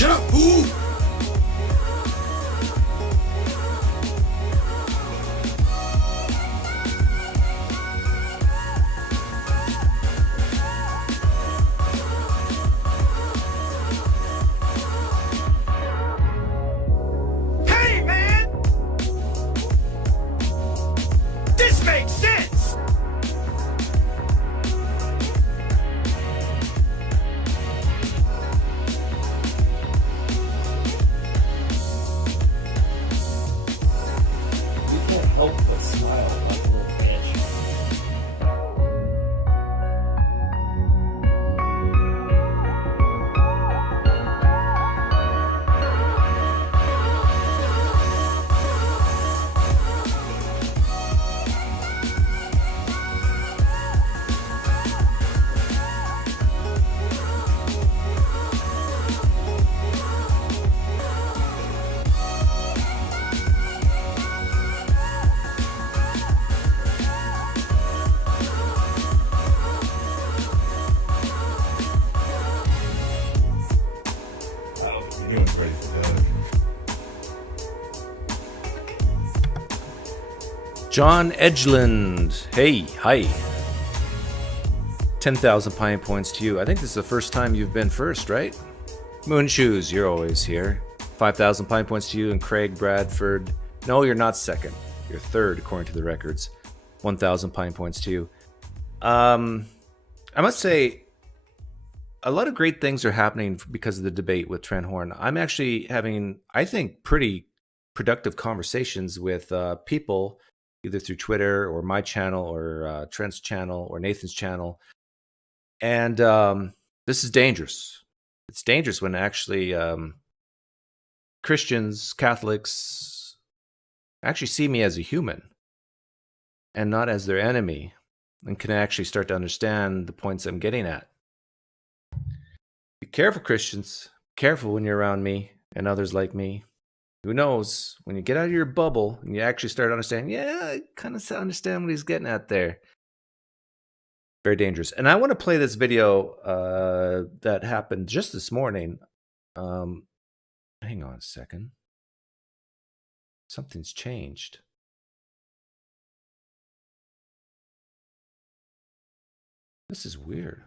Shut up, fool! Hey, man! This makes sense! You can't help but smile like a little bitch. I don't think anyone's ready for that. John Edgeland. Hey, hi. 10,000 Pine Points to you. I think this is the first time you've been first, right? Moon Shoes, you're always here. 5,000 Pine Points to you. And Craig Bradford. No, you're not second. You're third, according to the records. 1,000 Pine Points to you. I must say, a lot of great things are happening because of the debate with Trent Horn. I'm actually having, I think, pretty productive conversations with people, either through Twitter or my channel or Trent's channel or Nathan's channel. And this is dangerous. It's dangerous when actually Christians, Catholics actually see me as a human and not as their enemy, and can actually start to understand the points I'm getting at. Be careful, Christians. Careful when you're around me and others like me. Who knows? When you get out of your bubble and you actually start understanding, yeah, I kind of understand what he's getting at there. Very dangerous. And I want to play this video that happened just this morning. Hang on a second. Something's changed. This is weird.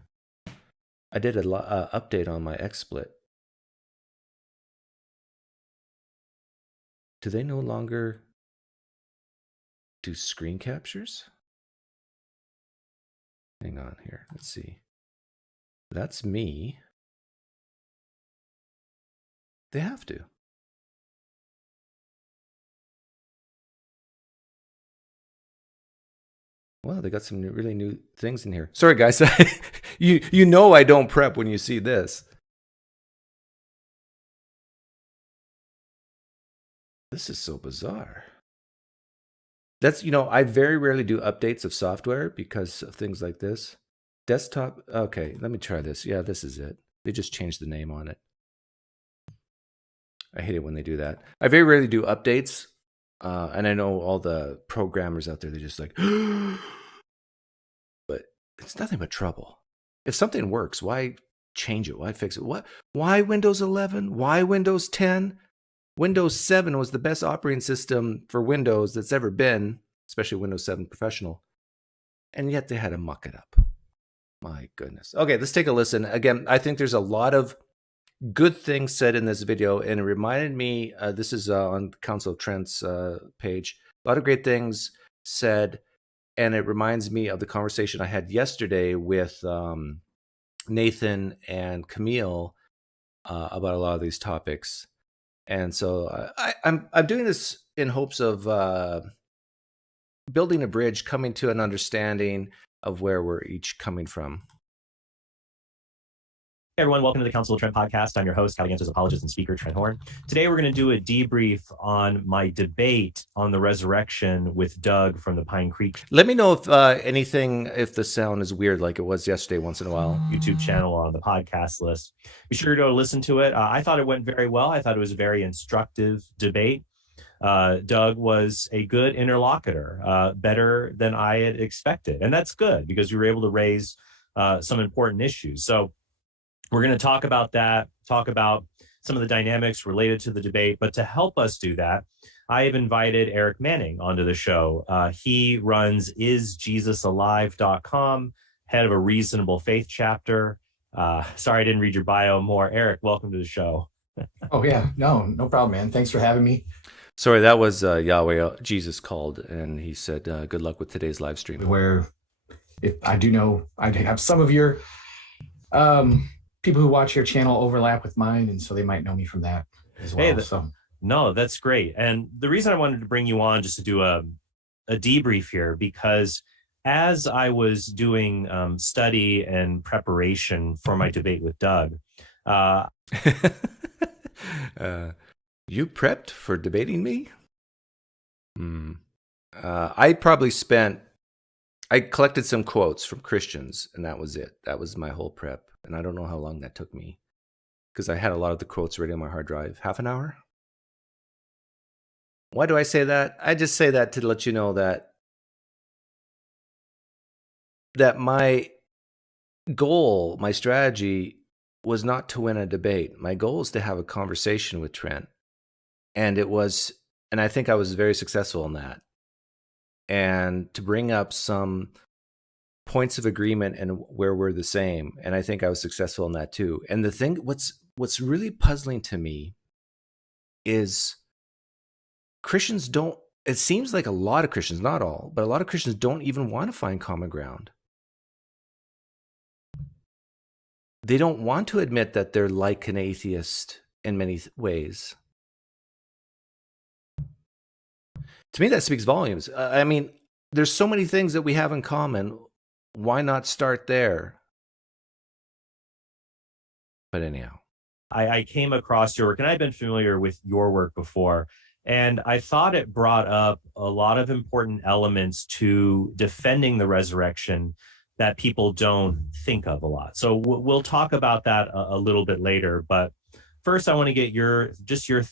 I did an update on my XSplit. Do they no longer do screen captures? Hang on here. Let's see. That's me. They have to. Well, they got some really new things in here. Sorry, guys. you know I don't prep when you see this. This is so bizarre. That's, I very rarely do updates of software because of things like this. Desktop. Okay, let me try this. Yeah, this is it. They just changed the name on it. I hate it when they do that. I very rarely do updates. And I know all the programmers out there, they're just like, but it's nothing but trouble. If something works, why change it? Why fix it? Why Windows 11? Why Windows 10? Windows 7 was the best operating system for Windows that's ever been, especially Windows 7 Professional. And yet they had to muck it up. My goodness. Okay, let's take a listen. Again, I think there's a lot of good things said in this video, and it reminded me, this is on Council of Trent's page, a lot of great things said, and it reminds me of the conversation I had yesterday with Nathan and Camille about a lot of these topics. And so I'm doing this in hopes of building a bridge, coming to an understanding of where we're each coming from. Hey everyone, welcome to the Council of Trent podcast. I'm your host, Caliganto's apologist and speaker, Trent Horn. Today we're going to do a debrief on my debate on the resurrection with Doug from the PineCreek Let me know if if the sound is weird like it was yesterday once in a while. YouTube channel on the podcast list. Be sure to go listen to it. I thought it went very well. I thought it was a very instructive debate. Doug was a good interlocutor, better than I had expected. And that's good because we were able to raise some important issues. So we're going to talk about that, talk about some of the dynamics related to the debate. But to help us do that, I have invited Eric Manning onto the show. He runs isjesusalive.com, head of a Reasonable Faith chapter. Sorry, I didn't read your bio more. Eric, welcome to the show. Oh, yeah. No problem, man. Thanks for having me. Sorry, that was Yahweh. Jesus called, and he said, good luck with today's live stream. Where if I do know, I have some of your people who watch your channel overlap with mine, and so they might know me from that as well. Hey, no, that's great. And the reason I wanted to bring you on just to do a debrief here, because as I was doing study and preparation for my debate with Doug, you prepped for debating me? I collected some quotes from Christians, and that was it. That was my whole prep. And I don't know how long that took me, because I had a lot of the quotes ready on my hard drive. Half an hour? Why do I say that? I just say that to let you know that my goal, my strategy was not to win a debate. My goal is to have a conversation with Trent. And I think I was very successful in that. And to bring up some points of agreement and where we're the same. And I think I was successful in that too. And the thing, what's really puzzling to me is Christians don't, it seems like a lot of Christians, not all, but a lot of Christians don't even want to find common ground. They don't want to admit that they're like an atheist in many ways. To me, that speaks volumes. I mean, there's so many things that we have in common. Why not start there? But anyhow. I came across your work, and I've been familiar with your work before, and I thought it brought up a lot of important elements to defending the resurrection that people don't think of a lot. So we'll talk about that a little bit later. But first, I want to get your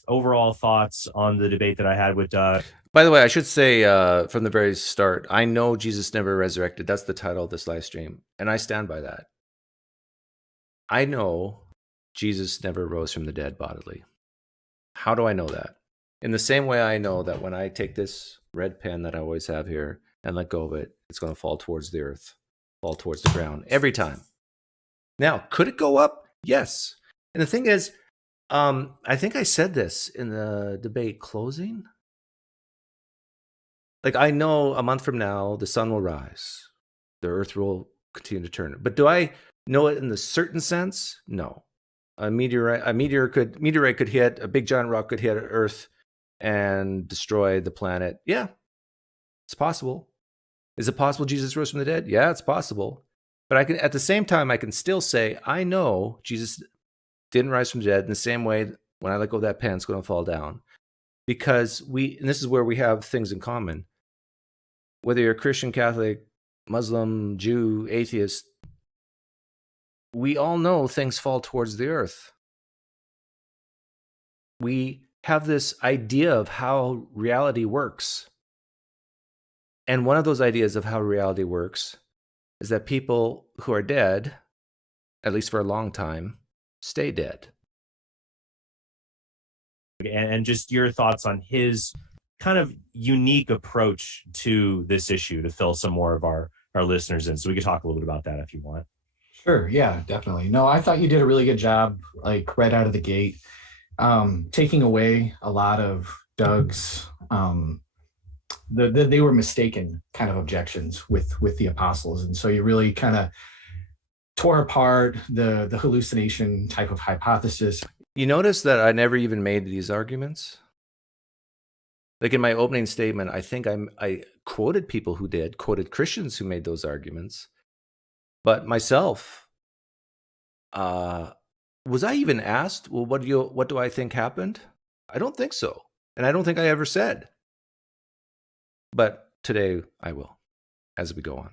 overall thoughts on the debate that I had with Doug. By the way, I should say from the very start, I know Jesus never resurrected. That's the title of this live stream, and I stand by that. I know Jesus never rose from the dead bodily. How do I know that? In the same way I know that when I take this red pen that I always have here and let go of it, it's going to fall towards the earth, fall towards the ground every time. Now, could it go up? Yes. And the thing is, I think I said this in the debate closing. Like, I know a month from now, the sun will rise. The earth will continue to turn. But do I know it in the certain sense? No. A meteorite could hit, a big giant rock could hit Earth and destroy the planet. Yeah, it's possible. Is it possible Jesus rose from the dead? Yeah, it's possible. But I can, at the same time, I can still say, I know Jesus didn't rise from the dead in the same way when I let go of that pen, it's going to fall down. Because and this is where we have things in common. Whether you're Christian, Catholic, Muslim, Jew, atheist, we all know things fall towards the earth. We have this idea of how reality works. And one of those ideas of how reality works is that people who are dead, at least for a long time, stay dead. And just your thoughts on his kind of unique approach to this issue to fill some more of our listeners in. So we could talk a little bit about that if you want. Sure. Yeah, definitely. No, I thought you did a really good job, like right out of the gate, taking away a lot of Doug's, they were mistaken kind of objections with the apostles. And so you really kind of tore apart the hallucination type of hypothesis. You notice that I never even made these arguments? Like in my opening statement, I think I quoted people who did, quoted Christians who made those arguments. But myself, was I even asked, well, what do I think happened? I don't think so. And I don't think I ever said. But today I will, as we go on.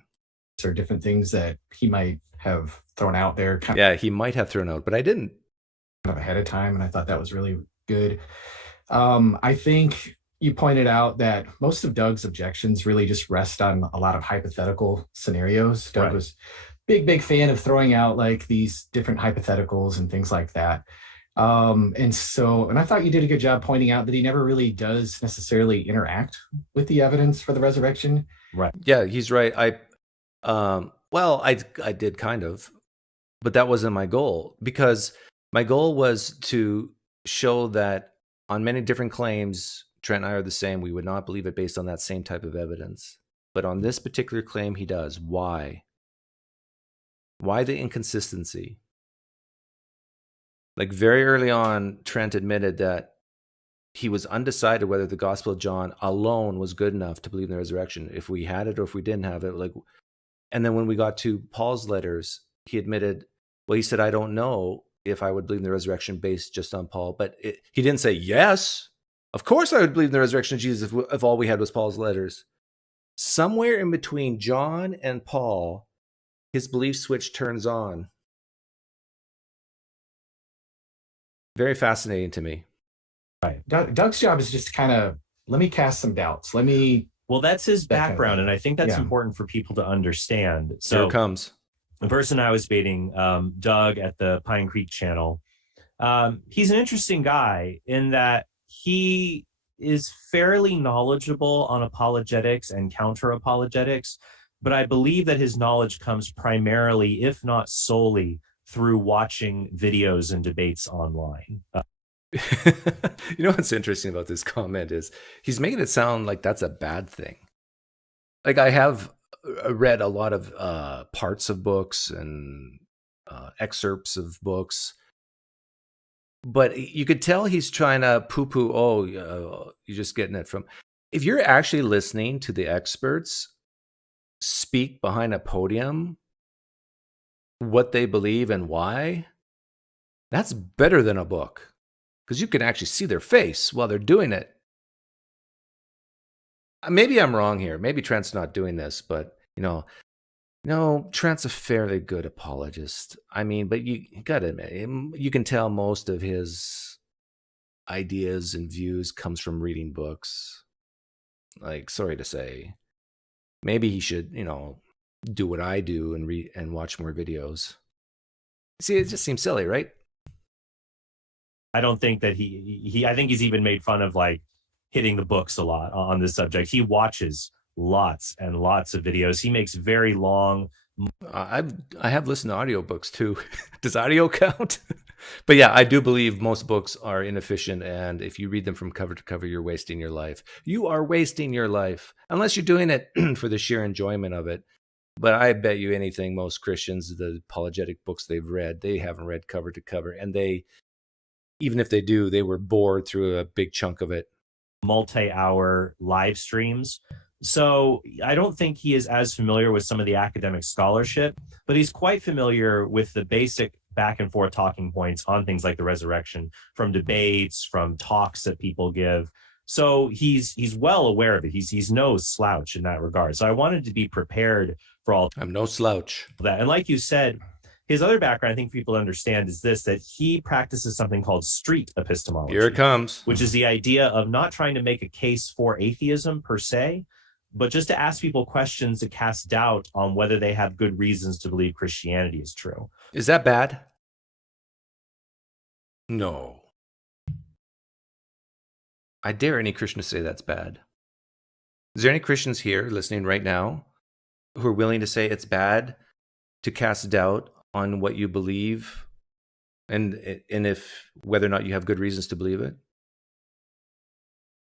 Or different things that he might have thrown out there. Yeah, he might have thrown out, but I didn't. Ahead of time, and I thought that was really good. I think you pointed out that most of Doug's objections really just rest on a lot of hypothetical scenarios. Doug was big fan of throwing out like these different hypotheticals and things like that. And I thought you did a good job pointing out that he never really does necessarily interact with the evidence for the resurrection. Right. Yeah, he's right. Well, I did kind of, but that wasn't my goal, because my goal was to show that on many different claims, Trent and I are the same. We would not believe it based on that same type of evidence. But on this particular claim, he does. Why? Why the inconsistency? Like, very early on, Trent admitted that he was undecided whether the Gospel of John alone was good enough to believe in the resurrection, if we had it or if we didn't have it. Like, and then when we got to Paul's letters, he admitted, well, he said, I don't know if I would believe in the resurrection based just on Paul. But he didn't say, yes, of course I would believe in the resurrection of Jesus if all we had was Paul's letters. Somewhere in between John and Paul, his belief switch turns on. Very fascinating to me. Right. Doug's job is just to kind of, let me cast some doubts. Well, that's his That kind of background, thing. and I think that's Yeah. important for people to understand. Here So it comes. the person I was dating, Doug at the PineCreek channel, he's an interesting guy in that he is fairly knowledgeable on apologetics and counter apologetics, but I believe that his knowledge comes primarily, if not solely, through watching videos and debates online. You know what's interesting about this comment is he's making it sound like that's a bad thing. Like, I have read a lot of parts of books and excerpts of books, but you could tell he's trying to poo-poo, you're just getting it from... If you're actually listening to the experts speak behind a podium what they believe and why, that's better than a book, because you can actually see their face while they're doing it. Maybe I'm wrong here. Maybe Trent's not doing this, but no, Trent's a fairly good apologist. I mean, but you got to admit, you can tell most of his ideas and views comes from reading books. Like, sorry to say, maybe he should, do what I do and read and watch more videos. See, it just seems silly, right? I don't think that I think he's even made fun of like hitting the books a lot on this subject. He watches lots and lots of videos. He makes very long. I have listened to audiobooks too. Does audio count? But yeah, I do believe most books are inefficient, and if you read them from cover to cover, you're wasting your life. You are wasting your life, unless you're doing it for the sheer enjoyment of it. But I bet you anything, most Christians, the apologetic books they've read, they haven't read cover to cover, and even if they do, they were bored through a big chunk of it. Multi-hour live streams. So I don't think he is as familiar with some of the academic scholarship, but he's quite familiar with the basic back and forth talking points on things like the resurrection, from debates, from talks that people give. So he's well aware of it. He's no slouch in that regard. So I wanted to be prepared for all I'm no slouch. that. And like you said, his other background, I think people understand, is this, that he practices something called street epistemology. Here it comes. Which is the idea of not trying to make a case for atheism per se, but just to ask people questions to cast doubt on whether they have good reasons to believe Christianity is true. Is that bad? No. I dare any Christian to say that's bad. Is there any Christians here listening right now who are willing to say it's bad to cast doubt on what you believe and if whether or not you have good reasons to believe it?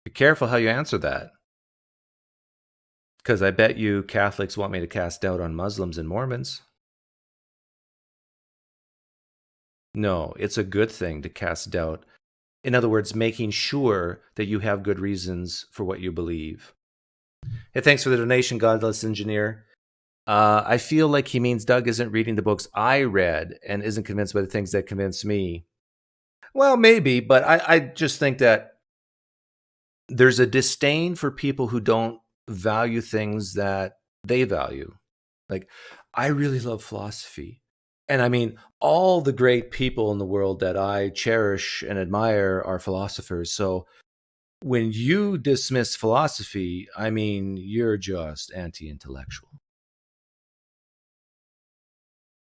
Be careful how you answer that, because I bet you Catholics want me to cast doubt on Muslims and Mormons. No, it's a good thing to cast doubt. In other words, making sure that you have good reasons for what you believe. Hey, thanks for the donation, Godless Engineer. I feel like he means Doug isn't reading the books I read and isn't convinced by the things that convince me. Well, maybe, but I just think that there's a disdain for people who don't value things that they value. Like, I really love philosophy. And I mean, all the great people in the world that I cherish and admire are philosophers. So when you dismiss philosophy, I mean, you're just anti-intellectual.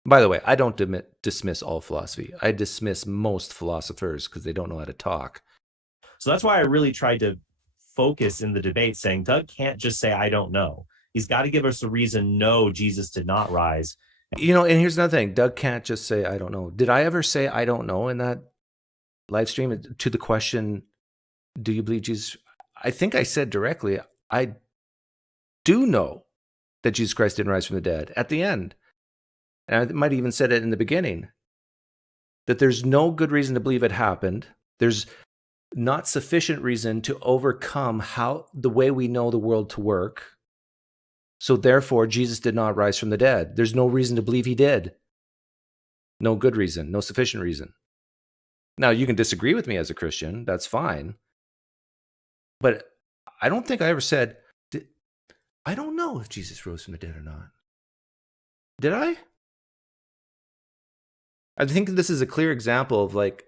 By the way, I don't dismiss all philosophy. I dismiss most philosophers because they don't know how to talk. So that's why I really tried to focus in the debate saying Doug can't just say, I don't know. He's got to give us a reason, no, Jesus did not rise. You know, and here's another thing. Doug can't just say, I don't know. Did I ever say I don't know in that live stream to the question, do you believe Jesus? I think I said directly, I do know that Jesus Christ didn't rise from the dead at the end. And I might have even said it in the beginning, that there's no good reason to believe it happened. There's not sufficient reason to overcome how the way we know the world to work. So therefore, Jesus did not rise from the dead. There's no reason to believe he did. No good reason, no sufficient reason. Now, you can disagree with me as a Christian. That's fine. But I don't think I ever said, I don't know if Jesus rose from the dead or not. Did I? I think this is a clear example of like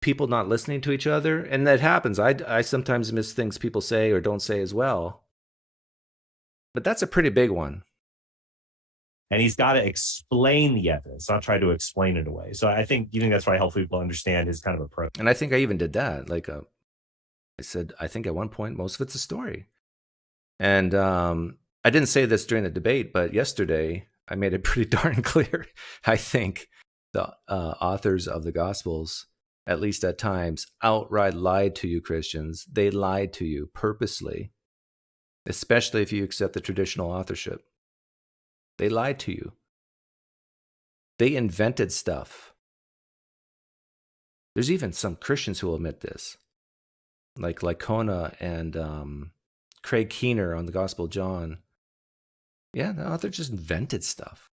people not listening to each other. And that happens. I sometimes miss things people say or don't say as well. But that's a pretty big one. And he's got to explain the evidence, not try to explain it away. So I think that's why helpful people understand his kind of approach. And I think I even did that. Like I said, I think at one point, most of it's a story. And I didn't say this during the debate, but yesterday I made it pretty darn clear. I think the authors of the Gospels, at least at times, outright lied to you Christians. They lied to you purposely, especially if you accept the traditional authorship. They lied to you. They invented stuff. There's even some Christians who will admit this, like Lycona and Craig Keener on the Gospel of John. Yeah, the author just invented stuff,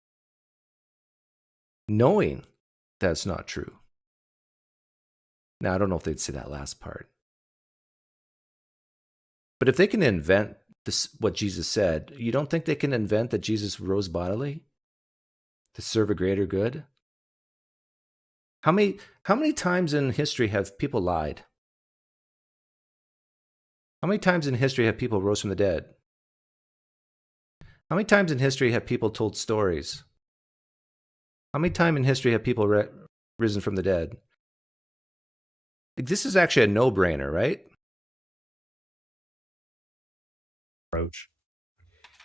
knowing that's not true. Now, I don't know if they'd say that last part. But if they can invent this, what Jesus said, you don't think they can invent that Jesus rose bodily to serve a greater good? How many times in history have people lied? How many times in history have people rose from the dead? How many times in history have people told stories? How many times in history have people risen from the dead? This is actually a no-brainer, right? Approach.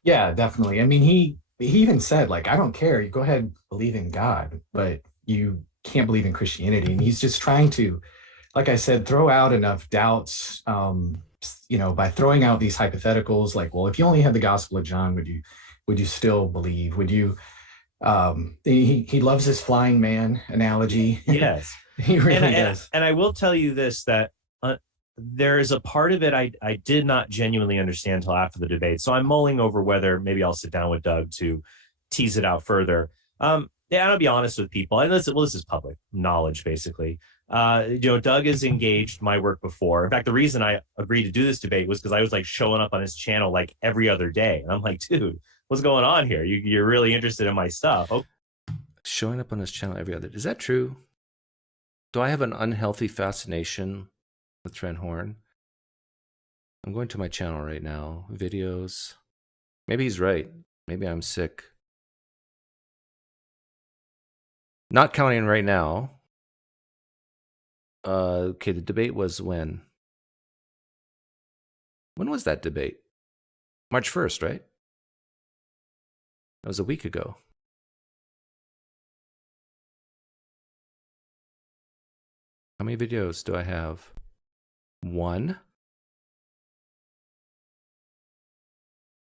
Yeah, definitely. I mean, he even said, like, I don't care. You go ahead and believe in God, but you can't believe in Christianity. And he's just trying to, like I said, throw out enough doubts, by throwing out these hypotheticals, like, well, if you only had the Gospel of John, would you still believe? Would you? He loves his flying man analogy. Yes, he really does. And I will tell you this, that there is a part of it I did not genuinely understand until after the debate. So I'm mulling over whether maybe I'll sit down with Doug to tease it out further. I'll be honest with people. And this is public knowledge, basically. Doug has engaged my work before. In fact, the reason I agreed to do this debate was because I was like showing up on his channel like every other day. And I'm like, dude, what's going on here? You're really interested in my stuff. Oh. Showing up on his channel every other day. Is that true? Do I have an unhealthy fascination with Trent Horn? I'm going to my channel right now. Videos. Maybe he's right. Maybe I'm sick. Not counting right now. Okay, the debate was when? When was that debate? March 1st, right? That was a week ago. How many videos do I have? 1.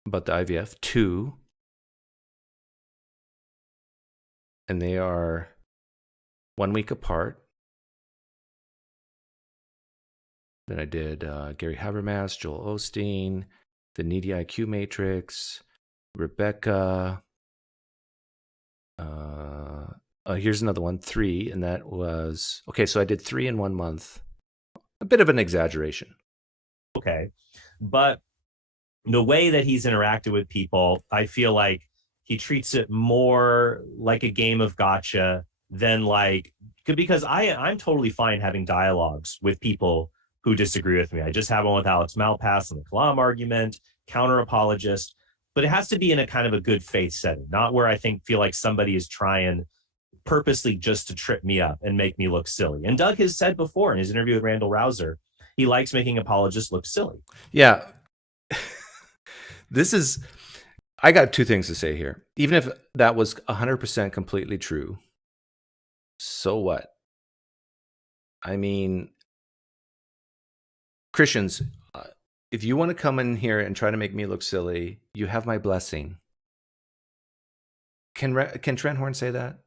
About the IVF. 2. And they are 1 week apart. Then I did Gary Habermas, Joel Osteen, the Needy IQ Matrix, Rebecca. Here's another one, 3, and that was okay. So I did 3 in 1 month. A bit of an exaggeration. Okay, but the way that he's interacted with people, I feel like he treats it more like a game of gotcha than because I'm totally fine having dialogues with people who disagree with me. I just had one with Alex Malpass on the Kalam argument, counter apologist. but it has to be in a kind of a good faith setting, not where I feel like somebody is trying purposely just to trip me up and make me look silly. And Doug has said before in his interview with Randall Rouser, he likes making apologists look silly. Yeah. I got two things to say here. Even if that was 100% completely true, so what? I mean, Christians, if you want to come in here and try to make me look silly, you have my blessing. Can Trent Horn say that?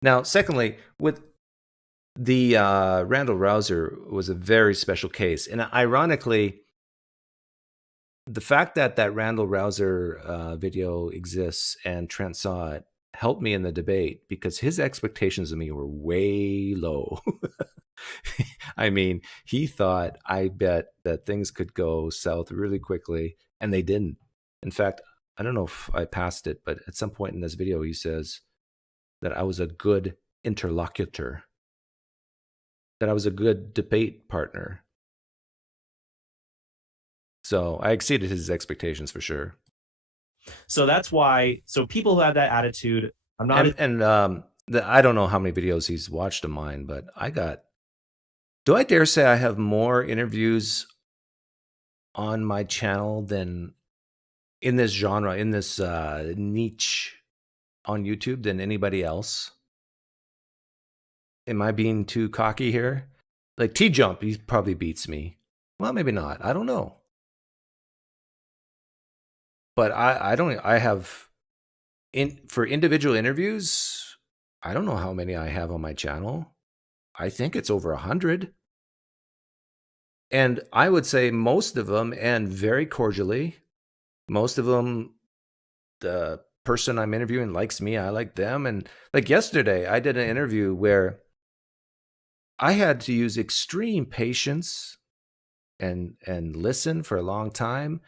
Now, secondly, with the Randall Rouser was a very special case. And ironically, the fact that Randall Rouser video exists and Trent saw it helped me in the debate because his expectations of me were way low. I mean, he thought, I bet that things could go south really quickly, and they didn't. In fact, I don't know if I passed it, but at some point in this video, he says that I was a good interlocutor, that I was a good debate partner. So I exceeded his expectations for sure. So that's why. So people who have that attitude, I'm not. I don't know how many videos he's watched of mine, but do I dare say I have more interviews on my channel than in this genre, in this niche on YouTube than anybody else? Am I being too cocky here? Like T-Jump, he probably beats me. Well, maybe not. I don't know. But I have for individual interviews, I don't know how many I have on my channel. I think it's over 100. And I would say most of them, and very cordially, most of them, the person I'm interviewing likes me, I like them. And like yesterday, I did an interview where I had to use extreme patience and listen for a long time.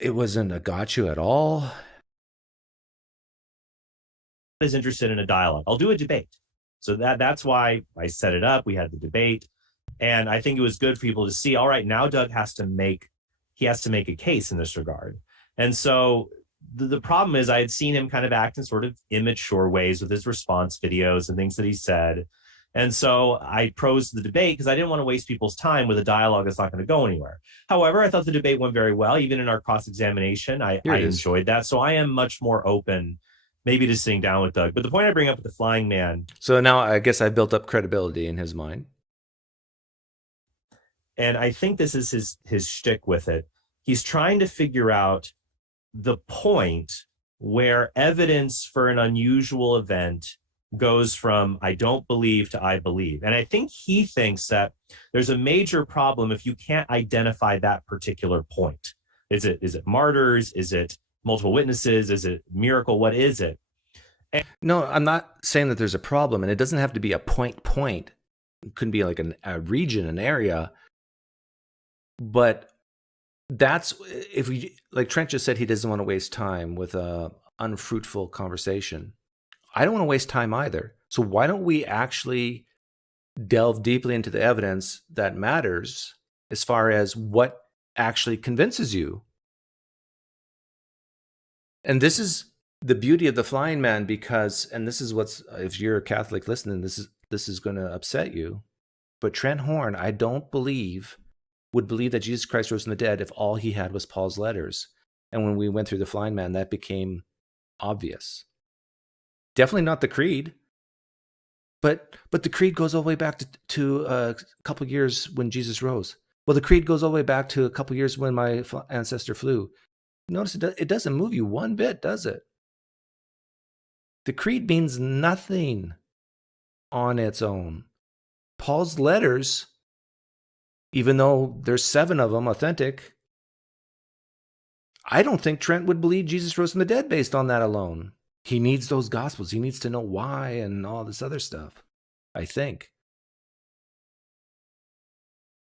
It wasn't a gotcha at all. Is interested in a dialogue. I'll do a debate. So that's why I set it up. We had the debate. And I think it was good for people to see, all right, now Doug has to make a case in this regard. And so the problem is I had seen him kind of act in sort of immature ways with his response videos and things that he said. And so I prosed the debate because I didn't want to waste people's time with a dialogue that's not going to go anywhere. However, I thought the debate went very well. Even in our cross-examination, I enjoyed that. So I am much more open maybe to sitting down with Doug. But the point I bring up with the Flying Man. So now I guess I built up credibility in his mind. And I think this is his shtick with it. He's trying to figure out the point where evidence for an unusual event goes from I don't believe to I believe. And I think he thinks that there's a major problem if you can't identify that particular point. Is it martyrs? Is it multiple witnesses? Is it miracle? What is it? No, I'm not saying that there's a problem, and it doesn't have to be a point. It couldn't be like a region, an area. But that's if we, like Trent just said, he doesn't want to waste time with a unfruitful conversation. I don't want to waste time either. So why don't we actually delve deeply into the evidence that matters as far as what actually convinces you? And this is the beauty of the Flying Man, because, and this is what's, if you're a Catholic listening, this is going to upset you. But Trent Horn, I don't believe, would believe that Jesus Christ rose from the dead if all he had was Paul's letters. And when we went through the Flying Man, that became obvious. Definitely not the Creed. But the Creed goes all the way back to a couple of years when Jesus rose. Well, the Creed goes all the way back to a couple of years when my ancestor flew. Notice it doesn't move you one bit, does it? The Creed means nothing on its own. Paul's letters, even though there's 7 of them authentic, I don't think Trent would believe Jesus rose from the dead based on that alone. He needs those gospels. He needs to know why and all this other stuff, I think.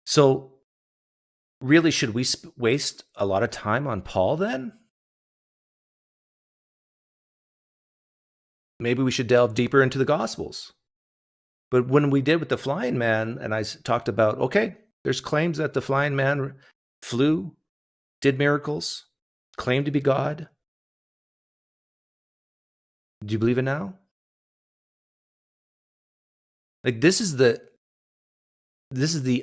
So, really, should we waste a lot of time on Paul then? Maybe we should delve deeper into the gospels. But when we did with the Flying Man, and I talked about, okay, there's claims that the Flying Man flew, did miracles, claimed to be God? Do you believe it now? Like this is the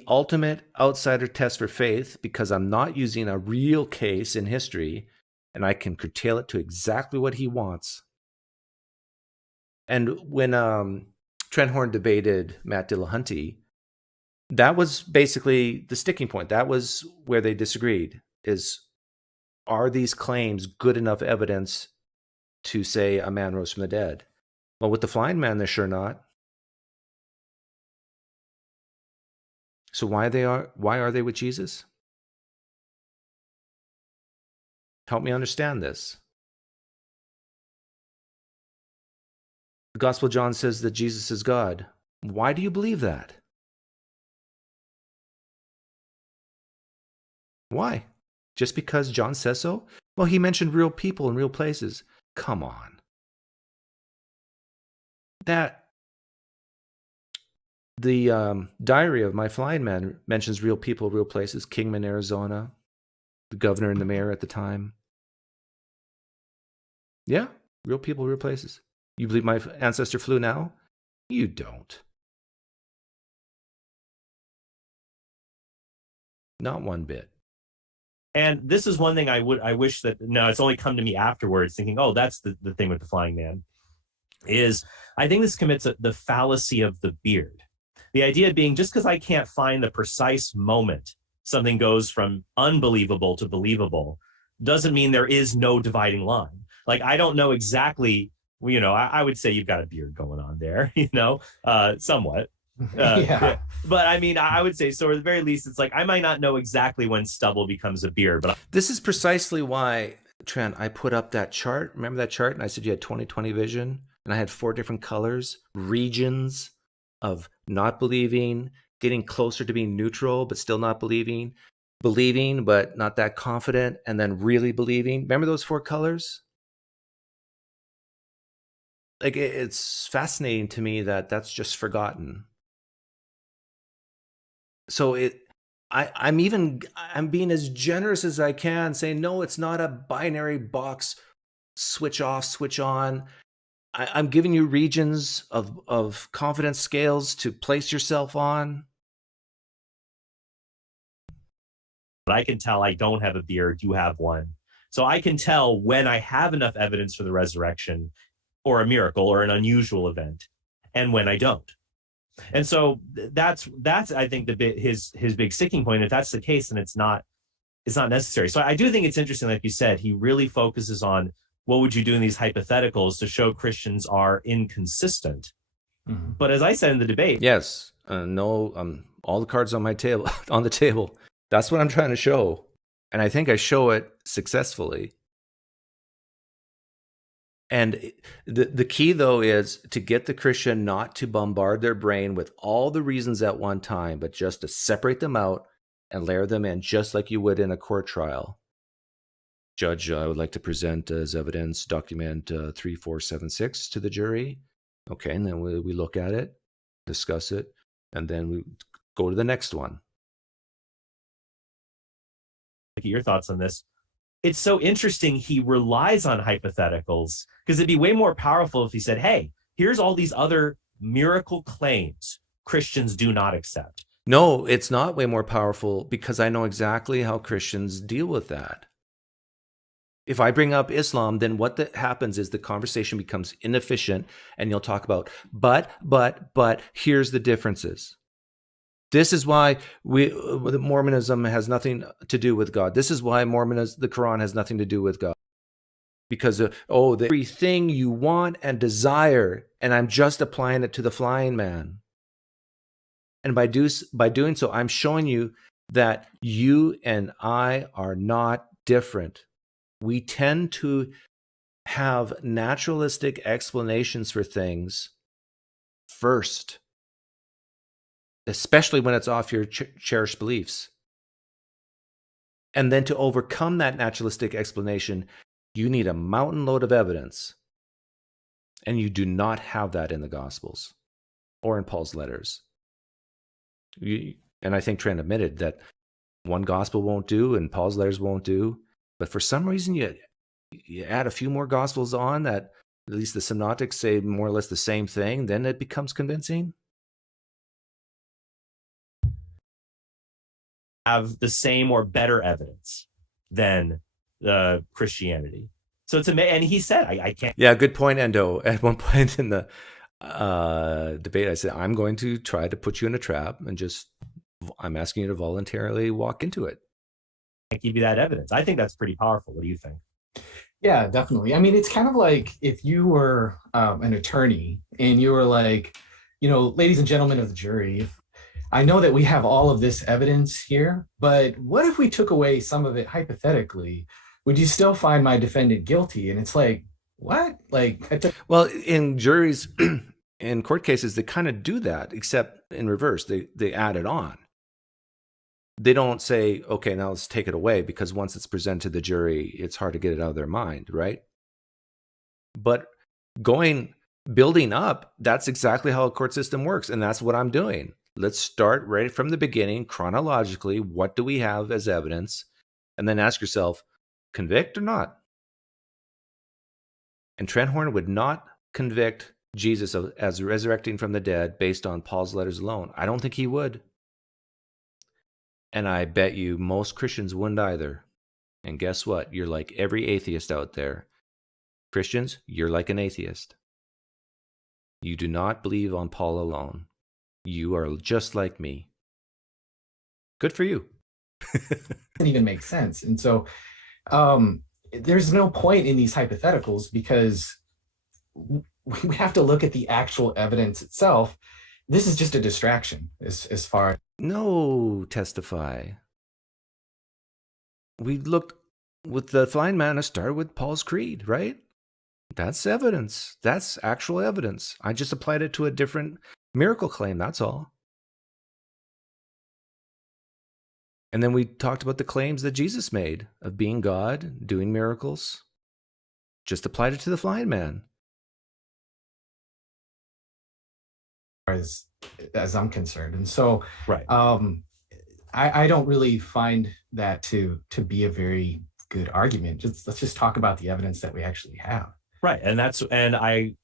ultimate outsider test for faith, because I'm not using a real case in history and I can curtail it to exactly what he wants. And when Trent Horn debated Matt Dillahunty, that was basically the sticking point. That was where they disagreed, is are these claims good enough evidence to say a man rose from the dead? Well, with the flying man, they're sure not. So why are they with Jesus? Help me understand this. The Gospel of John says that Jesus is God. Why do you believe that? Why? Just because John says so? Well, he mentioned real people and real places. Come on. The diary of my flying man mentions real people, real places. Kingman, Arizona, the governor and the mayor at the time. Yeah, real people, real places. You believe my ancestor flew now? You don't. Not one bit. And this is one thing I wish that, no, it's only come to me afterwards thinking, oh, that's the thing with the flying man, is I think this commits the fallacy of the beard. The idea being, just because I can't find the precise moment something goes from unbelievable to believable doesn't mean there is no dividing line. Like, I don't know exactly, I would say you've got a beard going on there, somewhat. Yeah. But I mean, I would say, so at the very least, it's like, I might not know exactly when stubble becomes a beard, but this is precisely why, Trent, I put up that chart. Remember that chart? And I said you had 20/20 vision, and I had 4 different colors, regions of not believing, getting closer to being neutral, but still not believing, but not that confident, and then really believing. Remember those 4 colors? Like, it's fascinating to me that that's just forgotten. So I'm being as generous as I can, saying, no, it's not a binary box, switch off, switch on. I'm giving you regions of confidence scales to place yourself on. But I can tell I don't have a beard, you have one. So I can tell when I have enough evidence for the resurrection or a miracle or an unusual event, and when I don't. And so that's I think his big sticking point. If that's the case, then it's not necessary. So I do think it's interesting, like you said, he really focuses on what would you do in these hypotheticals to show Christians are inconsistent. Mm-hmm. But as I said in the debate, yes, no, all the cards on my table on the table. That's what I'm trying to show, and I think I show it successfully. And the key, though, is to get the Christian not to bombard their brain with all the reasons at one time, but just to separate them out and layer them in, just like you would in a court trial. Judge, I would like to present as evidence document 3476 to the jury. Okay, and then we look at it, discuss it, and then we go to the next one. Your thoughts on this? It's so interesting he relies on hypotheticals, because it'd be way more powerful if he said, hey, here's all these other miracle claims Christians do not accept. No, it's not way more powerful, because I know exactly how Christians deal with that. If I bring up Islam, then what happens is the conversation becomes inefficient, and you'll talk about, but here's the differences. This is why Mormonism has nothing to do with God. This is why the Quran has nothing to do with God. Because everything you want and desire, and I'm just applying it to the flying man. And by doing so, I'm showing you that you and I are not different. We tend to have naturalistic explanations for things first, especially when it's off your cherished beliefs. And then to overcome that naturalistic explanation, you need a mountain load of evidence. And you do not have that in the Gospels or in Paul's letters. And I think Trent admitted that one gospel won't do and Paul's letters won't do. But for some reason, you add a few more gospels on that at least the synoptics say more or less the same thing, then it becomes convincing. Have the same or better evidence than Christianity. So it's amazing. And he said, I can't. Yeah, good point, Endo. At one point in the debate, I said, I'm going to try to put you in a trap and I'm asking you to voluntarily walk into it. Give you that evidence. I think that's pretty powerful. What do you think? Yeah, definitely. I mean, it's kind of like if you were an attorney and you were like, ladies and gentlemen of the jury, I know that we have all of this evidence here, but what if we took away some of it hypothetically? Would you still find my defendant guilty? And it's like, what? Well, in juries, in court cases, they kind of do that, except in reverse. They add it on. They don't say, okay, now let's take it away, because once it's presented to the jury, it's hard to get it out of their mind, right? But building up, that's exactly how a court system works. And that's what I'm doing. Let's start right from the beginning, chronologically. What do we have as evidence? And then ask yourself, convict or not? And Trenhorn would not convict Jesus as resurrecting from the dead based on Paul's letters alone. I don't think he would. And I bet you most Christians wouldn't either. And guess what? You're like every atheist out there. Christians, you're like an atheist. You do not believe on Paul alone. You are just like me. Good for you. Doesn't even make sense. And so there's no point in these hypotheticals, because we have to look at the actual evidence itself. This is just a distraction as far. No, testify. We looked with the blind man, I started with Paul's creed, right? That's evidence. That's actual evidence. I just applied it to a different miracle claim, that's all. And then we talked about the claims that Jesus made of being God, doing miracles. Just applied it to the blind man. As I'm concerned. And so right. I don't really find that to be a very good argument. Let's just talk about the evidence that we actually have. Right. And I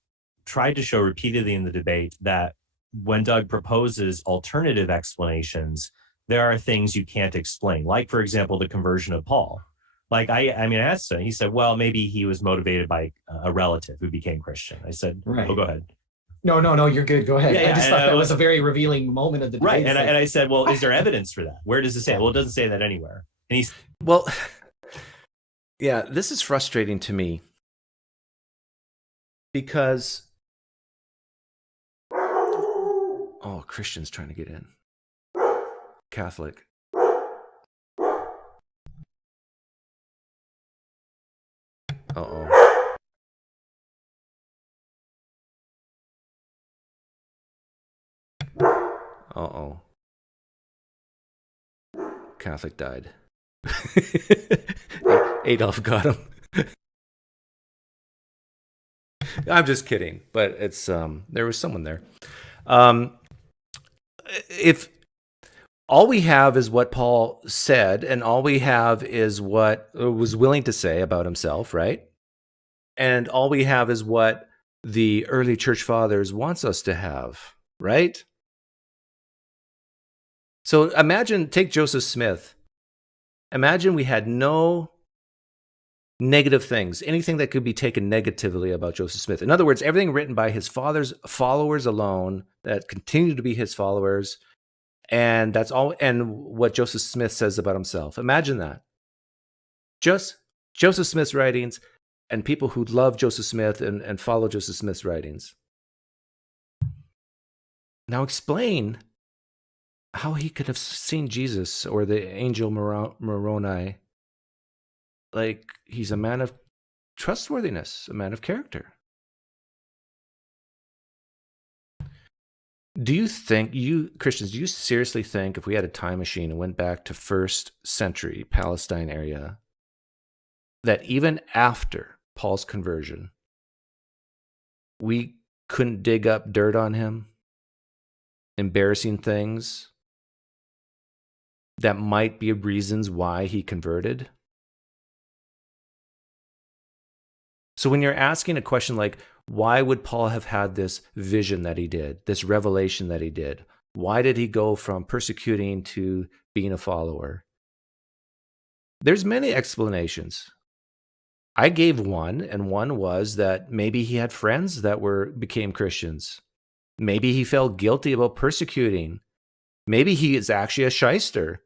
tried to show repeatedly in the debate that when Doug proposes alternative explanations, there are things you can't explain. Like, for example, the conversion of Paul. Like, I asked him, he said, well, maybe he was motivated by a relative who became Christian. I said, right. Oh, go ahead. No, you're good. Go ahead. Yeah, I just thought that was a very revealing moment of the debate. Right. And I said, well, is there evidence for that? Where does it say? Well, it doesn't say that anywhere. And well, yeah, this is frustrating to me because, Christians trying to get in. Catholic. Uh-oh. Uh-oh. Catholic died. Adolf got him. I'm just kidding, but it's there was someone there. If all we have is what Paul said, and all we have is what was willing to say about himself, right? And all we have is what the early church fathers wants us to have, right? So take Joseph Smith. Imagine we had no negative things, anything that could be taken negatively about Joseph Smith. In other words, everything written by his father's followers alone that continue to be his followers. And that's all. And what Joseph Smith says about himself. Imagine that. Just Joseph Smith's writings and people who love Joseph Smith and follow Joseph Smith's writings. Now explain how he could have seen Jesus or the angel Moroni. Like, he's a man of trustworthiness, a man of character. Do you think, Christians, do you seriously think if we had a time machine and went back to 1st century Palestine area, that even after Paul's conversion, we couldn't dig up dirt on him, embarrassing things that might be reasons why he converted? So when you're asking a question like, why would Paul have had this vision that he did, this revelation that he did? Why did he go from persecuting to being a follower? There's many explanations. I gave one, and one was that maybe he had friends that became Christians. Maybe he felt guilty about persecuting. Maybe he is actually a shyster.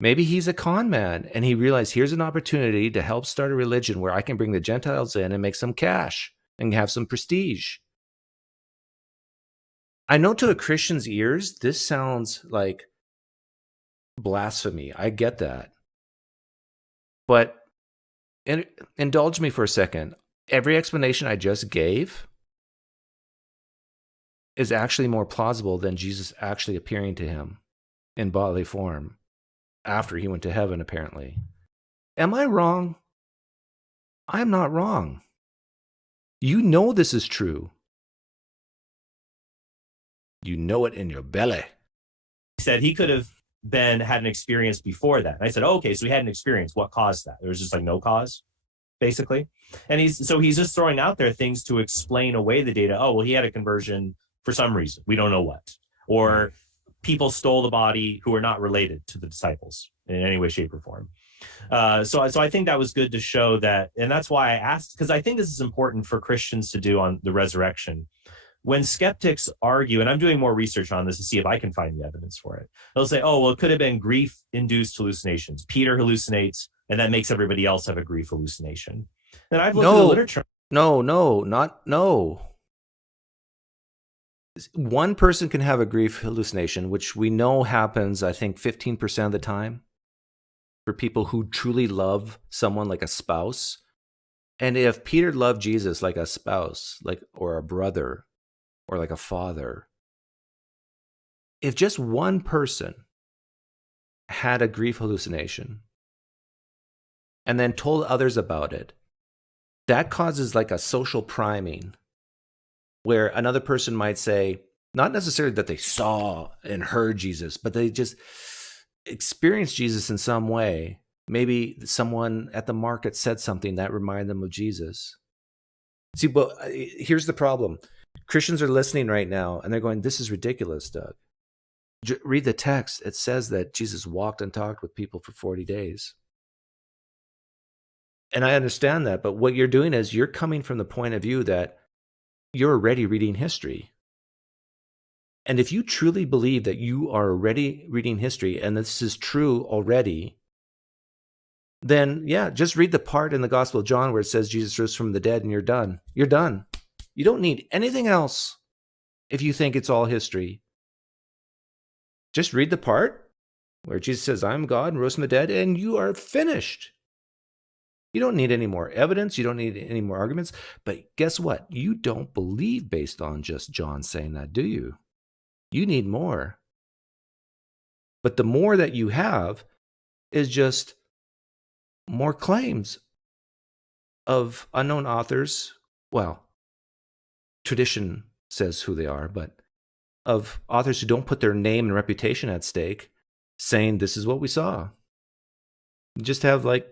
Maybe he's a con man, and he realized here's an opportunity to help start a religion where I can bring the Gentiles in and make some cash and have some prestige. I know to a Christian's ears, this sounds like blasphemy. I get that. But indulge me for a second. Every explanation I just gave is actually more plausible than Jesus actually appearing to him in bodily form after he went to heaven, apparently. Am I wrong? I'm not wrong. You know this is true. You know it in your belly. He said he could have had an experience before that. And I said, oh, okay, so he had an experience. What caused that? There was just like no cause, basically. And he's just throwing out there things to explain away the data. Oh, well, he had a conversion for some reason. We don't know what. Or people stole the body who are not related to the disciples in any way, shape, or form. So I think that was good to show that. And that's why I asked, because I think this is important for Christians to do on the resurrection. When skeptics argue, and I'm doing more research on this to see if I can find the evidence for it, they'll say, oh, well, it could have been grief-induced hallucinations. Peter hallucinates, and that makes everybody else have a grief hallucination. And I've looked at the literature. No. One person can have a grief hallucination, which we know happens, I think, 15% of the time for people who truly love someone like a spouse. And if Peter loved Jesus like a spouse, or a brother, or like a father, if just one person had a grief hallucination and then told others about it, that causes like a social priming where another person might say, not necessarily that they saw and heard Jesus, but they just experienced Jesus in some way. Maybe someone at the market said something that reminded them of Jesus. See, but here's the problem. Christians are listening right now, and they're going, this is ridiculous, Doug. Read the text. It says that Jesus walked and talked with people for 40 days. And I understand that, but what you're doing is you're coming from the point of view that you're already reading history. And if you truly believe that you are already reading history, and this is true already, then yeah, just read the part in the Gospel of John where it says Jesus rose from the dead, and you're done. You're done. You don't need anything else if you think it's all history. Just read the part where Jesus says, I'm God and rose from the dead, and you are finished. You don't need any more evidence. You don't need any more arguments. But guess what? You don't believe based on just John saying that, do you? You need more. But the more that you have is just more claims of unknown authors. Well, tradition says who they are, but of authors who don't put their name and reputation at stake, saying this is what we saw. You just have like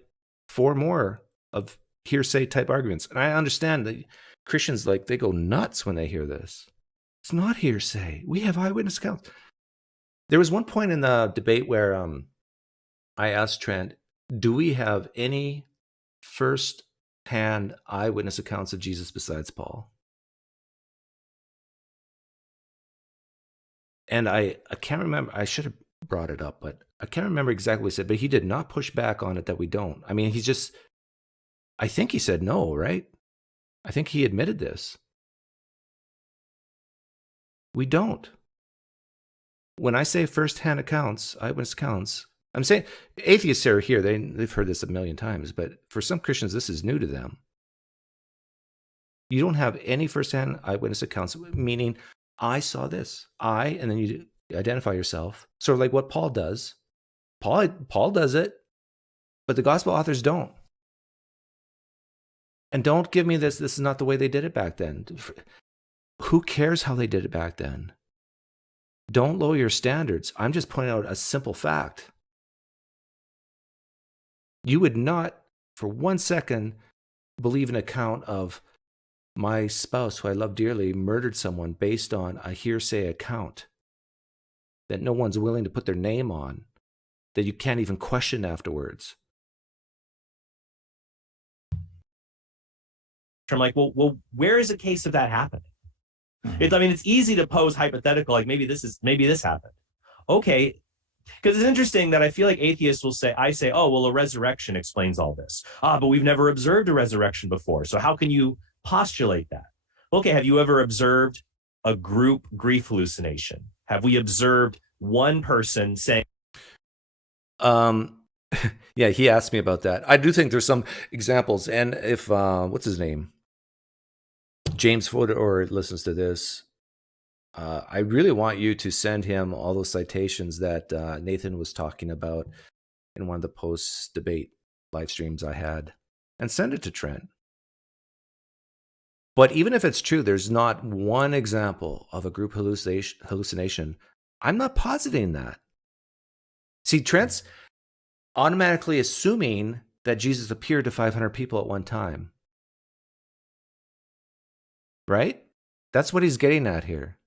4 more of hearsay type arguments. And I understand that Christians, they go nuts when they hear this. It's not hearsay. We have eyewitness accounts. There was one point in the debate where I asked Trent, do we have any first-hand eyewitness accounts of Jesus besides Paul? And I can't remember. I should have brought it up, but I can't remember exactly what he said, but he did not push back on it that we don't. I mean, I think he said no, right? I think he admitted this. We don't. When I say first-hand accounts, eyewitness accounts, I'm saying atheists are here. They've heard this a million times, but for some Christians, this is new to them. You don't have any first-hand eyewitness accounts, meaning I saw this. And then you identify yourself, sort of like what Paul does. Paul does it, but the gospel authors don't. And don't give me this is not the way they did it back then. Who cares how they did it back then? Don't lower your standards. I'm just pointing out a simple fact. You would not, for 1 second, believe an account of my spouse, who I love dearly, murdered someone based on a hearsay account that no one's willing to put their name on, that you can't even question afterwards. I'm like, well, where is a case of that happening? It's easy to pose hypothetical, like maybe this happened. Okay, because it's interesting that I feel like atheists will say, oh, well, a resurrection explains all this. But we've never observed a resurrection before. So how can you postulate that? Okay, have you ever observed a group grief hallucination? Have we observed one person saying... Yeah, he asked me about that. I do think there's some examples. And if, what's his name? James Fodor listens to this. I really want you to send him all those citations that Nathan was talking about in one of the post-debate live streams I had, and send it to Trent. But even if it's true, there's not one example of a group hallucination. I'm not positing that. See, Trent's automatically assuming that Jesus appeared to 500 people at one time. Right? That's what he's getting at here.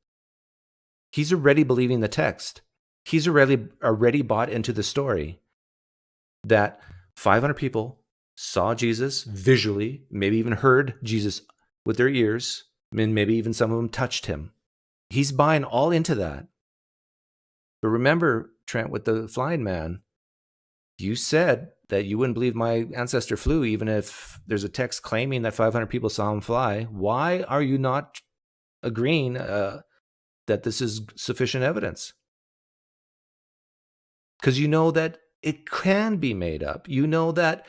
He's already believing the text. He's already bought into the story that 500 people saw Jesus visually, maybe even heard Jesus with their ears, and maybe even some of them touched him. He's buying all into that. But remember, Trent, with the flying man, you said that you wouldn't believe my ancestor flew even if there's a text claiming that 500 people saw him fly. Why are you not agreeing that this is sufficient evidence? Because you know that it can be made up. You know that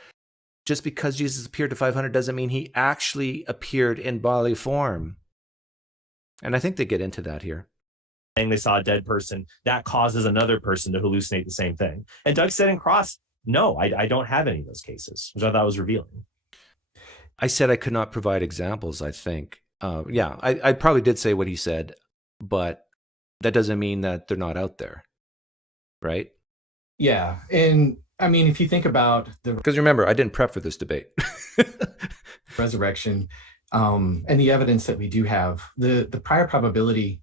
just because Jesus appeared to 500 doesn't mean he actually appeared in bodily form. And I think they get into that here. They saw a dead person, that causes another person to hallucinate the same thing. And Doug said in Cross, no, I don't have any of those cases, which I thought was revealing. I said I could not provide examples, I think. I probably did say what he said, but that doesn't mean that they're not out there, right? Yeah, and I mean, if you think about because remember, I didn't prep for this debate. resurrection and the evidence that we do have, the prior probability.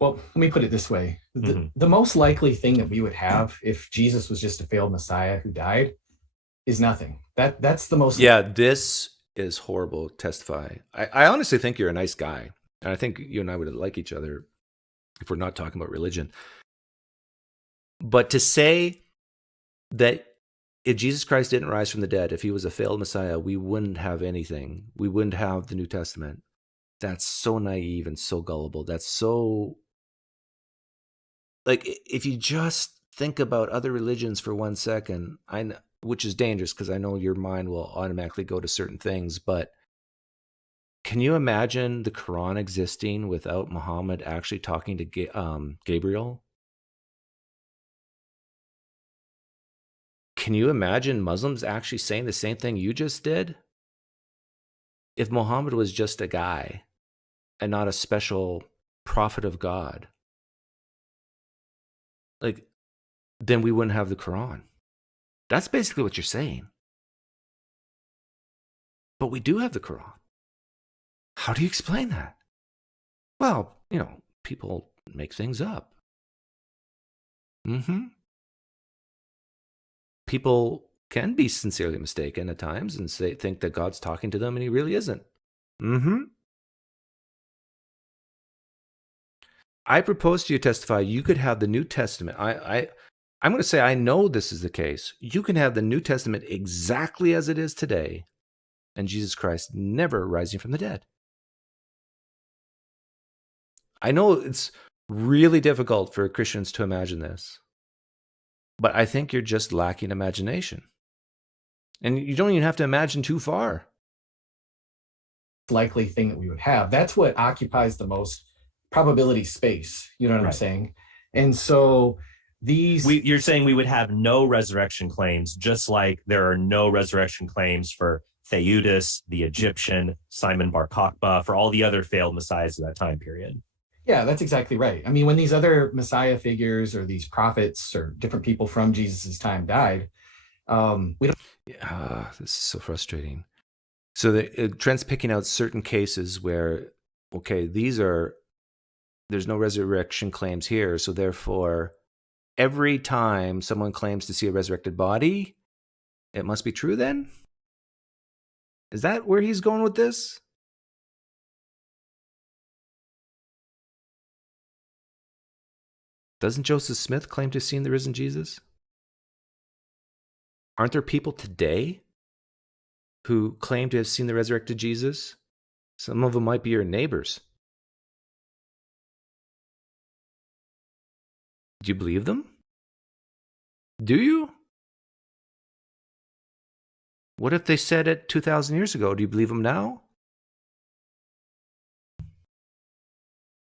Well, let me put it this way. The most likely thing that we would have if Jesus was just a failed Messiah who died is nothing. That's the most... Yeah, this is horrible, testify. I honestly think you're a nice guy. And I think you and I would like each other if we're not talking about religion. But to say that if Jesus Christ didn't rise from the dead, if he was a failed Messiah, we wouldn't have anything. We wouldn't have the New Testament. That's so naive and so gullible. That's so... Like, if you just think about other religions for 1 second, which is dangerous because I know your mind will automatically go to certain things, but can you imagine the Quran existing without Muhammad actually talking to Gabriel? Can you imagine Muslims actually saying the same thing you just did? If Muhammad was just a guy and not a special prophet of God, then we wouldn't have the Quran. That's basically what you're saying. But we do have the Quran. How do you explain that? Well, people make things up. People can be sincerely mistaken at times and think that God's talking to them and he really isn't. I propose to you, testify, you could have the New Testament. I'm going to say I know this is the case. You can have the New Testament exactly as it is today, and Jesus Christ never rising from the dead. I know it's really difficult for Christians to imagine this, but I think you're just lacking imagination. And you don't even have to imagine too far. Likely thing that we would have. That's what occupies the most probability space. You know what I'm saying? And so you're saying we would have no resurrection claims, just like there are no resurrection claims for Theudas, the Egyptian, Simon Bar Kokhba, for all the other failed messiahs of that time period. Yeah, that's exactly right. I mean, when these other messiah figures or these prophets or different people from Jesus's time died, we don't... This is so frustrating. So Trent's picking out certain cases where, okay, there's no resurrection claims here. So therefore, every time someone claims to see a resurrected body, it must be true then? Is that where he's going with this? Doesn't Joseph Smith claim to have seen the risen Jesus? Aren't there people today who claim to have seen the resurrected Jesus? Some of them might be your neighbors. Do you believe them? Do you? What if they said it 2,000 years ago? Do you believe them now?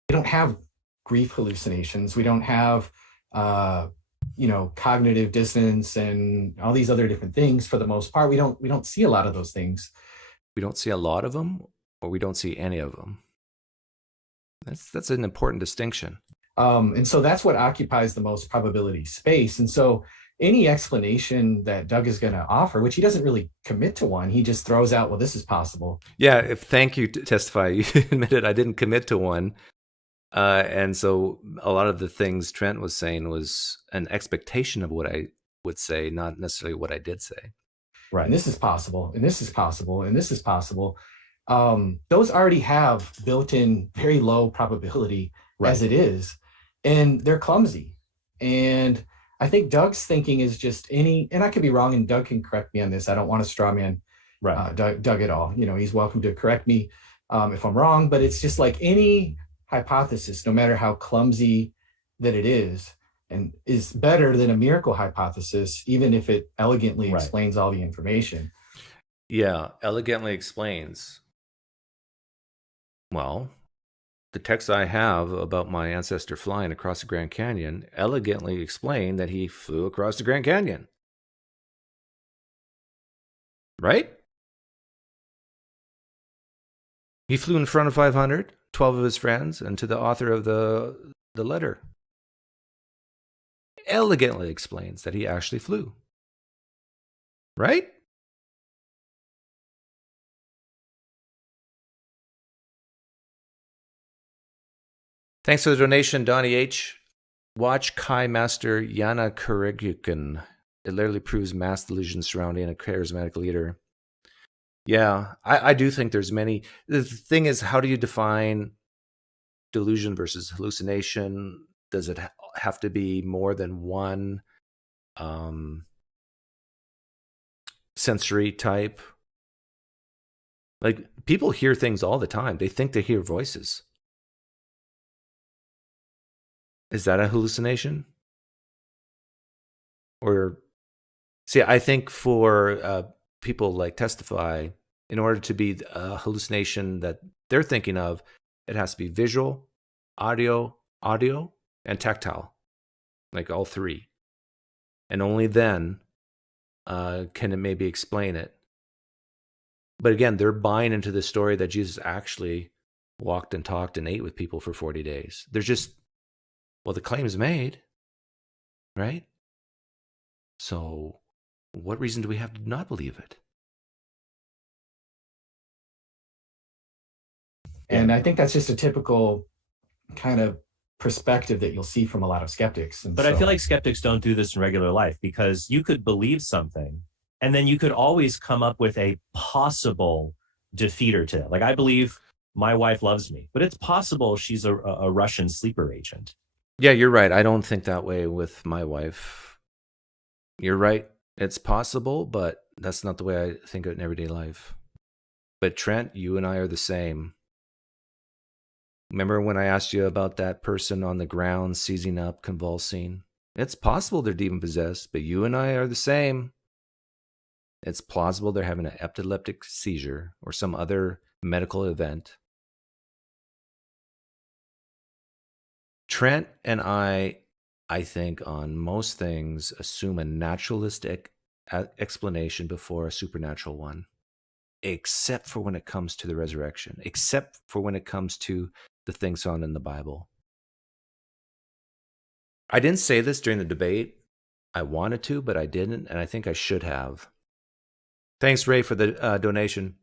We don't have grief hallucinations. We don't have, cognitive dissonance and all these other different things. For the most part, we don't see a lot of those things. We don't see a lot of them, or we don't see any of them. That's an important distinction. And so that's what occupies the most probability space. And so any explanation that Doug is going to offer, which he doesn't really commit to one, he just throws out, well, this is possible. Yeah, thank you, Testify. You admitted I didn't commit to one. And so a lot of the things Trent was saying was an expectation of what I would say, not necessarily what I did say. Right. And this is possible, and this is possible, and this is possible. Those already have built-in very low probability as it is, and they're clumsy. And I think Doug's thinking is just and I could be wrong, and Doug can correct me on this. I don't want to straw man Doug at all. He's welcome to correct me if I'm wrong, but it's just like any hypothesis, no matter how clumsy that it is, and is better than a miracle hypothesis, even if it elegantly explains all the information. Yeah, elegantly explains. Well, the text I have about my ancestor flying across the Grand Canyon elegantly explained that he flew across the Grand Canyon. Right? He flew in front of 500, 12 of his friends, and to the author of the letter. Elegantly explains that he actually flew. Right? Thanks for the donation, Donnie H. Watch Kai Master Yana Kuregukin. It literally proves mass delusion surrounding a charismatic leader. Yeah, I do think there's many. The thing is, how do you define delusion versus hallucination? Does it have to be more than one sensory type? Like, people hear things all the time. They think they hear voices. Is that a hallucination? Or, see, I think for people like Testify, in order to be a hallucination that they're thinking of, it has to be visual, audio, and tactile, like all three. And only then can it maybe explain it. But again, they're buying into the story that Jesus actually walked and talked and ate with people for 40 days. They're just, well, the claim is made, right? So what reason do we have to not believe it? And I think that's just a typical kind of perspective that you'll see from a lot of skeptics. But I feel like skeptics don't do this in regular life, because you could believe something and then you could always come up with a possible defeater to it. Like, I believe my wife loves me, but it's possible she's a Russian sleeper agent. Yeah, you're right. I don't think that way with my wife. You're right. It's possible, but that's not the way I think of it in everyday life. But Trent, you and I are the same. Remember when I asked you about that person on the ground seizing up, convulsing? It's possible they're demon-possessed, but you and I are the same. It's plausible they're having an epileptic seizure or some other medical event. Trent and I think on most things assume a naturalistic explanation before a supernatural one, except for when it comes to the resurrection, except for when it comes to the things found in the Bible. I didn't say this during the debate. I wanted to, but I didn't, and I think I should have. Thanks, Ray, for the donation.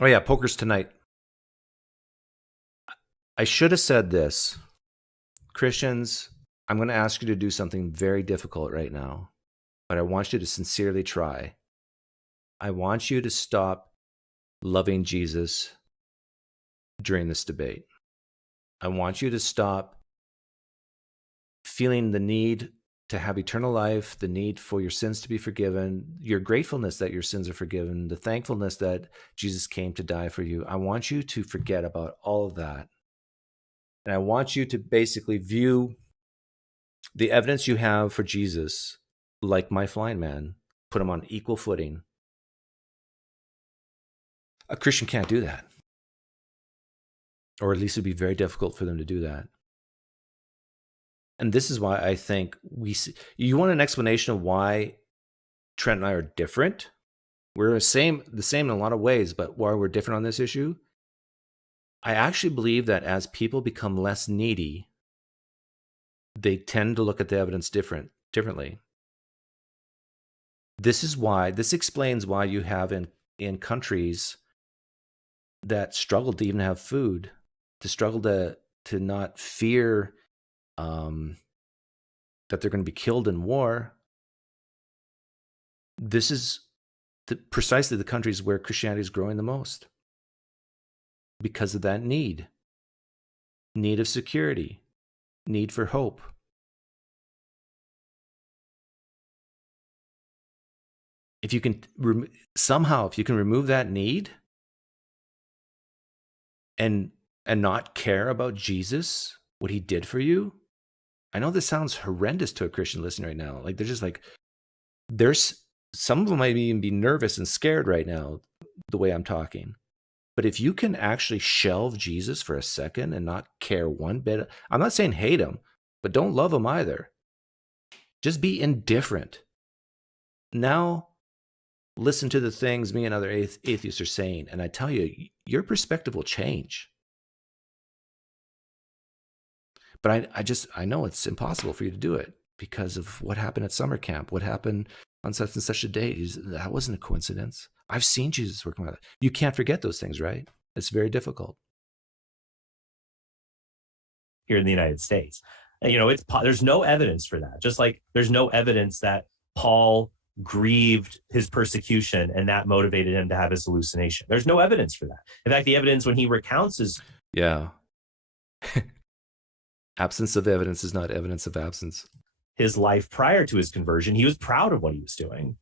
Oh yeah, poker's tonight. I should have said this. Christians, I'm going to ask you to do something very difficult right now, but I want you to sincerely try. I want you to stop loving Jesus during this debate. I want you to stop feeling the need to have eternal life, the need for your sins to be forgiven, your gratefulness that your sins are forgiven, the thankfulness that Jesus came to die for you. I want you to forget about all of that. And I want you to basically view the evidence you have for Jesus like my blind man, put him on equal footing. A Christian can't do that. Or at least it'd be very difficult for them to do that. And this is why I think you want an explanation of why Trent and I are different? We're the same in a lot of ways, but why we're different on this issue? I actually believe that as people become less needy, they tend to look at the evidence differently. This explains why you have in countries that struggle to even have food, to struggle to not fear that they're going to be killed in war. This is precisely the countries where Christianity is growing the most because of that need of security, need for hope. If you can remove that need and not care about Jesus, what he did for you. I know this sounds horrendous to a Christian listening right now. Like they're just like, some of them might even be nervous and scared right now, the way I'm talking. But if you can actually shelve Jesus for a second and not care one bit, I'm not saying hate him, but don't love him either. Just be indifferent. Now, listen to the things me and other atheists are saying, and I tell you, your perspective will change. But I know it's impossible for you to do it because of what happened at summer camp, what happened on such and such a day. That wasn't a coincidence. I've seen Jesus working with it. You can't forget those things, right? It's very difficult. Here in the United States, there's no evidence for that. Just like there's no evidence that Paul grieved his persecution and that motivated him to have his hallucination. There's no evidence for that. In fact, the evidence when he recounts is Absence of evidence is not evidence of absence. His life prior to his conversion, he was proud of what he was doing.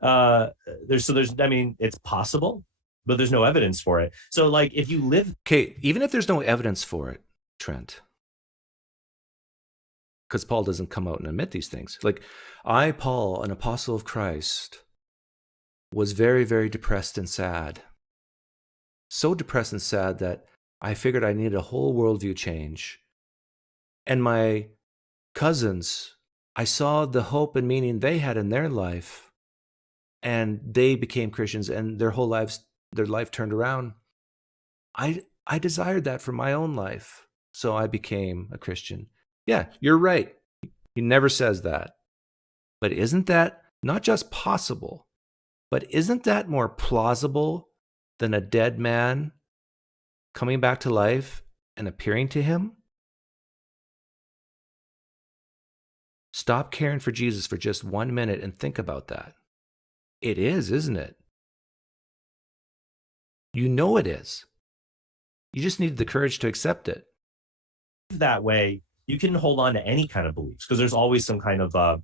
It's possible, but there's no evidence for it. So like if you live... Okay, even if there's no evidence for it, Trent, because Paul doesn't come out and admit these things. Like, I, Paul, an apostle of Christ, was very, very depressed and sad. So depressed and sad that I figured I needed a whole worldview change. And my cousins, I saw the hope and meaning they had in their life, and they became Christians, and their life turned around. I desired that for my own life, so I became a Christian. Yeah, you're right. He never says that. But isn't that not just possible, but isn't that more plausible than a dead man coming back to life and appearing to him? Stop caring for Jesus for just 1 minute and think about that. It is, isn't it? You know it is. You just need the courage to accept it. That way, you can hold on to any kind of beliefs because there's always some kind of a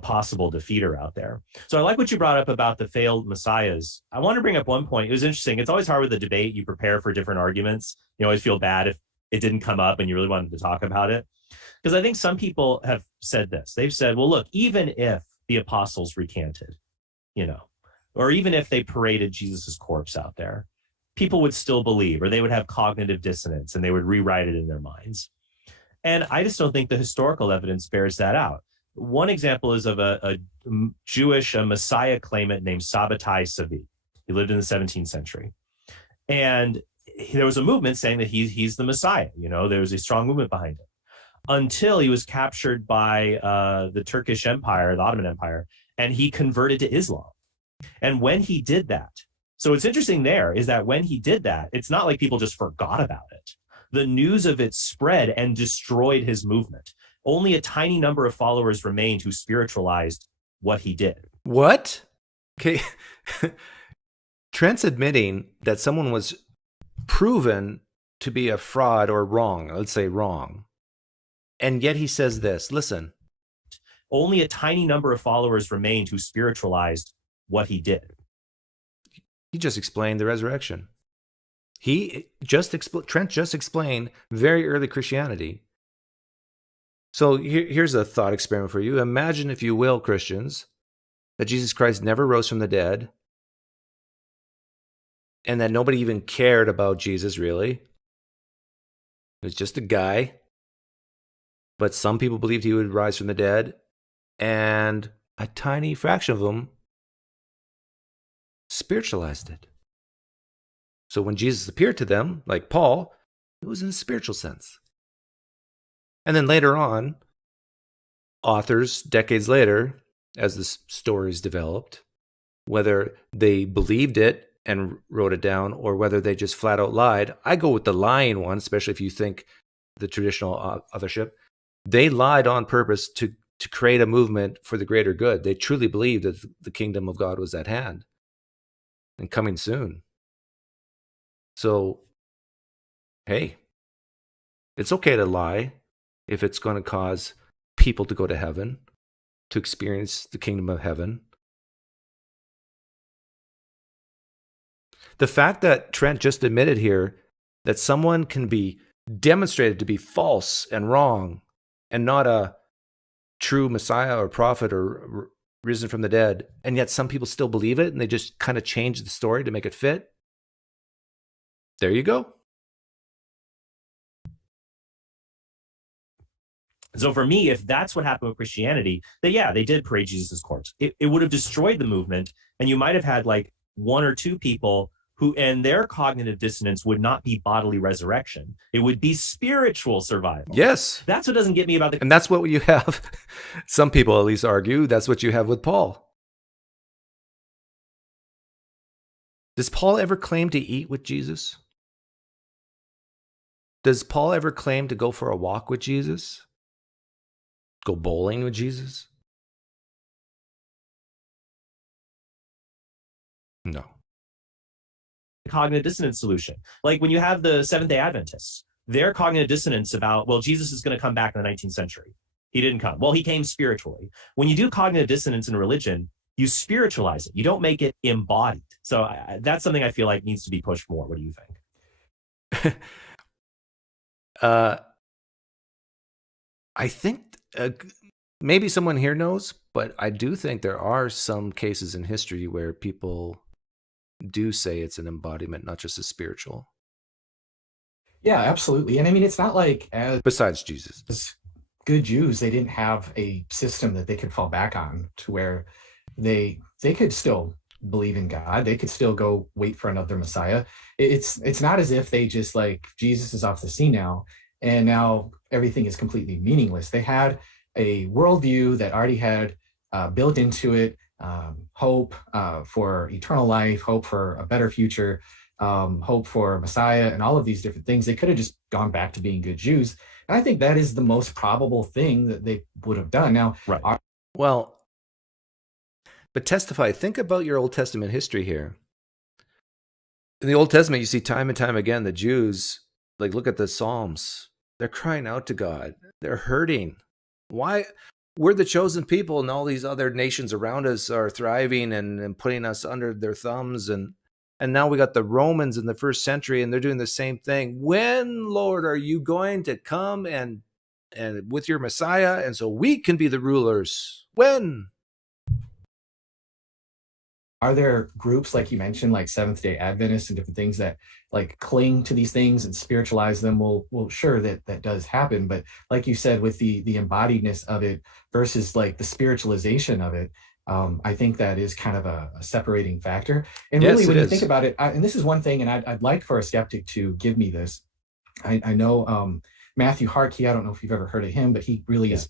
possible defeater out there. So I like what you brought up about the failed messiahs. I want to bring up one point. It was interesting. It's always hard with a debate. You prepare for different arguments. You always feel bad if it didn't come up and you really wanted to talk about it. Because I think some people have said this. They've said, well, look, even if the apostles recanted, or even if they paraded Jesus's corpse out there, people would still believe, or they would have cognitive dissonance and they would rewrite it in their minds. And I just don't think the historical evidence bears that out. One example is of a Jewish Messiah claimant named Sabbatai Tzvi. He lived in the 17th century. And there was a movement saying that he's the Messiah. There was a strong movement behind it. Until he was captured by the Turkish Empire, the Ottoman Empire, and he converted to Islam. And when he did that, So what's interesting there is that when he did that, it's not like people just forgot about it. The news of it spread and destroyed his movement. Only a tiny number of followers remained who spiritualized what he did. What? Okay. Trent's admitting that someone was proven to be a fraud or wrong. Let's say wrong. And yet he says this, listen. Only a tiny number of followers remained who spiritualized what he did. He just explained the resurrection. Trent just explained very early Christianity. So here's a thought experiment for you. Imagine, if you will, Christians, that Jesus Christ never rose from the dead, and that nobody even cared about Jesus, really. It was just a guy, but some people believed he would rise from the dead, and a tiny fraction of them spiritualized it. So when Jesus appeared to them, like Paul, it was in a spiritual sense. And then later on, authors, decades later, as the stories developed, whether they believed it and wrote it down or whether they just flat out lied. I go with the lying one, especially if you think the traditional authorship. They lied on purpose to create a movement for the greater good. They truly believed that the kingdom of God was at hand and coming soon. So, hey, it's okay to lie if it's going to cause people to go to heaven, to experience the kingdom of heaven. The fact that Trent just admitted here that someone can be demonstrated to be false and wrong and not a true Messiah or prophet or risen from the dead, and yet some people still believe it and they just kind of change the story to make it fit. There you go. So for me, if that's what happened with Christianity, then yeah, they did parade Jesus' corpse. It would have destroyed the movement, and you might have had like one or two people who, and their cognitive dissonance would not be bodily resurrection. It would be spiritual survival. Yes. That's what doesn't get me about the... And that's what you have. Some people at least argue that's what you have with Paul. Does Paul ever claim to eat with Jesus? Does Paul ever claim to go for a walk with Jesus? Go bowling with Jesus? No. Cognitive dissonance solution. Like when you have the Seventh-day Adventists, their cognitive dissonance about, well, Jesus is going to come back in the 19th century. He didn't come. Well, he came spiritually. When you do cognitive dissonance in religion, you spiritualize it. You don't make it embodied. So that's something I feel like needs to be pushed more. What do you think? I think maybe someone here knows, but I do think there are some cases in history where people do say it's an embodiment, not just a spiritual. Yeah, absolutely. And I mean, it's not like besides Jesus, as good Jews, they didn't have a system that they could fall back on to where they could still believe in God. They could still go wait for another Messiah. It's not as if they just like, Jesus is off the scene now, and now everything is completely meaningless. They had a worldview that already had built into it hope for eternal life, hope for a better future, hope for Messiah, and all of these different things. They could have just gone back to being good Jews. And I think that is the most probable thing that they would have done. Now, right. But testify, think about your Old Testament history here. In the Old Testament, you see time and time again, the Jews, like look at the Psalms, they're crying out to God. They're hurting. Why? We're the chosen people, and all these other nations around us are thriving and putting us under their thumbs. And now we got the Romans in the first century, and they're doing the same thing. When, Lord, are you going to come and with your Messiah, and so we can be the rulers? When? Are there groups, like you mentioned, like Seventh-day Adventists and different things that like cling to these things and spiritualize them? Well, sure, that does happen. But like you said, with the embodiedness of it versus like the spiritualization of it, I think that is kind of a separating factor. And yes, really, when you think about it, and this is one thing, and I'd like for a skeptic to give me this. I know Matthew Harkey, I don't know if you've ever heard of him, but he really is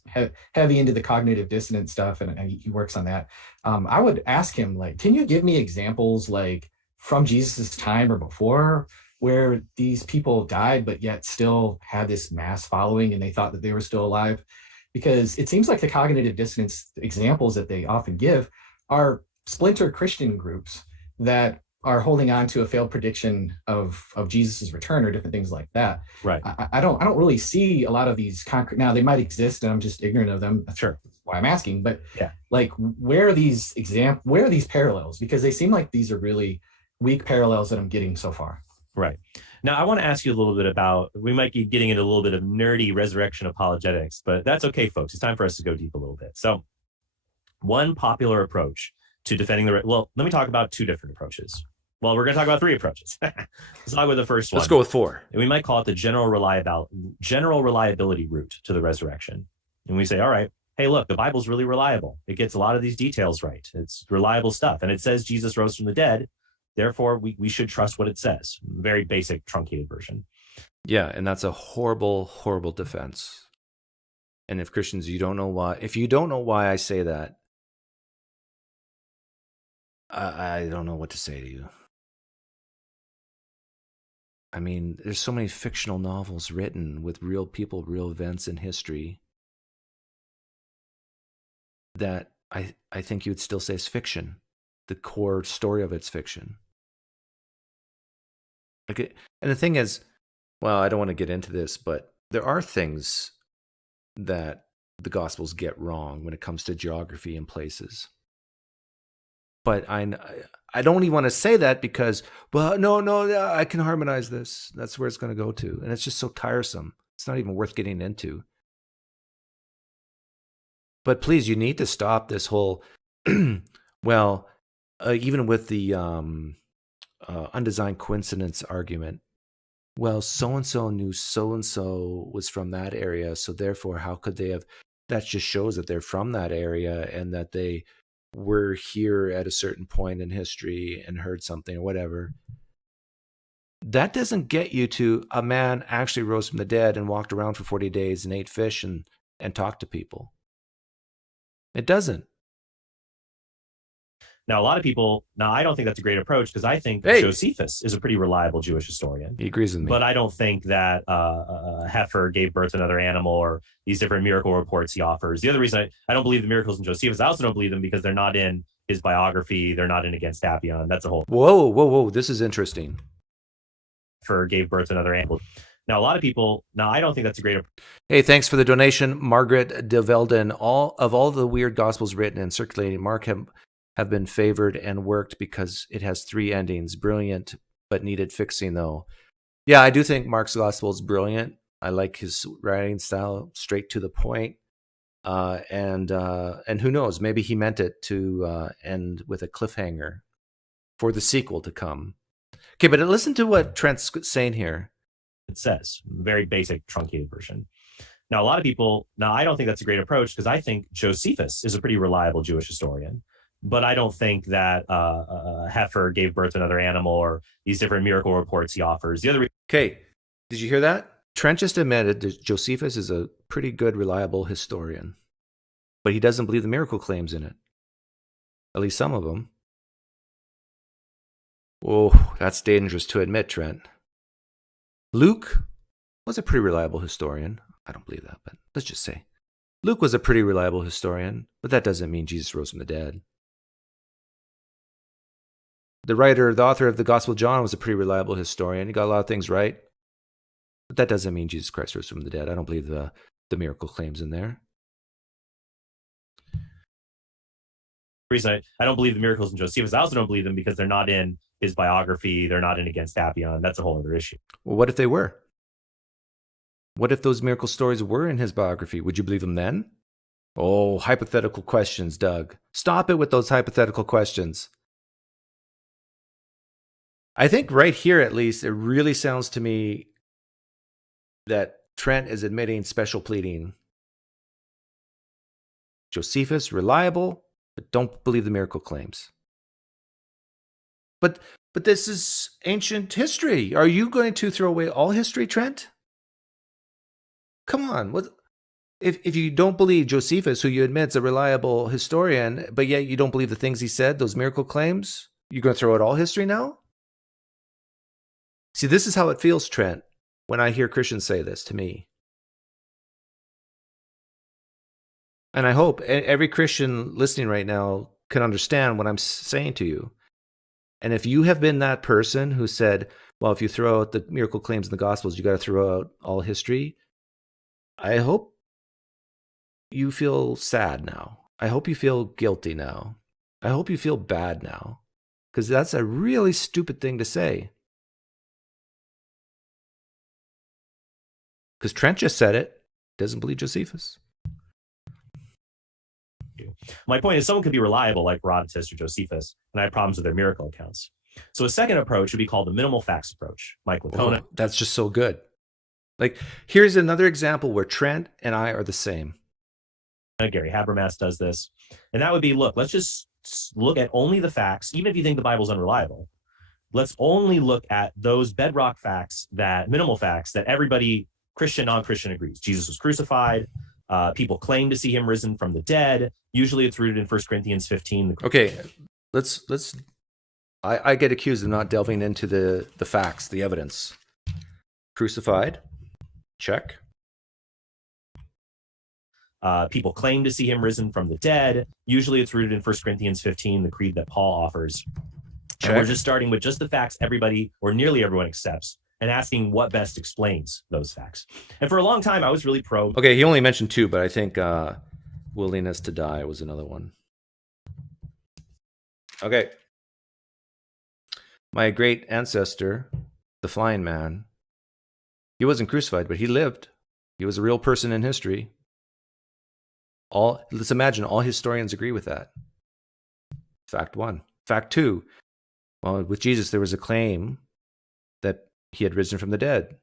heavy into the cognitive dissonance stuff, and he works on that. I would ask him, like, can you give me examples like from Jesus' time or before, where these people died but yet still had this mass following and they thought that they were still alive? Because it seems like the cognitive dissonance examples that they often give are splinter Christian groups that are holding on to a failed prediction of Jesus's return or different things like that. Right. I don't really see a lot of these concrete. Now they might exist, and I'm just ignorant of them. That's Sure. why I'm asking. But Yeah. like, where are these parallels? Because they seem like these are really weak parallels that I'm getting so far. Right. Now, I want to ask you a little bit about, we might be getting into a little bit of nerdy resurrection apologetics, but that's okay, folks. It's time for us to go deep a little bit. So one popular approach to defending well, let me talk about two different approaches. Well, we're going to talk about three approaches. Let's talk with the first one. Let's go with four. And we might call it the general reliability route to the resurrection. And we say, all right, hey, look, the Bible's really reliable. It gets a lot of these details right. It's reliable stuff. And it says Jesus rose from the dead. Therefore, we should trust what it says. Very basic, truncated version. Yeah, and that's a horrible, horrible defense. And if Christians, you don't know why, if you don't know why I say that, I don't know what to say to you. I mean, there's so many fictional novels written with real people, real events in history that I think you would still say it's fiction. The core story of it's fiction. Okay, and the thing is, well, I don't want to get into this, but there are things that the Gospels get wrong when it comes to geography and places. But I don't even want to say that because, well, no, I can harmonize this. That's where it's going to go to. And it's just so tiresome. It's not even worth getting into. But please, you need to stop this whole, well, even with the undesigned coincidence argument. Well, so-and-so knew so-and-so was from that area, so therefore, how could they have? That just shows that they're from that area and that they were here at a certain point in history and heard something or whatever. That doesn't get you to a man actually rose from the dead and walked around for 40 days and ate fish and talked to people. It doesn't. Now, a lot of people, I don't think that's a great approach because I think Josephus is a pretty reliable Jewish historian. He agrees with me. But I don't think that a heifer gave birth to another animal or these different miracle reports he offers. The other reason I don't believe the miracles in Josephus, I also don't believe them because they're not in his biography. They're not in Against Apion. That's a whole. Whoa. This is interesting. Heifer gave birth to another animal. Now, a lot of people, I don't think that's a great approach. Hey, thanks for the donation, Margaret de Velden. All the weird gospels written and circulating, Mark have been favored and worked because it has three endings. Brilliant, but needed fixing, though. Yeah, I do think Mark's gospel is brilliant. I like his writing style, straight to the point. And who knows, maybe he meant it to end with a cliffhanger for the sequel to come. Okay, but listen to what Trent's saying here. It says, very basic, truncated version. Now, a lot of people, I don't think that's a great approach because I think Josephus is a pretty reliable Jewish historian. But I don't think that a heifer gave birth to another animal or these different miracle reports he offers. The other. Okay, did you hear that? Trent just admitted that Josephus is a pretty good, reliable historian, but he doesn't believe the miracle claims in it. At least some of them. Oh, that's dangerous to admit, Trent. Luke was a pretty reliable historian. I don't believe that, but let's just say. Luke was a pretty reliable historian, but that doesn't mean Jesus rose from the dead. The author of the Gospel of John was a pretty reliable historian. He got a lot of things right. But that doesn't mean Jesus Christ rose from the dead. I don't believe the miracle claims in there. Reason I don't believe the miracles in Josephus. I also don't believe them because they're not in his biography. They're not in Against Apion. That's a whole other issue. Well, what if they were? What if those miracle stories were in his biography? Would you believe them then? Oh, hypothetical questions, Doug. Stop it with those hypothetical questions. I think right here, at least, it really sounds to me that Trent is admitting special pleading. Josephus, reliable, but don't believe the miracle claims. But this is ancient history. Are you going to throw away all history, Trent? Come on. If you don't believe Josephus, who you admit is a reliable historian, but yet you don't believe the things he said, those miracle claims, you're going to throw out all history now? See, this is how it feels, Trent, when I hear Christians say this to me. And I hope every Christian listening right now can understand what I'm saying to you. And if you have been that person who said, well, if you throw out the miracle claims in the Gospels, you got to throw out all history, I hope you feel sad now. I hope you feel guilty now. I hope you feel bad now. Because that's a really stupid thing to say. Because Trent just said it. Doesn't believe Josephus. My point is someone could be reliable like Herodotus or Josephus, and I have problems with their miracle accounts. So a second approach would be called the minimal facts approach. Mike Licona. Oh, that's just so good. Like, here's another example where Trent and I are the same. Gary Habermas does this. And that would be, look, let's just look at only the facts, even if you think the Bible's unreliable. Let's only look at those bedrock facts, that minimal facts that everybody, Christian, non-Christian, agrees. Jesus was crucified. People claim to see him risen from the dead. Usually it's rooted in 1 Corinthians 15. Okay, let's. I get accused of not delving into the facts, the evidence. Crucified, check. People claim to see him risen from the dead. Usually it's rooted in 1 Corinthians 15, the creed that Paul offers. And we're just starting with just the facts everybody, or nearly everyone, accepts, and asking what best explains those facts. And for a long time, I was really pro. Okay, he only mentioned two, but I think willingness to die was another one. Okay. My great ancestor, the flying man, he wasn't crucified, but he lived. He was a real person in history. Let's imagine all historians agree with that. Fact one. Fact two. Well, with Jesus, there was a claim that he had risen from the dead.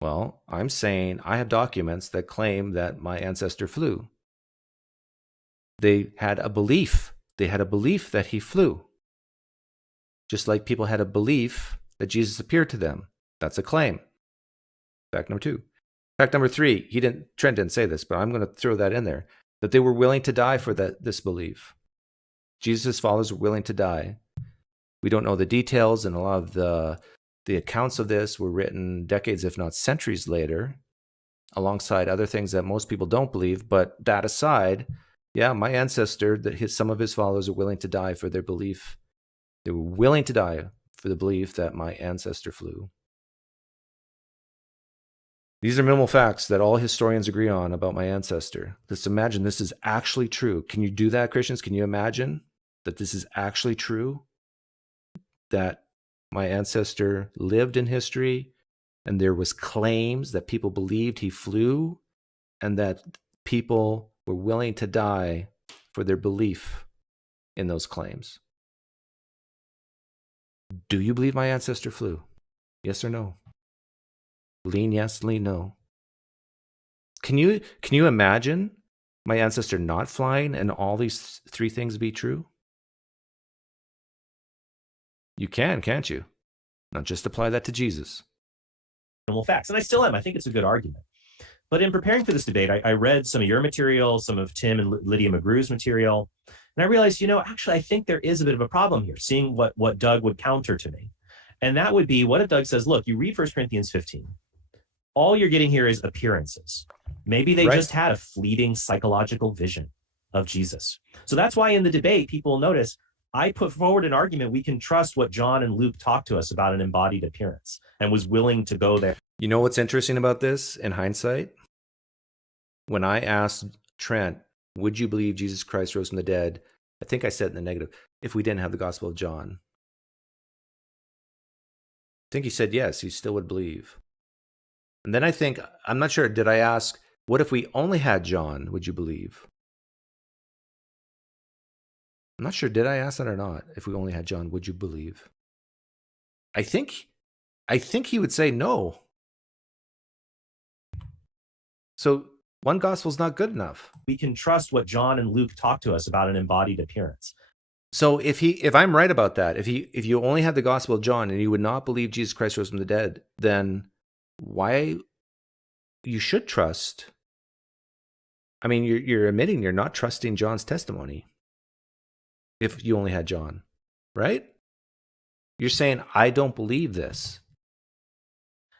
Well, I'm saying I have documents that claim that my ancestor flew. They had a belief. They had a belief that he flew. Just like people had a belief that Jesus appeared to them. That's a claim. Fact number two. Fact number three, Trent didn't say this, but I'm going to throw that in there, that they were willing to die for this belief. Jesus' followers were willing to die. We don't know the details, and a lot of the accounts of this were written decades, if not centuries later, alongside other things that most people don't believe. But that aside, yeah, my ancestor, some of his followers are willing to die for their belief. They were willing to die for the belief that my ancestor flew. These are minimal facts that all historians agree on about my ancestor. Let's imagine this is actually true. Can you do that, Christians? Can you imagine that this is actually true? That my ancestor lived in history, and there was claims that people believed he flew, and that people were willing to die for their belief in those claims. Do you believe my ancestor flew? Yes or no? Lean yes, lean no. Can you imagine my ancestor not flying and all these three things be true? You can, can't you? Now just apply that to Jesus. Minimal facts, and I still am. I think it's a good argument. But in preparing for this debate, I read some of your material, some of Tim and Lydia McGrew's material, and I realized, actually, I think there is a bit of a problem here, seeing what Doug would counter to me. And that would be, what if Doug says, look, you read 1 Corinthians 15. All you're getting here is appearances. Maybe they just had a fleeting psychological vision of Jesus. So that's why in the debate, people notice I put forward an argument we can trust what John and Luke talked to us about an embodied appearance and was willing to go there. You know what's interesting about this in hindsight? When I asked Trent, would you believe Jesus Christ rose from the dead? I think I said in the negative, if we didn't have the Gospel of John. I think he said yes, he still would believe. And then I'm not sure, did I ask, what if we only had John, would you believe? I'm not sure, did I ask that or not? If we only had John, would you believe? I think he would say no. So one gospel is not good enough. We can trust what John and Luke talked to us about an embodied appearance. So if I'm right about that, if you only had the Gospel of John and you would not believe Jesus Christ rose from the dead, then why you should trust? I mean, you're admitting you're not trusting John's testimony. If you only had John, right? You're saying I don't believe this.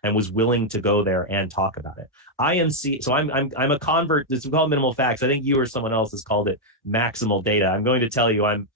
and was willing to go there and talk about it. I'm a convert. This is called minimal facts. I think you or someone else has called it maximal data. I'm going to tell you I'm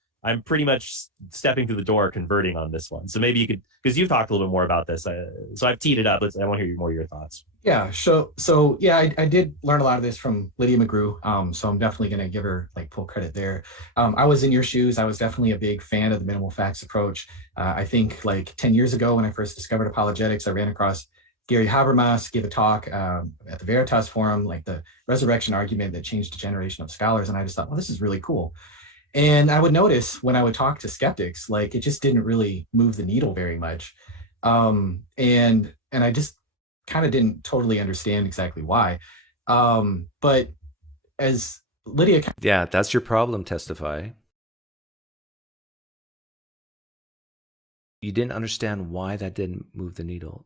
pretty much stepping through the door converting on this one. So maybe you could, because you've talked a little bit more about this. So I've teed it up. I want to hear more of your thoughts. Yeah. So yeah, I did learn a lot of this from Lydia McGrew. So I'm definitely going to give her like full credit there. I was in your shoes. I was definitely a big fan of the minimal facts approach. I think like 10 years ago when I first discovered apologetics, I ran across Gary Habermas give a talk at the Veritas Forum, like the resurrection argument that changed a generation of scholars. And I just thought, well, this is really cool. And I would notice when I would talk to skeptics, like it just didn't really move the needle very much. And I just kind of didn't totally understand exactly why. But as Lydia... Yeah, that's your problem, Testify. You didn't understand why that didn't move the needle.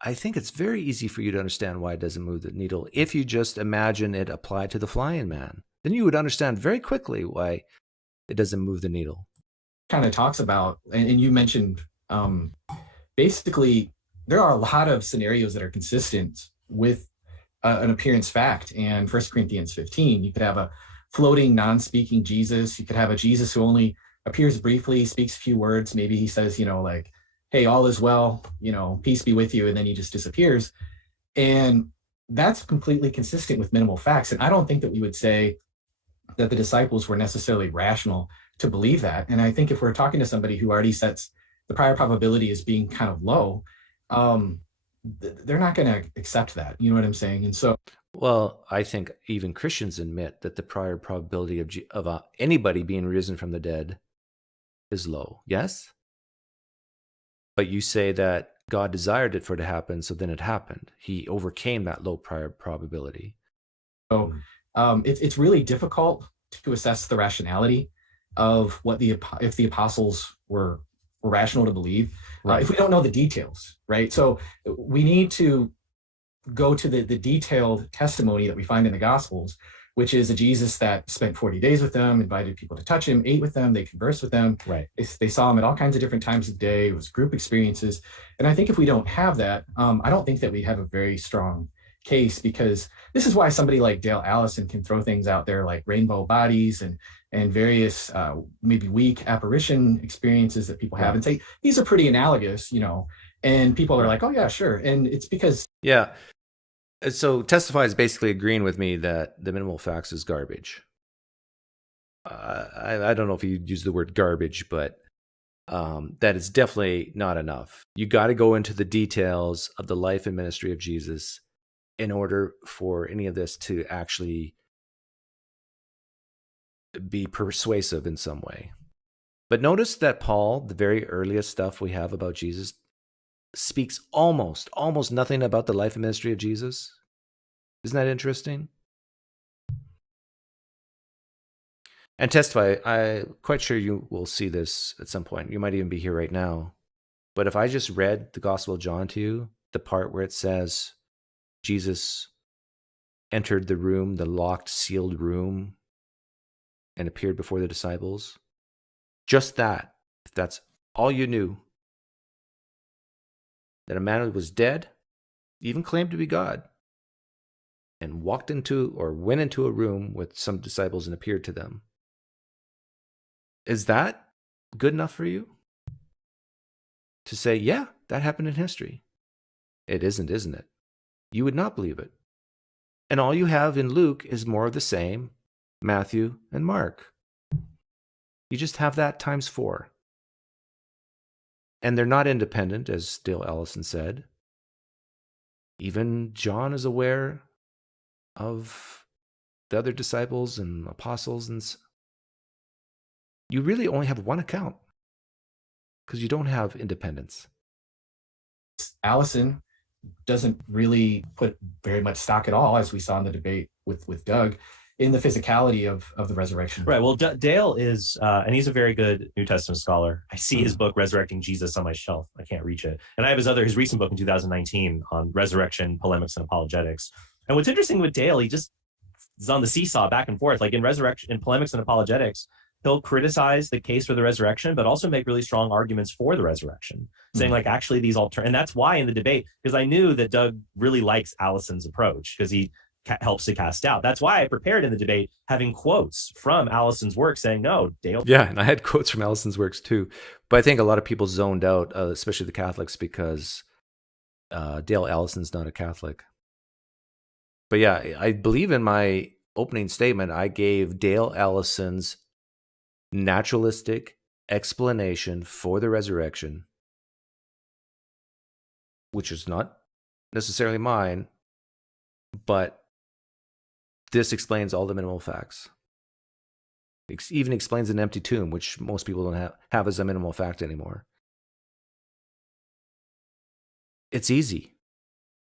I think it's very easy for you to understand why it doesn't move the needle. If you just imagine it applied to the flying man, then you would understand very quickly why it doesn't move the needle. Kind of talks about, and you mentioned, basically, there are a lot of scenarios that are consistent with an appearance fact. And 1 Corinthians 15, you could have a floating, non-speaking Jesus. You could have a Jesus who only appears briefly, speaks a few words. Maybe he says, like, hey, all is well, peace be with you. And then he just disappears. And that's completely consistent with minimal facts. And I don't think that we would say that the disciples were necessarily rational to believe that. And I think if we're talking to somebody who already sets the prior probability as being kind of low, they're not going to accept that. You know what I'm saying? And so, well, I think even Christians admit that the prior probability of anybody being risen from the dead is low. Yes? But you say that God desired it for it to happen, so then it happened. He overcame that low prior probability. So it's really difficult to assess the rationality of what if the apostles were rational to believe, right, if we don't know the details, right? So we need to go to the detailed testimony that we find in the Gospels, which is a Jesus that spent 40 days with them, invited people to touch him, ate with them, they conversed with them. Right. They saw him at all kinds of different times of day. It was group experiences. And I think if we don't have that, I don't think that we have a very strong case, because this is why somebody like Dale Allison can throw things out there like rainbow bodies and various maybe weak apparition experiences that people have and say, these are pretty analogous, and people are like, oh yeah, sure. And it's because... Yeah. So Testify is basically agreeing with me that the minimal facts is garbage. I don't know if you use the word garbage, but that is definitely not enough. You got to go into the details of the life and ministry of Jesus in order for any of this to actually be persuasive in some way. But notice that Paul, the very earliest stuff we have about Jesus, speaks almost nothing about the life and ministry of Jesus. Isn't that interesting? And Testify, I'm quite sure you will see this at some point. You might even be here right now. But if I just read the Gospel of John to you, the part where it says Jesus entered the room, the locked, sealed room, and appeared before the disciples, just that, if that's all you knew, that a man was dead, even claimed to be God, and walked into or went into a room with some disciples and appeared to them. Is that good enough for you? To say, yeah, that happened in history. It isn't it? You would not believe it. And all you have in Luke is more of the same, Matthew and Mark. You just have that times 4. And they're not independent, as Dale Allison said. Even John is aware of the other disciples and apostles. And you really only have one account because you don't have independence. Allison doesn't really put very much stock at all, as we saw in the debate with Doug, in the physicality of the resurrection. Right. Well, Dale is, and he's a very good New Testament scholar. I see his book, Resurrecting Jesus, on my shelf. I can't reach it. And I have his recent book in 2019 on resurrection, polemics, and apologetics. And what's interesting with Dale, he just is on the seesaw back and forth. Like in resurrection, in polemics and apologetics, he'll criticize the case for the resurrection, but also make really strong arguments for the resurrection, saying like actually these and that's why in the debate, because I knew that Doug really likes Allison's approach because he helps to cast doubt. That's why I prepared in the debate having quotes from Allison's work saying, no, Dale. Yeah, and I had quotes from Allison's works too. But I think a lot of people zoned out, especially the Catholics, because Dale Allison's not a Catholic. But yeah, I believe in my opening statement, I gave Dale Allison's naturalistic explanation for the resurrection, which is not necessarily mine, but this explains all the minimal facts. It even explains an empty tomb, which most people don't have as a minimal fact anymore. It's easy.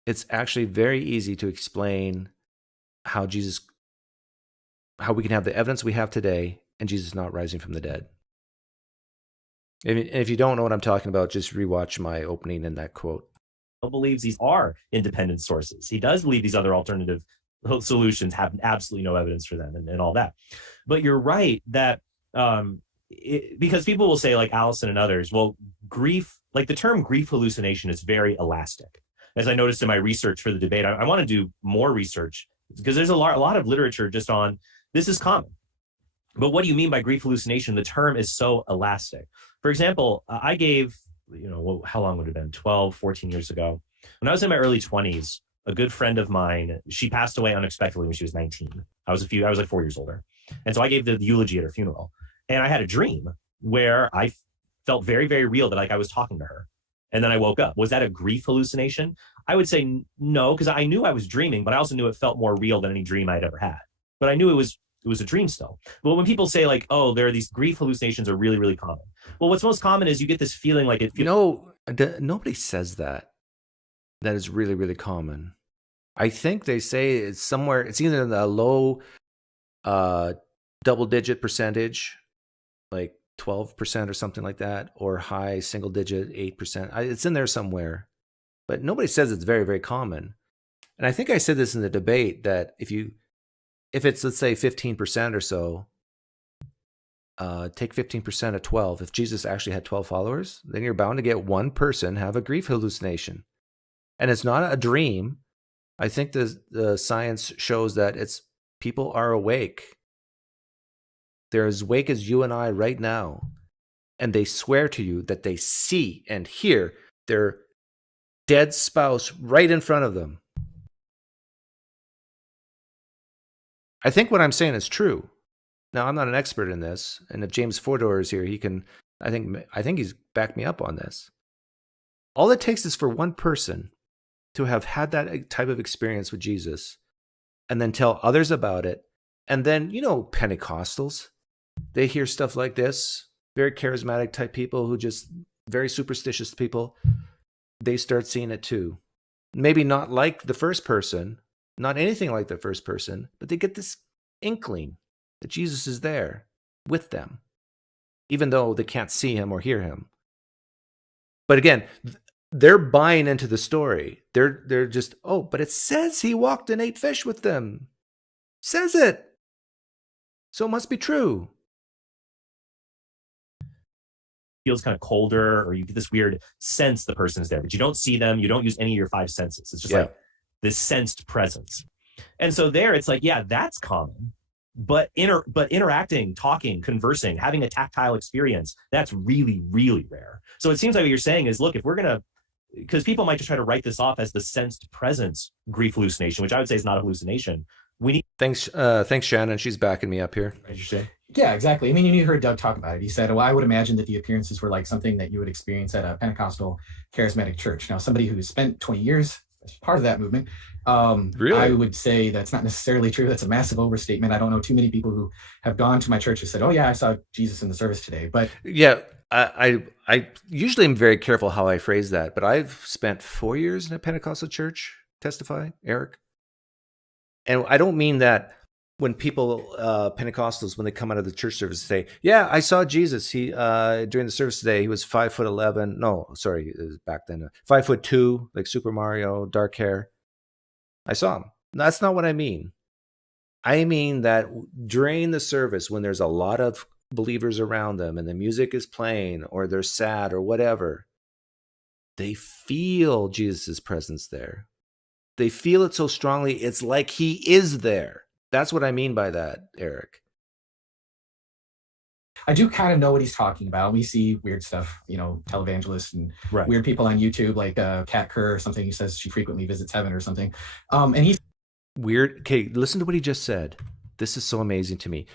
It's actually very easy to explain how we can have the evidence we have today and Jesus not rising from the dead. And if you don't know what I'm talking about, just rewatch my opening in that quote. Believes these are independent sources. He does believe these other alternative solutions have absolutely no evidence for them and all that. But you're right that because people will say, like Allison and others, well, grief, like the term grief hallucination is very elastic. As I noticed in my research for the debate, I want to do more research because there's a lot of literature just on this is common. But what do you mean by grief hallucination? The term is so elastic. For example, I gave, how long would it have been? 12, 14 years ago. When I was in my early 20s, a good friend of mine, she passed away unexpectedly when she was 19. I was like 4 years older. And so I gave the eulogy at her funeral. And I had a dream where I felt very, very real that like I was talking to her. And then I woke up. Was that a grief hallucination? I would say no, because I knew I was dreaming, but I also knew it felt more real than any dream I'd ever had. But I knew it was a dream still. But when people say like, oh, there are these grief hallucinations are really, really common. Well, what's most common is you get this feeling like it. Nobody says that. That is really, really common. I think they say it's somewhere, it's either in the low double-digit percentage, like 12% or something like that, or high single-digit 8%. It's in there somewhere. But nobody says it's very, very common. And I think I said this in the debate that if it's, let's say, 15% or so, take 15% of 12. If Jesus actually had 12 followers, then you're bound to get one person have a grief hallucination. And it's not a dream. I think the science shows that people are awake. They're as awake as you and I right now. And they swear to you that they see and hear their dead spouse right in front of them. I think what I'm saying is true. Now, I'm not an expert in this, and if James Fordor is here, he can. I think he's backed me up on this. All it takes is for one person to have had that type of experience with Jesus, and then tell others about it, and then Pentecostals, they hear stuff like this. Very charismatic type people who just very superstitious people. They start seeing it too. Maybe not like the first person. Not anything like the first person, but they get this inkling that Jesus is there with them, even though they can't see him or hear him. But again, they're buying into the story. They're just, but it says he walked and ate fish with them. Says it. So it must be true. Feels kind of colder, or you get this weird sense the person's there, but you don't see them. You don't use any of your five senses. It's just like this sensed presence. And so there it's like, yeah, that's common. But interacting, talking, conversing, having a tactile experience, that's really, really rare. So it seems like what you're saying is, look, if we're going to, because people might just try to write this off as the sensed presence grief hallucination, which I would say is not a hallucination. We need. Thanks, Shannon. She's backing me up here. Yeah, exactly. I mean, you heard Doug talk about it. He said, I would imagine that the appearances were like something that you would experience at a Pentecostal charismatic church. Now, somebody who's spent 20 years as part of that movement, really? I would say that's not necessarily true. That's a massive overstatement. I don't know too many people who have gone to my church who said, oh yeah, I saw Jesus in the service today. But yeah, I usually am very careful how I phrase that, but I've spent 4 years in a Pentecostal church testifying, Eric. And I don't mean that when people, Pentecostals, when they come out of the church service, say, yeah, I saw Jesus. He, during the service today, he was 5'11". No, sorry, it was back then, 5'2", like Super Mario, dark hair. I saw him. That's not what I mean. I mean that during the service, when there's a lot of believers around them and the music is playing or they're sad or whatever, they feel Jesus' presence there. They feel it so strongly, it's like he is there. That's what I mean by that, Eric. I do kind of know what he's talking about. We see weird stuff, televangelists and weird people on YouTube, like Kat Kerr or something. He says she frequently visits heaven or something. And he's weird. Okay, listen to what he just said. This is so amazing to me.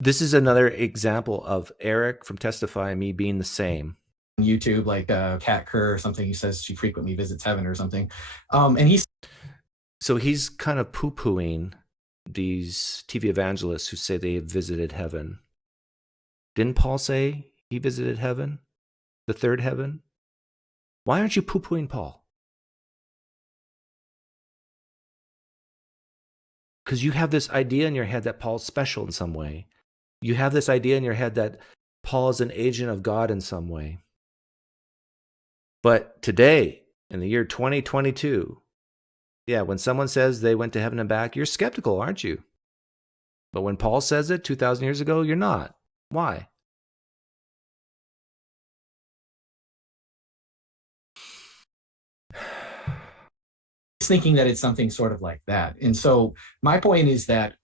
This is another example of Eric from Testify and me being the same. YouTube, like Kat Kerr or something. He says she frequently visits heaven or something. And so he's kind of poo-pooing these TV evangelists who say they have visited heaven. Didn't Paul say he visited heaven? The third heaven? Why aren't you poo-pooing Paul? Because you have this idea in your head that Paul's special in some way. You have this idea in your head that Paul is an agent of God in some way. But today, in the year 2022, when someone says they went to heaven and back, you're skeptical, aren't you? But when Paul says it 2,000 years ago, you're not. Why? Thinking that it's something sort of like that. And so my point is that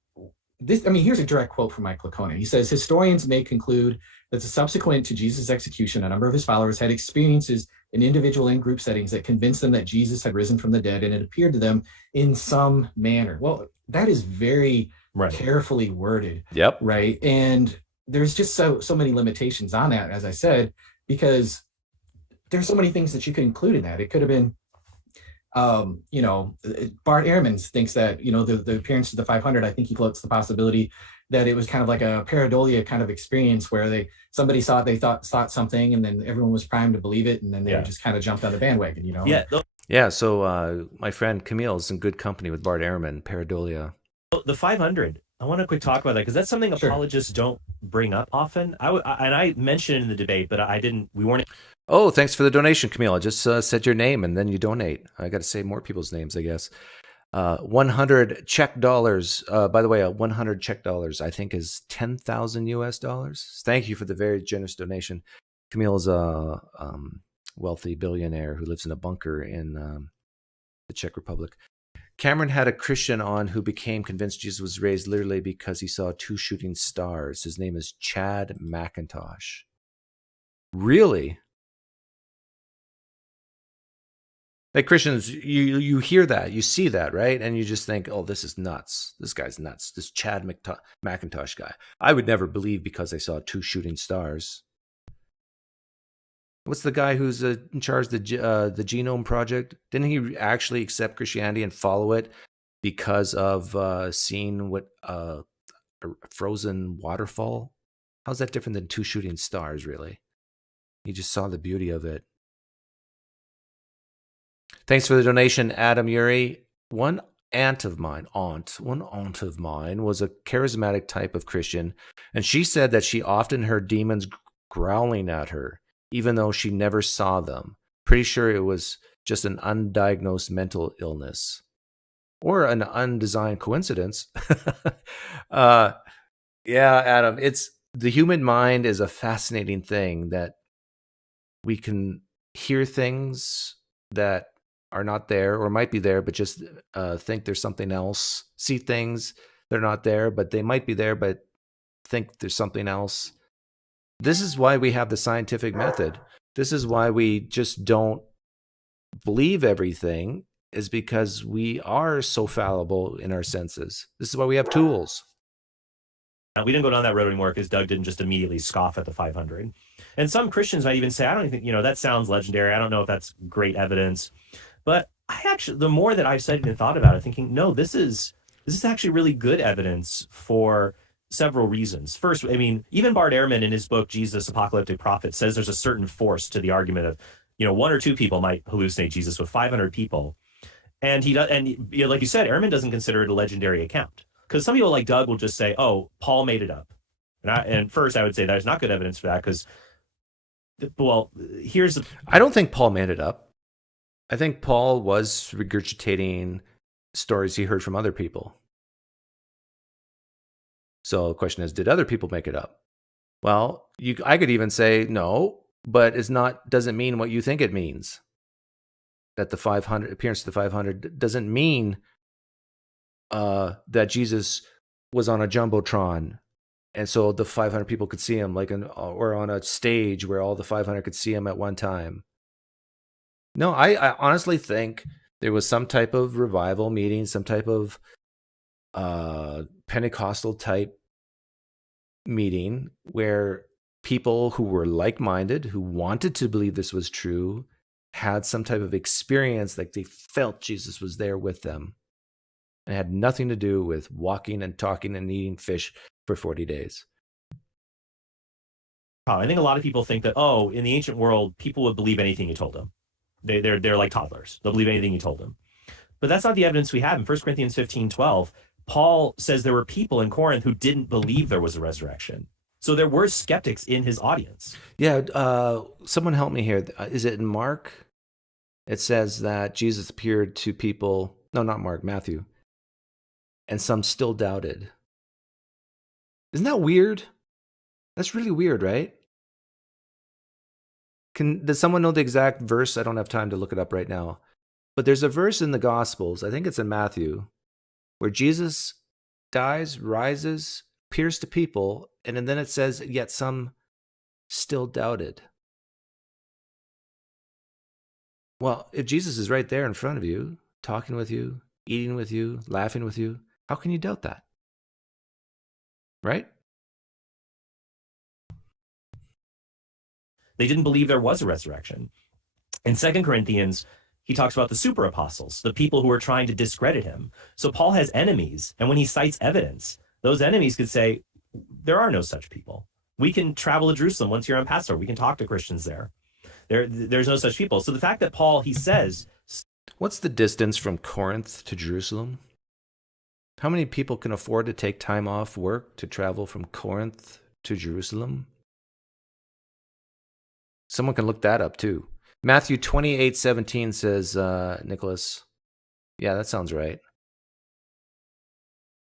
here's a direct quote from Mike Lacona. He says, historians may conclude that subsequent to Jesus' execution, a number of his followers had experiences in individual and group settings that convinced them that Jesus had risen from the dead, and it appeared to them in some manner. Well, that is very carefully worded. Yep. Right. And there's just so many limitations on that, as I said, because there's so many things that you could include in that. It could have been, Bart Ehrman thinks that, the appearance of the 500, I think he floats the possibility that it was kind of like a pareidolia kind of experience where somebody thought something, and then everyone was primed to believe it, and then they just kind of jumped on the bandwagon, Yeah. So my friend Camille is in good company with Bart Ehrman, pareidolia. The 500. I want to quick talk about that because that's something apologists don't bring up often. I mentioned it in the debate, but we weren't. Oh, thanks for the donation, Camille. I just said your name and then you donate. I got to say more people's names, I guess. 100 Czech dollars. By the way, 100 Czech dollars, I think, is 10,000 US dollars. Thank you for the very generous donation. Camille is a wealthy billionaire who lives in a bunker in the Czech Republic. Cameron had a Christian on who became convinced Jesus was raised literally because he saw 2 shooting stars. His name is Chad McIntosh. Really? Like Christians, you hear that, you see that, right? And you just think, oh, this is nuts. This guy's nuts. This Chad McIntosh guy. I would never believe because I saw 2 shooting stars. What's the guy who's in charge of the Genome Project? Didn't he actually accept Christianity and follow it because of seeing what a frozen waterfall? How's that different than 2 shooting stars, really? He just saw the beauty of it. Thanks for the donation, Adam Yuri. One aunt of mine was a charismatic type of Christian, and she said that she often heard demons growling at her, even though she never saw them. Pretty sure it was just an undiagnosed mental illness or an undesigned coincidence. Yeah, Adam, the human mind is a fascinating thing that we can hear things that are not there or might be there, but just think there's something else. See things that are not there, but they might be there, but think there's something else. This is why we have the scientific method. This is why we just don't believe everything, is because we are so fallible in our senses. This is why we have tools. We didn't go down that road anymore because Doug didn't just immediately scoff at the 500. And some Christians might even say, I don't even think, that sounds legendary. I don't know if that's great evidence. But the more that I've studied and thought about it, thinking, no, this is actually really good evidence for several reasons. First, even Bart Ehrman in his book, Jesus, Apocalyptic Prophet, says there's a certain force to the argument of, 1 or 2 people might hallucinate Jesus with 500 people. And he does, and like you said, Ehrman doesn't consider it a legendary account. Because some people like Doug will just say, oh, Paul made it up. And first I would say there's not good evidence for that because, I don't think Paul made it up. I think Paul was regurgitating stories he heard from other people. So the question is, did other people make it up? Well, I could even say no, but doesn't mean what you think it means. That the 500 appearance of the 500 doesn't mean that Jesus was on a jumbotron, and so the 500 people could see him, or on a stage where all the 500 could see him at one time. No, I honestly think there was some type of revival meeting, some type of Pentecostal type meeting where people who were like-minded, who wanted to believe this was true, had some type of experience, like they felt Jesus was there with them. And it had nothing to do with walking and talking and eating fish for 40 days. I think a lot of people think that, in the ancient world, people would believe anything you told them. They're like toddlers. They'll believe anything you told them. But that's not the evidence we have. In 1 Corinthians 15:12, Paul says there were people in Corinth who didn't believe there was a resurrection. So there were skeptics in his audience. Yeah, someone help me here. Is it in Mark? It says that Jesus appeared to people. No, not Mark, Matthew. And some still doubted. Isn't that weird? That's really weird, right? Does someone know the exact verse? I don't have time to look it up right now. But there's a verse in the Gospels, I think it's in Matthew, where Jesus dies, rises, appears to people, and then it says, yet some still doubted. Well, if Jesus is right there in front of you, talking with you, eating with you, laughing with you, how can you doubt that? Right? They didn't believe there was a resurrection. In 2 Corinthians, he talks about the super apostles, the people who are trying to discredit him. So Paul has enemies, and when he cites evidence, those enemies could say, there are no such people. We can travel to Jerusalem once you're on Passover. We can talk to Christians there. There's no such people. So the fact that Paul, he says... What's the distance from Corinth to Jerusalem? How many people can afford to take time off work to travel from Corinth to Jerusalem? Someone can look that up too. Matthew 28:17 says, Nicholas. Yeah, that sounds right.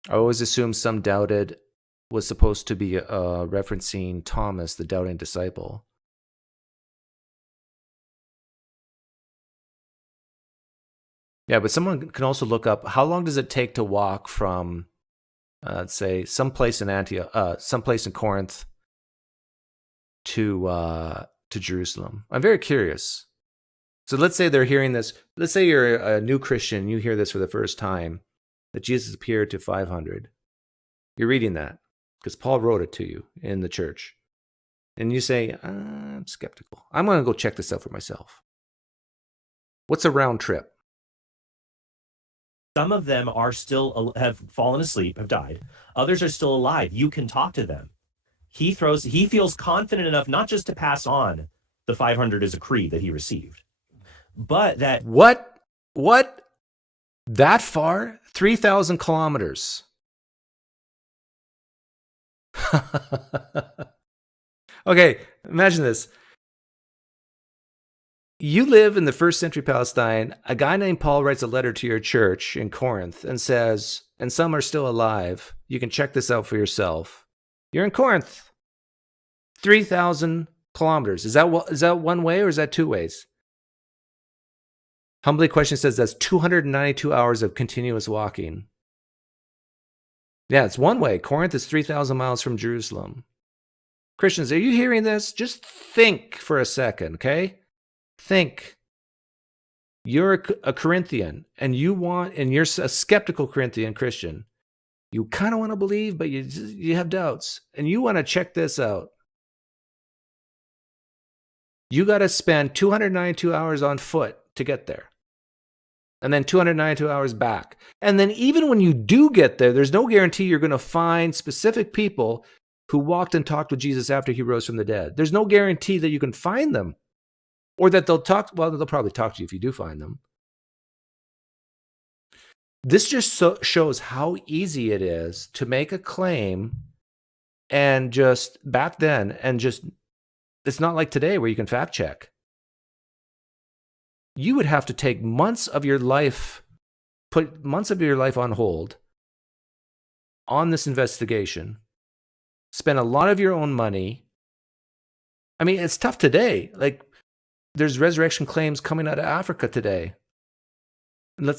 I always assumed some doubted was supposed to be referencing Thomas, the doubting disciple. Yeah, but someone can also look up, how long does it take to walk from, let's say, someplace in Antioch, someplace in Corinth to Jerusalem? I'm very curious. So let's say they're hearing this. Let's say you're a new Christian, you hear this for the first time, that Jesus appeared to 500. You're reading that because Paul wrote it to you in the church. And you say, I'm skeptical. I'm going to go check this out for myself. What's a round trip? Some of them are still, have fallen asleep, have died. Others are still alive. You can talk to them. He feels confident enough not just to pass on the 500 as a creed that he received, but that... What? That far? 3,000 kilometers. Okay, imagine this. You live in the first century Palestine. A guy named Paul writes a letter to your church in Corinth and says, and some are still alive. You can check this out for yourself. You're in Corinth. 3,000 kilometers. Is that one way or is that two ways? Humbly Question says that's 292 hours of continuous walking. Yeah, it's one way. Corinth is 3,000 miles from Jerusalem. Christians, are you hearing this? Just think for a second, okay? Think. You're a Corinthian, and you're a skeptical Corinthian Christian. You kind of want to believe, but you have doubts, and you want to check this out. You got to spend 292 hours on foot to get there, and then 292 hours back. And then even when you do get there, there's no guarantee you're going to find specific people who walked and talked with Jesus after he rose from the dead. There's no guarantee that you can find them. Or that they'll probably talk to you if you do find them. This just shows how easy it is to make a claim and just back then it's not like today where you can fact check. You would have to take months of your life, put months of your life on hold on this investigation, spend a lot of your own money, I mean, it's tough today. Like, there's resurrection claims coming out of Africa today.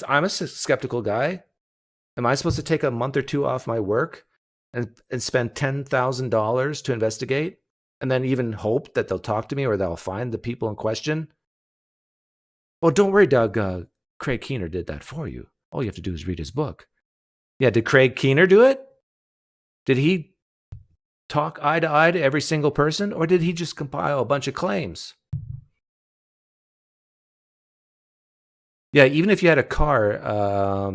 I'm a skeptical guy. Am I supposed to take a month or two off my work and spend $10,000 to investigate, and then even hope that they'll talk to me or they'll find the people in question? Oh, don't worry, Doug. Craig Keener did that for you. All you have to do is read his book. Yeah, did Craig Keener do it? Did he talk eye to eye to every single person, or did he just compile a bunch of claims? Yeah, even if you had a car,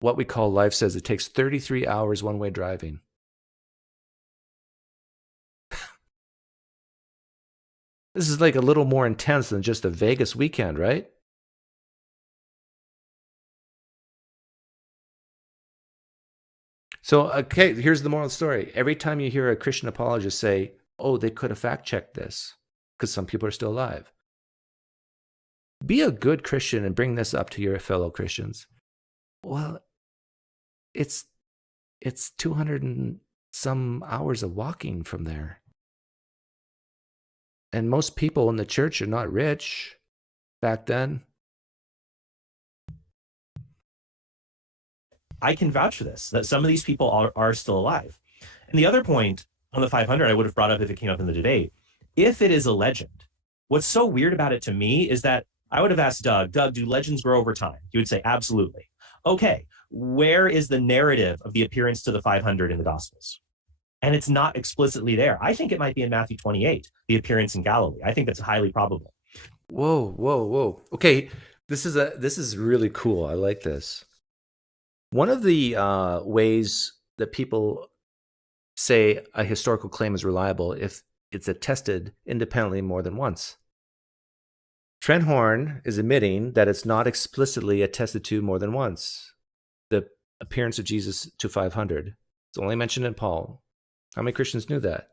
what we call life says it takes 33 hours one-way driving. This is like a little more intense than just a Vegas weekend, right? So, okay, here's the moral of the story. Every time you hear a Christian apologist say, oh, they could have fact-checked this, because some people are still alive. Be a good Christian and bring this up to your fellow Christians. Well, it's 200 and some hours of walking from there. And most people in the church are not rich back then. I can vouch for this, that some of these people are still alive. And the other point on the 500 I would have brought up if it came up in the debate, if it is a legend, what's so weird about it to me is that I would have asked Doug, do legends grow over time? He would say, absolutely. Okay, where is the narrative of the appearance to the 500 in the Gospels? And it's not explicitly there. I think it might be in Matthew 28, the appearance in Galilee. I think that's highly probable. Whoa. Okay, this is really cool. I like this. One of the ways that people say a historical claim is reliable if it's attested independently more than once. Trent Horn is admitting that it's not explicitly attested to more than once. The appearance of Jesus to 500. It's only mentioned in Paul. How many Christians knew that?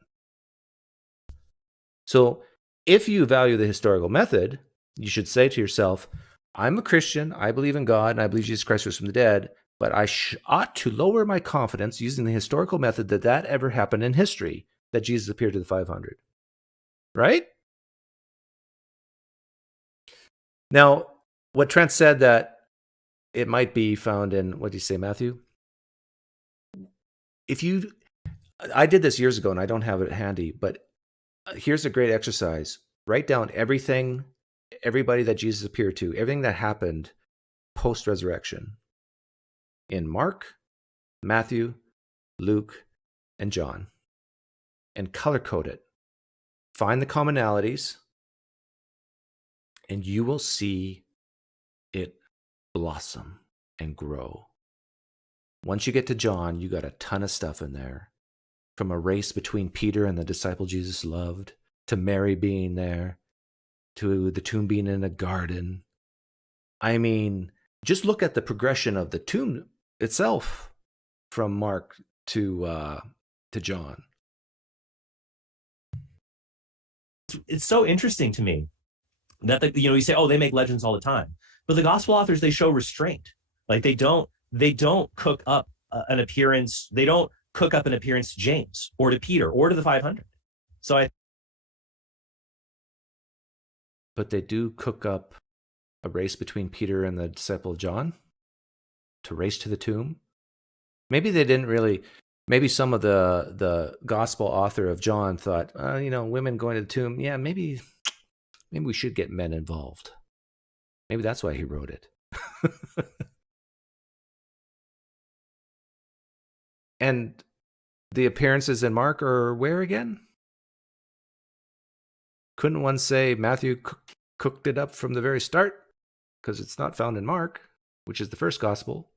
So if you value the historical method, you should say to yourself, I'm a Christian, I believe in God, and I believe Jesus Christ rose from the dead, but I ought to lower my confidence using the historical method that ever happened in history, that Jesus appeared to the 500. Right? Now, what Trent said that it might be found in, what do you say, Matthew? I did this years ago and I don't have it handy, but here's a great exercise. Write down everybody that Jesus appeared to, everything that happened post-resurrection in Mark, Matthew, Luke, and John, and color code it. Find the commonalities, and you will see it blossom and grow. Once you get to John, you got a ton of stuff in there. From a race between Peter and the disciple Jesus loved, to Mary being there, to the tomb being in a garden. I mean, just look at the progression of the tomb itself from Mark to John. It's so interesting to me that you say, oh, they make legends all the time, but the gospel authors, they show restraint. Like they don't cook up an appearance. They don't cook up an appearance to James or to Peter or to the 500. But they do cook up a race between Peter and the disciple John to race to the tomb. Maybe they didn't really. Maybe some of the gospel author of John thought, women going to the tomb. Yeah, maybe we should get men involved. Maybe that's why he wrote it. And the appearances in Mark are where again? Couldn't one say Matthew cooked it up from the very start? Because it's not found in Mark, which is the first gospel.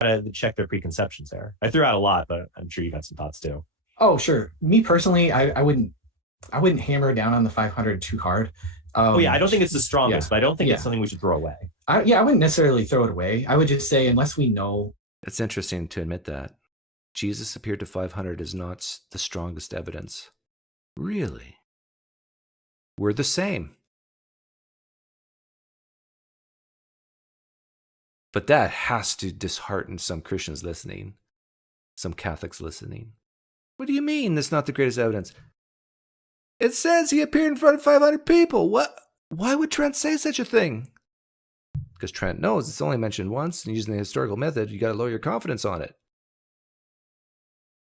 Gotta check their preconceptions there. I threw out a lot, but I'm sure you got some thoughts too. Oh, sure. Me personally, I wouldn't hammer down on the 500 too hard. I don't think it's the strongest, but I don't think it's something we should throw away. I wouldn't necessarily throw it away. I would just say, unless we know. It's interesting to admit that Jesus appeared to 500 is not the strongest evidence. Really? We're the same. But that has to dishearten some Christians listening. some Catholics listening. What do you mean that's not the greatest evidence? It says he appeared in front of 500 people. What? Why would Trent say such a thing? Because Trent knows it's only mentioned once, and using the historical method, you got to lower your confidence on it.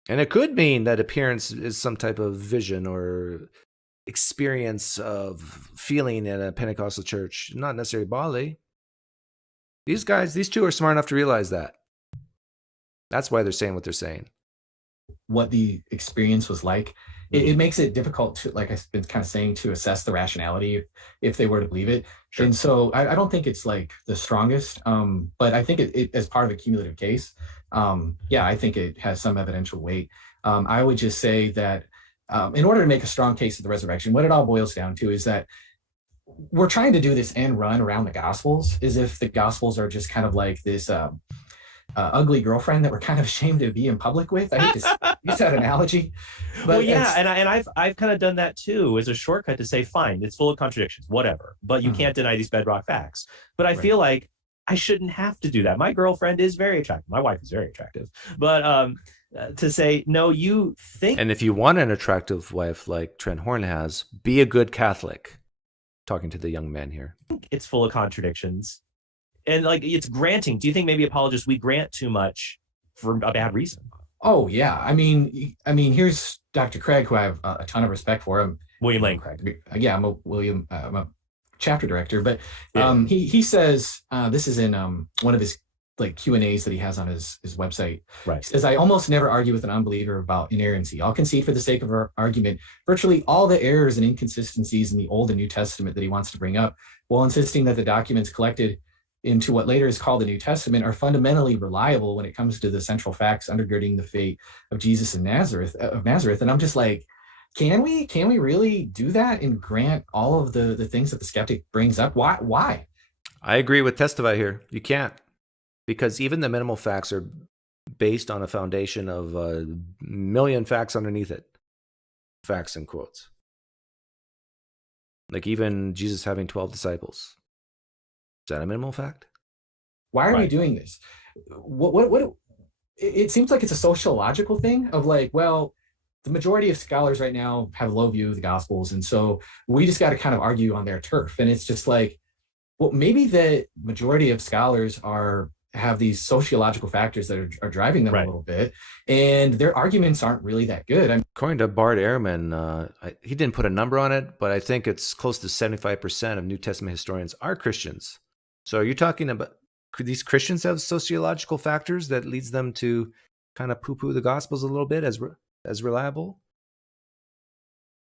And it could mean that appearance is some type of vision or experience of feeling in a Pentecostal church, not necessarily bodily. These two are smart enough to realize that. That's why they're saying what they're saying. What the experience was like, it makes it difficult to, like I've been kind of saying, to assess the rationality if they were to believe it. Sure. And so I don't think it's like the strongest, but I think it as part of a cumulative case, I think it has some evidential weight. I would just say that in order to make a strong case of the resurrection, what it all boils down to is that we're trying to do this end run around the Gospels, as if the Gospels are just kind of like this ugly girlfriend that we're kind of ashamed to be in public with. I hate to use that analogy. But well, yeah, and I've kind of done that too as a shortcut to say, fine, it's full of contradictions, whatever, but you can't deny these bedrock facts. But I feel like I shouldn't have to do that. My girlfriend is very attractive. My wife is very attractive. But to say, no, you think... And if you want an attractive wife like Trent Horn has, be a good Catholic. Talking to the young man here. It's full of contradictions. And like, it's granting. Do you think maybe apologists, we grant too much for a bad reason? Oh, yeah. I mean, here's Dr. Craig, who I have a ton of respect for. Him. William Lane Craig. Yeah, I'm a chapter director. But he says, this is in one of his like Q&As that he has on his website. Right. He says, I almost never argue with an unbeliever about inerrancy. I'll concede for the sake of our argument virtually all the errors and inconsistencies in the Old and New Testament that he wants to bring up, while insisting that the documents collected into what later is called the New Testament are fundamentally reliable when it comes to the central facts undergirding the fate of Jesus of Nazareth. And I'm just like, can we really do that and grant all of the things that the skeptic brings up? Why? I agree with Testify here. You can't. Because even the minimal facts are based on a foundation of a million facts underneath it. Facts in quotes. Like even Jesus having 12 disciples. Is that a minimal fact? Why are we doing this? What it seems like it's a sociological thing of like, well, the majority of scholars right now have a low view of the Gospels. And so we just got to kind of argue on their turf. And it's just like, well, maybe the majority of scholars have these sociological factors that are driving them a little bit, and their arguments aren't really that good. According to Bart Ehrman, he didn't put a number on it, but I think it's close to 75% of New Testament historians are Christians. So are you talking about, could these Christians have sociological factors that leads them to kind of poo-poo the Gospels a little bit as reliable?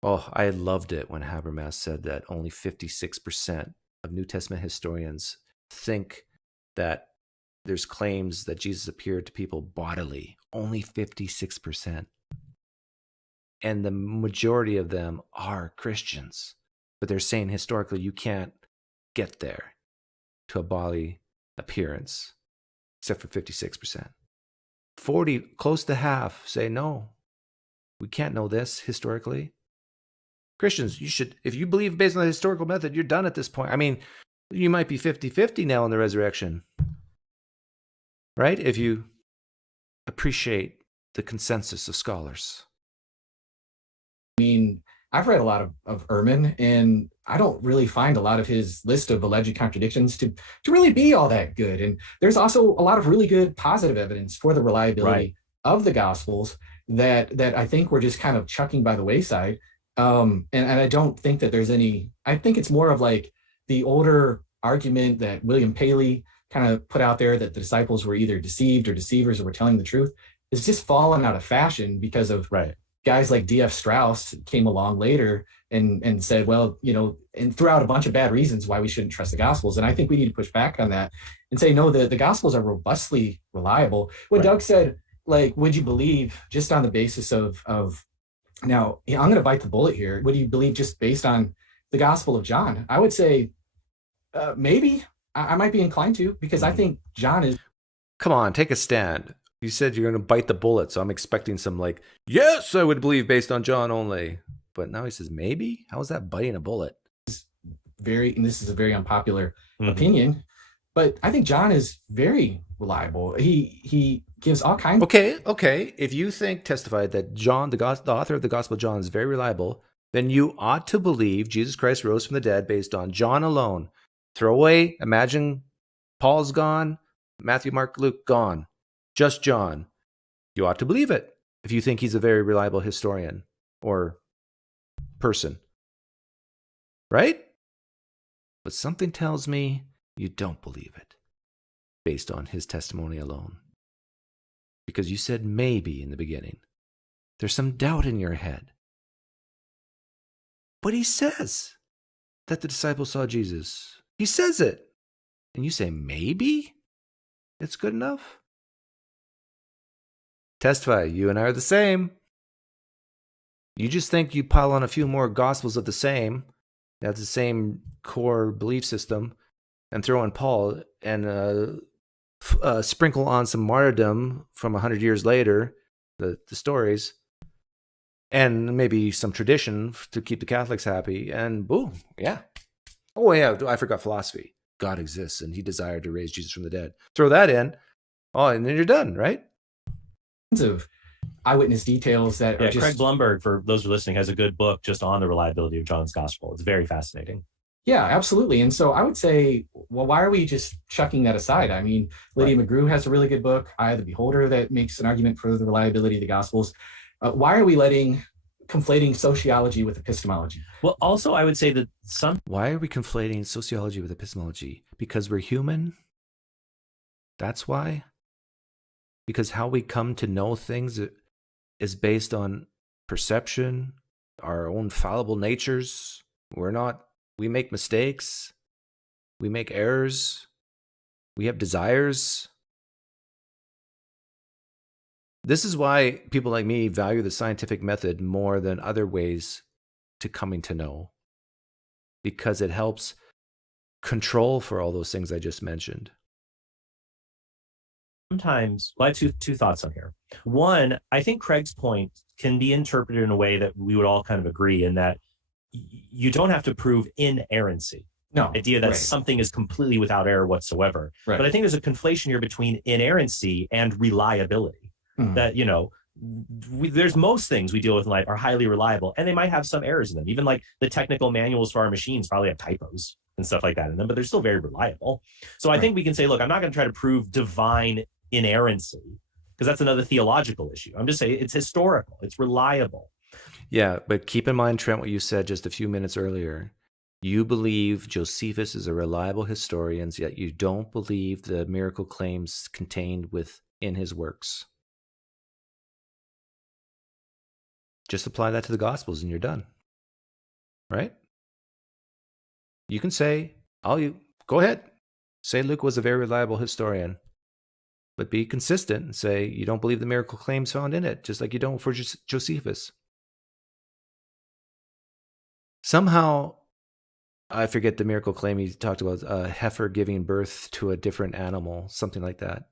Oh, I loved it when Habermas said that only 56% of New Testament historians think that there's claims that Jesus appeared to people bodily. Only 56%. And the majority of them are Christians. But they're saying historically you can't get there to a bodily appearance, except for 56%. 40, close to half, say no. We can't know this historically. Christians, you should, if you believe based on the historical method, you're done at this point. I mean, you might be 50-50 now in the resurrection. Right? If you appreciate the consensus of scholars. I mean, I've read a lot of Ehrman, and I don't really find a lot of his list of alleged contradictions to really be all that good. And there's also a lot of really good positive evidence for the reliability of the Gospels that I think we're just kind of chucking by the wayside. And I don't think that there's any, I think it's more of like the older argument that William Paley kind of put out there that the disciples were either deceived or deceivers or were telling the truth. It's just fallen out of fashion because of guys like D.F. Strauss came along later and said, well, and threw out a bunch of bad reasons why we shouldn't trust the Gospels. And I think we need to push back on that and say, no, the Gospels are robustly reliable. When Doug said, like, would you believe just on the basis of now, I'm going to bite the bullet here. Would you believe just based on the Gospel of John? I would say maybe. I might be inclined to, because I think John is... Come on, take a stand. You said you're going to bite the bullet, so I'm expecting some like, yes, I would believe based on John only. But now he says, maybe? How is that biting a bullet? And this is a very unpopular opinion, but I think John is very reliable. He gives all kinds. Okay. If you think testified that John, the author of the Gospel of John, is very reliable, then you ought to believe Jesus Christ rose from the dead based on John alone. Throw away, imagine Paul's gone, Matthew, Mark, Luke gone, just John. You ought to believe it if you think he's a very reliable historian or person. Right? But something tells me you don't believe it based on his testimony alone. Because you said maybe in the beginning. There's some doubt in your head. But he says that the disciples saw Jesus. He says it. And you say maybe? It's good enough? Testify, you and I are the same. You just think you pile on a few more gospels of the same, that's the same core belief system, and throw in Paul and sprinkle on some martyrdom from 100 years later, the stories, and maybe some tradition to keep the Catholics happy, and boom, yeah. Oh yeah, I forgot philosophy. God exists, and he desired to raise Jesus from the dead. Throw that in, and then you're done, right? Of eyewitness details that are just... Craig Blumberg, for those who are listening, has a good book just on the reliability of John's gospel. It's very fascinating. Yeah, absolutely. And so I would say, well, why are we just chucking that aside? I mean, Lydia McGrew has a really good book, Eye of the Beholder, that makes an argument for the reliability of the Gospels. Why are we conflating sociology with epistemology? Well, also, I would say that Why are we conflating sociology with epistemology? Because we're human? That's why? Because how we come to know things is based on perception, our own fallible natures. We make mistakes. We make errors. We have desires. This is why people like me value the scientific method more than other ways to coming to know, because it helps control for all those things I just mentioned. Sometimes, well, I have two thoughts on here. One, I think Craig's point can be interpreted in a way that we would all kind of agree in that you don't have to prove inerrancy. No. The idea that something is completely without error whatsoever. Right. But I think there's a conflation here between inerrancy and reliability. Mm-hmm. That, there's most things we deal with in life are highly reliable, and they might have some errors in them. Even like the technical manuals for our machines probably have typos and stuff like that in them, but they're still very reliable. So I think we can say, look, I'm not going to try to prove divine inerrancy, because that's another theological issue. I'm just saying it's historical, it's reliable. Yeah, but keep in mind, Trent, what you said just a few minutes earlier. You believe Josephus is a reliable historian, yet you don't believe the miracle claims contained within his works. Just apply that to the Gospels and you're done. Right? You can say, go ahead. Say Luke was a very reliable historian. But be consistent and say you don't believe the miracle claims found in it, just like you don't for Josephus. Somehow, I forget the miracle claim he talked about, a heifer giving birth to a different animal, something like that.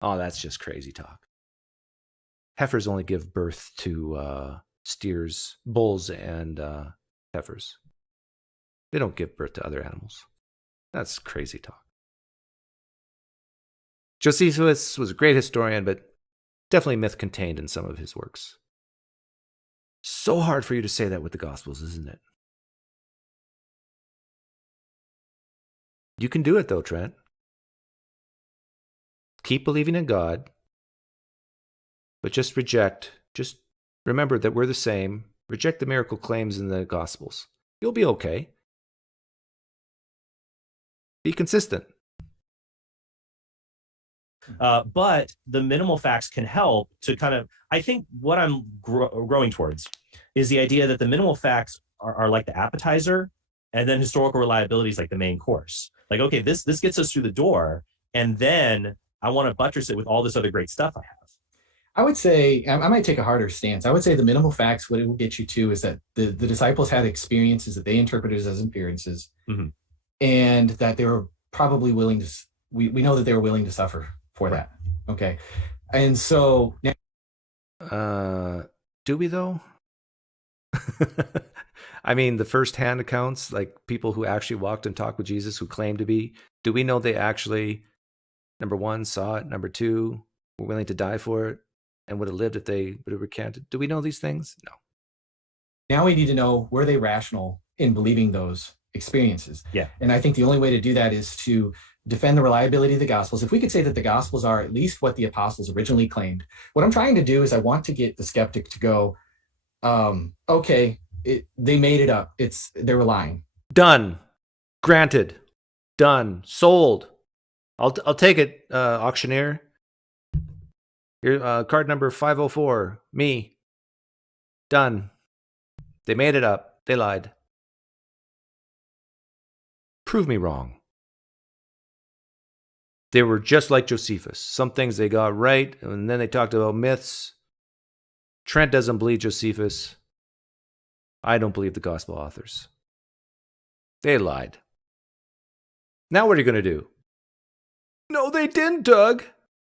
Oh, that's just crazy talk. Heifers only give birth to steers, bulls, and heifers. They don't give birth to other animals. That's crazy talk. Josephus was a great historian, but definitely myth contained in some of his works. So hard for you to say that with the Gospels, isn't it? You can do it though, Trent. Keep believing in God, but just remember that we're the same. Reject the miracle claims in the Gospels. You'll be okay. Be consistent. But the minimal facts can help to kind of, I think what I'm growing towards is the idea that the minimal facts are like the appetizer, and then historical reliability is like the main course. Like, okay, this gets us through the door, and then I want to buttress it with all this other great stuff I have. I would say, I might take a harder stance. I would say the minimal facts, what it will get you to is that the disciples had experiences that they interpreted as appearances, mm-hmm. and that they were probably willing to, we know that they were willing to suffer for that. Okay. And so do we though? I mean, the first-hand accounts, like people who actually walked and talked with Jesus, who claimed to be, do we know they actually, number one, saw it, number two, were willing to die for it and would have lived if they would have recanted. Do we know these things? No. Now we need to know, were they rational in believing those experiences? Yeah. And I think the only way to do that is to defend the reliability of the Gospels. If we could say that the Gospels are at least what the apostles originally claimed, what I'm trying to do is I want to get the skeptic to go, okay, they made it up. They were lying. Done. Granted. Done. Sold. I'll take it, auctioneer. Your card number 504. Me. Done. They made it up. They lied. Prove me wrong. They were just like Josephus. Some things they got right, and then they talked about myths. Trent doesn't believe Josephus. I don't believe the gospel authors. They lied. Now what are you going to do? No, they didn't, Doug.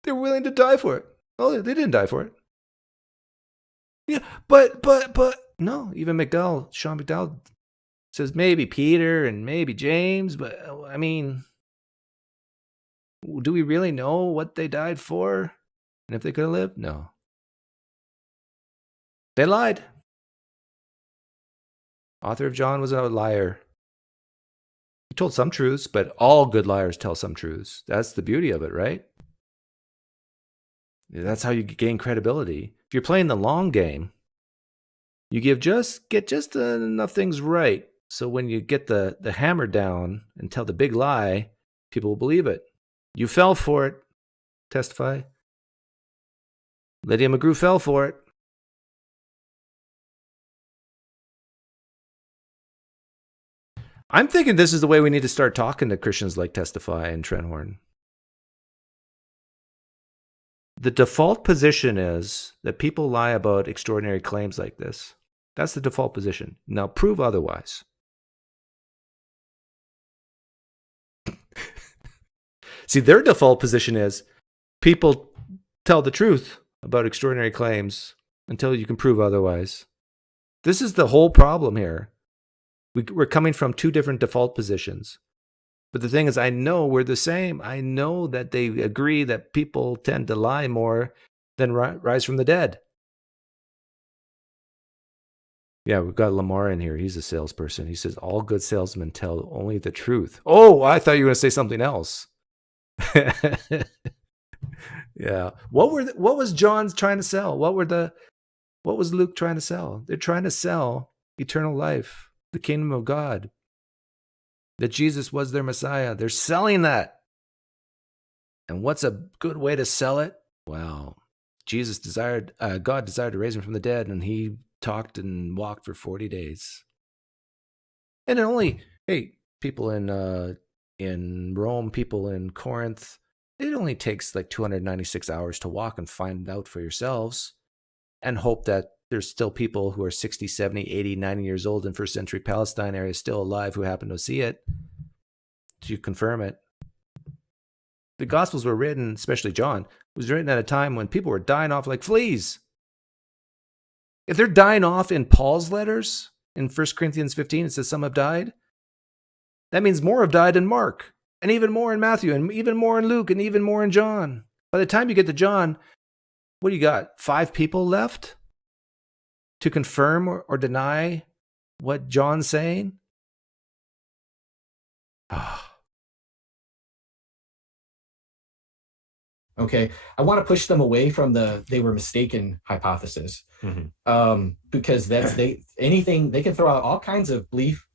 They were willing to die for it. Oh, they didn't die for it. Yeah, but no, even Sean McDowell says maybe Peter and maybe James, but I mean, do we really know what they died for? And if they could have lived? No. They lied. Author of John was a liar. He told some truths, but all good liars tell some truths. That's the beauty of it, right? That's how you gain credibility. If you're playing the long game, you get just enough things right. So when you get the hammer down and tell the big lie, people will believe it. You fell for it. Testify. Lydia McGrew fell for it. I'm thinking this is the way we need to start talking to Christians like Testify and Trenhorn. The default position is that people lie about extraordinary claims like this. That's the default position. Now prove otherwise. See, their default position is people tell the truth about extraordinary claims until you can prove otherwise. This is the whole problem here. We're coming from two different default positions. But the thing is, I know we're the same. I know that they agree that people tend to lie more than rise from the dead. Yeah, we've got Lamar in here. He's a salesperson. He says, all good salesmen tell only the truth. Oh, I thought you were going to say something else. Yeah. What was John trying to sell? What was Luke trying to sell? They're trying to sell eternal life, the kingdom of God, that Jesus was their Messiah. They're selling that. And what's a good way to sell it? Well, God desired to raise him from the dead, and he talked and walked for 40 days. And it only, people in Rome, people in Corinth, it only takes like 296 hours to walk and find out for yourselves and hope that there's still people who are 60, 70, 80, 90 years old in first century Palestine area still alive who happen to see it. To confirm it. The Gospels were written, especially John, was written at a time when people were dying off like fleas. If they're dying off in Paul's letters, in 1 Corinthians 15, it says some have died. That means more have died in Mark, and even more in Matthew, and even more in Luke, and even more in John. By the time you get to John, what do you got? 5 people left to confirm or deny what John's saying? Okay, I want to push them away from they were mistaken hypothesis, because anything they can throw out all kinds of brief,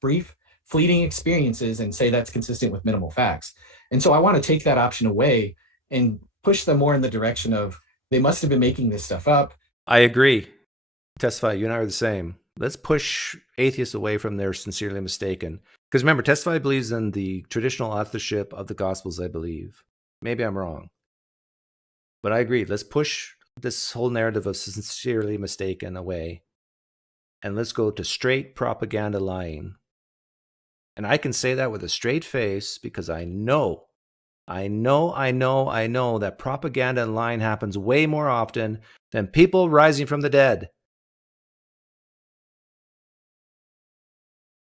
fleeting experiences and say that's consistent with minimal facts. And so I want to take that option away and push them more in the direction of they must have been making this stuff up. I agree. Testify, you and I are the same. Let's push atheists away from their sincerely mistaken. Because remember, Testify believes in the traditional authorship of the Gospels, I believe. Maybe I'm wrong. But I agree. Let's push this whole narrative of sincerely mistaken away. And let's go to straight propaganda lying. And I can say that with a straight face because I know that propaganda and lying happens way more often than people rising from the dead.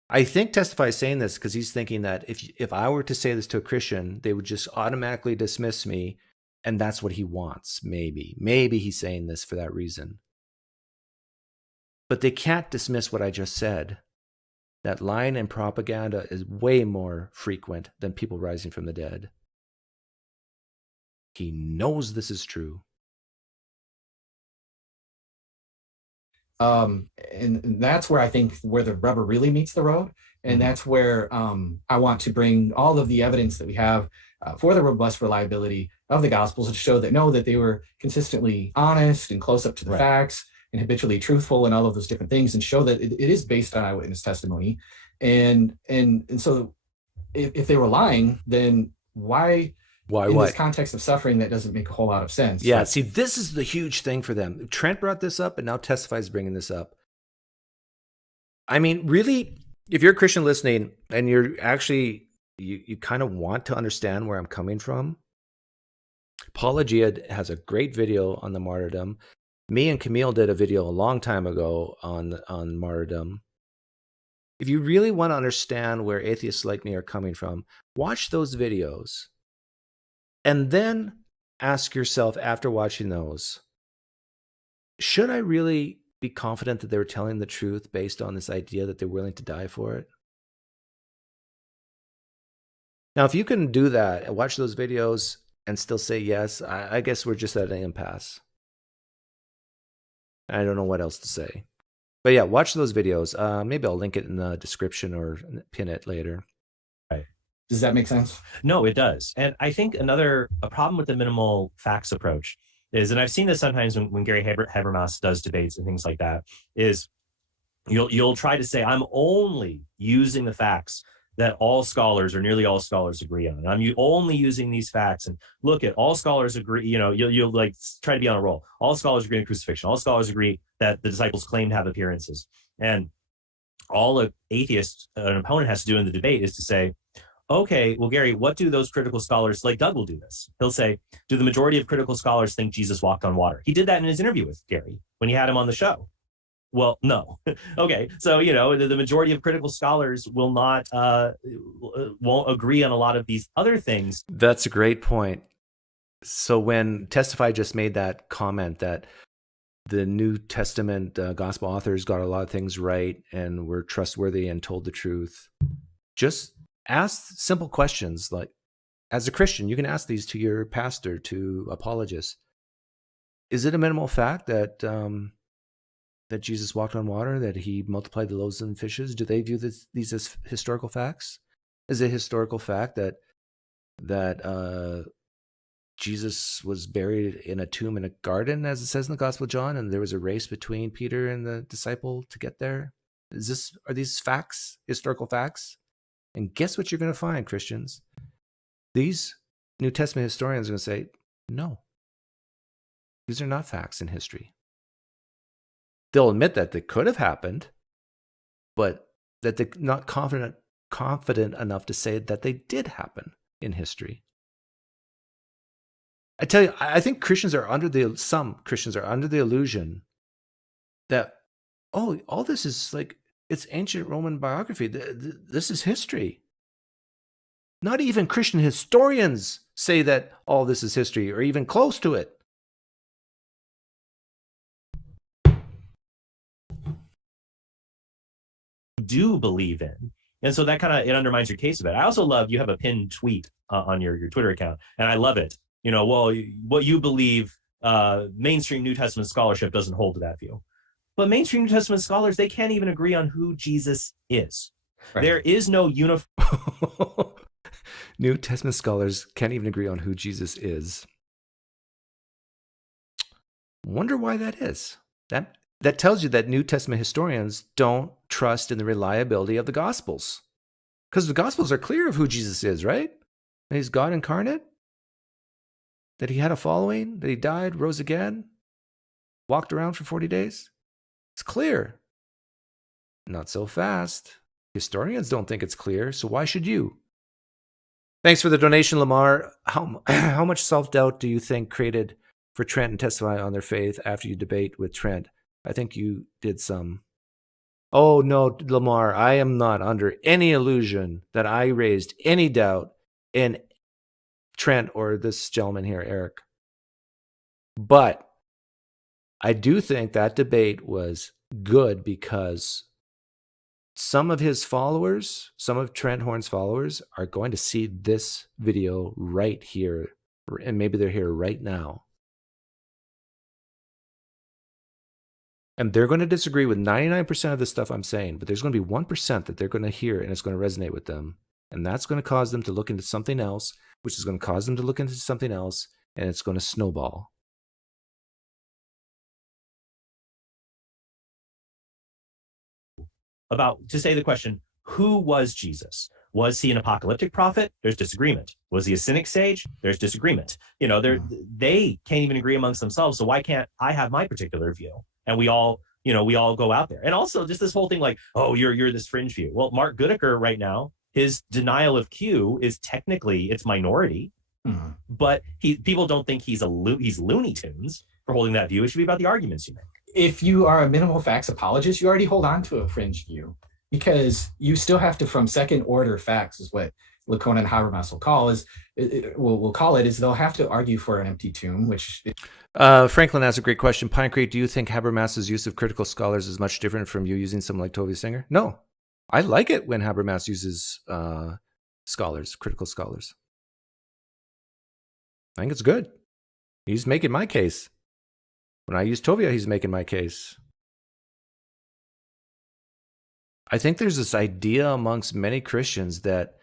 I think Testify is saying this because he's thinking that if I were to say this to a Christian, they would just automatically dismiss me And that's what he wants, maybe. Maybe he's saying this for that reason. But they can't dismiss what I just said. That lying and propaganda is way more frequent than people rising from the dead. He knows this is true. And that's where I think where the rubber really meets the road. And that's where I want to bring all of the evidence that we have for the robust reliability of the Gospels to show that no, that they were consistently honest and close up to the facts and habitually truthful and all of those different things, and show that it is based on eyewitness testimony. And so if they were lying, then why in this context of suffering, that doesn't make a whole lot of sense. Yeah, see, this is the huge thing for them. Trent brought this up, and now Testify is bringing this up. I mean, really, if you're a Christian listening and you're actually, you kind of want to understand where I'm coming from, Apologia has a great video on the martyrdom. Me and Camille did a video a long time ago on martyrdom. If you really want to understand where atheists like me are coming from, watch those videos. And then ask yourself after watching those, should I really be confident that they were telling the truth based on this idea that they're willing to die for it? Now, if you can do that and watch those videos and still say yes, I guess we're just at an impasse. I don't know what else to say. But yeah, watch those videos. Maybe I'll link it in the description or pin it later. Does that make sense? No, it does. And I think a problem with the minimal facts approach is, and I've seen this sometimes when Gary Habermas does debates and things like that, is you'll try to say, I'm only using the facts that all scholars or nearly all scholars agree on. I'm only using these facts, and look at all scholars agree, you'll like try to be on a roll. All scholars agree on crucifixion. All scholars agree that the disciples claim to have appearances. And all an atheist, an opponent has to do in the debate is to say, okay, well, Gary, what do those critical scholars, like Doug will do this. He'll say, do the majority of critical scholars think Jesus walked on water? He did that in his interview with Gary when he had him on the show. Well, no. Okay, so, the majority of critical scholars won't agree on a lot of these other things. That's a great point. So when Testify just made that comment that the New Testament gospel authors got a lot of things right and were trustworthy and told the truth, just ask simple questions. Like, as a Christian, you can ask these to your pastor, to apologists. Is it a minimal fact that that Jesus walked on water, that he multiplied the loaves and fishes? Do they view these as historical facts? Is it a historical fact that Jesus was buried in a tomb in a garden, as it says in the Gospel of John, and there was a race between Peter and the disciple to get there? Are these facts, historical facts? And guess what you're going to find, Christians? These New Testament historians are going to say, no, these are not facts in history. They'll admit that they could have happened, but that they're not confident enough to say that they did happen in history. I tell you, I think some Christians are under the illusion that, all this is like, it's ancient Roman biography. This is history. Not even Christian historians say that all this is history or even close to it. Do believe in. And so that it undermines your case a bit. I also love, you have a pinned tweet on your Twitter account, and I love it. What you believe, mainstream New Testament scholarship doesn't hold to that view. But mainstream New Testament scholars, they can't even agree on who Jesus is. Right. There is no uniform. New Testament scholars can't even agree on who Jesus is. Wonder why that is. That tells you that New Testament historians don't trust in the reliability of the Gospels. Because the Gospels are clear of who Jesus is, right? That he's God incarnate, that he had a following, that he died, rose again, walked around for 40 days. It's clear. Not so fast. Historians don't think it's clear, so why should you? Thanks for the donation, Lamar. How much self-doubt do you think created for Trent and Testify on their faith after you debate with Trent? I think you did some. Oh, no, Lamar, I am not under any illusion that I raised any doubt in Trent or this gentleman here, Eric. But I do think that debate was good because some of his followers, some of Trent Horn's followers, are going to see this video right here, and maybe they're here right now. And they're going to disagree with 99% of the stuff I'm saying, but there's going to be 1% that they're going to hear and it's going to resonate with them. And that's going to cause them to look into something else, which is going to cause them to look into something else, and it's going to snowball. About to say the question, who was Jesus? Was he an apocalyptic prophet? There's disagreement. Was he a cynic sage? There's disagreement. They can't even agree amongst themselves. So why can't I have my particular view? And we all go out there. And also just this whole thing like, oh, you're this fringe view. Well, Mark Goodacre right now, his denial of Q is technically it's minority, but people don't think he's Looney Tunes for holding that view. It should be about the arguments you make. If you are a minimal facts apologist, you already hold on to a fringe view because you still have to, from second order facts, is what Lacona and Habermas will call is they'll have to argue for an empty tomb, which. Franklin asks a great question. PineCreek, do you think Habermas's use of critical scholars is much different from you using someone like Tovia Singer? No, I like it when Habermas uses critical scholars. I think it's good. He's making my case. When I use Tovia, he's making my case. I think there's this idea amongst many Christians that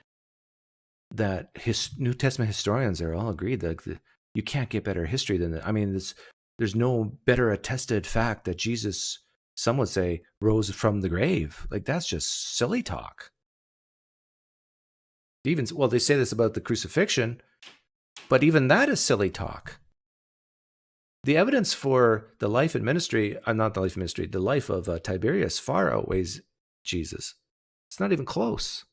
New Testament historians are all agreed that you can't get better history than that. I mean, there's no better attested fact that Jesus, some would say, rose from the grave. Like, that's just silly talk. They say this about the crucifixion, but even that is silly talk. The evidence for the life and ministry, the life of Tiberius far outweighs Jesus. It's not even close.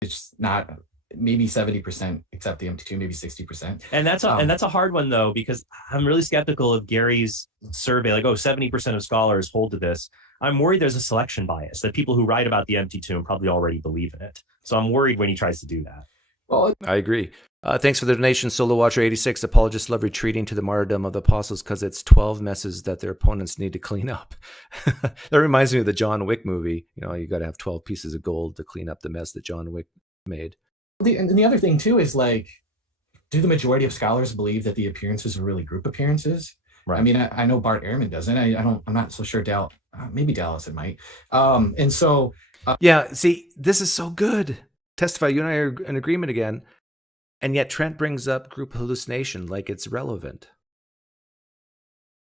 It's not, maybe 70% accept the empty tomb, maybe 60%. And that's a hard one though, because I'm really skeptical of Gary's survey, like, 70% of scholars hold to this. I'm worried there's a selection bias, that people who write about the empty tomb probably already believe in it. So I'm worried when he tries to do that. Well, I agree. Thanks for the donation, Solo Watcher 86. Apologists love retreating to the martyrdom of the apostles because it's 12 messes that their opponents need to clean up. That reminds me of the John Wick movie. You got to have 12 pieces of gold to clean up the mess that John Wick made. And the other thing too is, like, do the majority of scholars believe that the appearances are really group appearances? Right. I mean, I know Bart Ehrman doesn't. I'm not so sure. Maybe Dallas it might. And so. Yeah. See, this is so good. Testify. You and I are in agreement again. And yet Trent brings up group hallucination like it's relevant.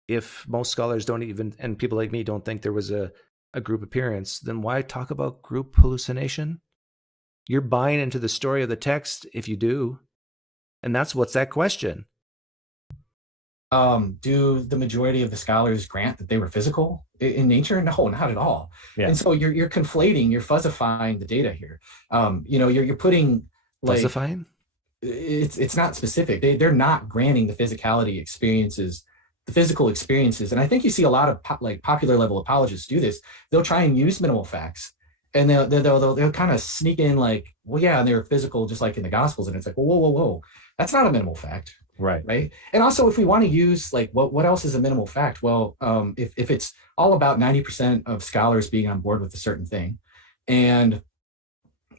If most scholars don't even, and people like me don't think there was a group appearance, then why talk about group hallucination? You're buying into the story of the text if you do. And what's that question? Do the majority of the scholars grant that they were physical in nature? No, not at all. Yeah. And so you're conflating, you're fuzzifying the data here. You're putting like fuzzifying? It's not specific. They're not granting the physicality experiences, the physical experiences. And I think you see a lot of popular level apologists do this. They'll try and use minimal facts, and they'll kind of sneak in like, well, yeah, and they're physical just like in the Gospels, and it's like, whoa, that's not a minimal fact. Right. And also, if we want to use like what else is a minimal fact? Well, if it's all about 90% of scholars being on board with a certain thing, and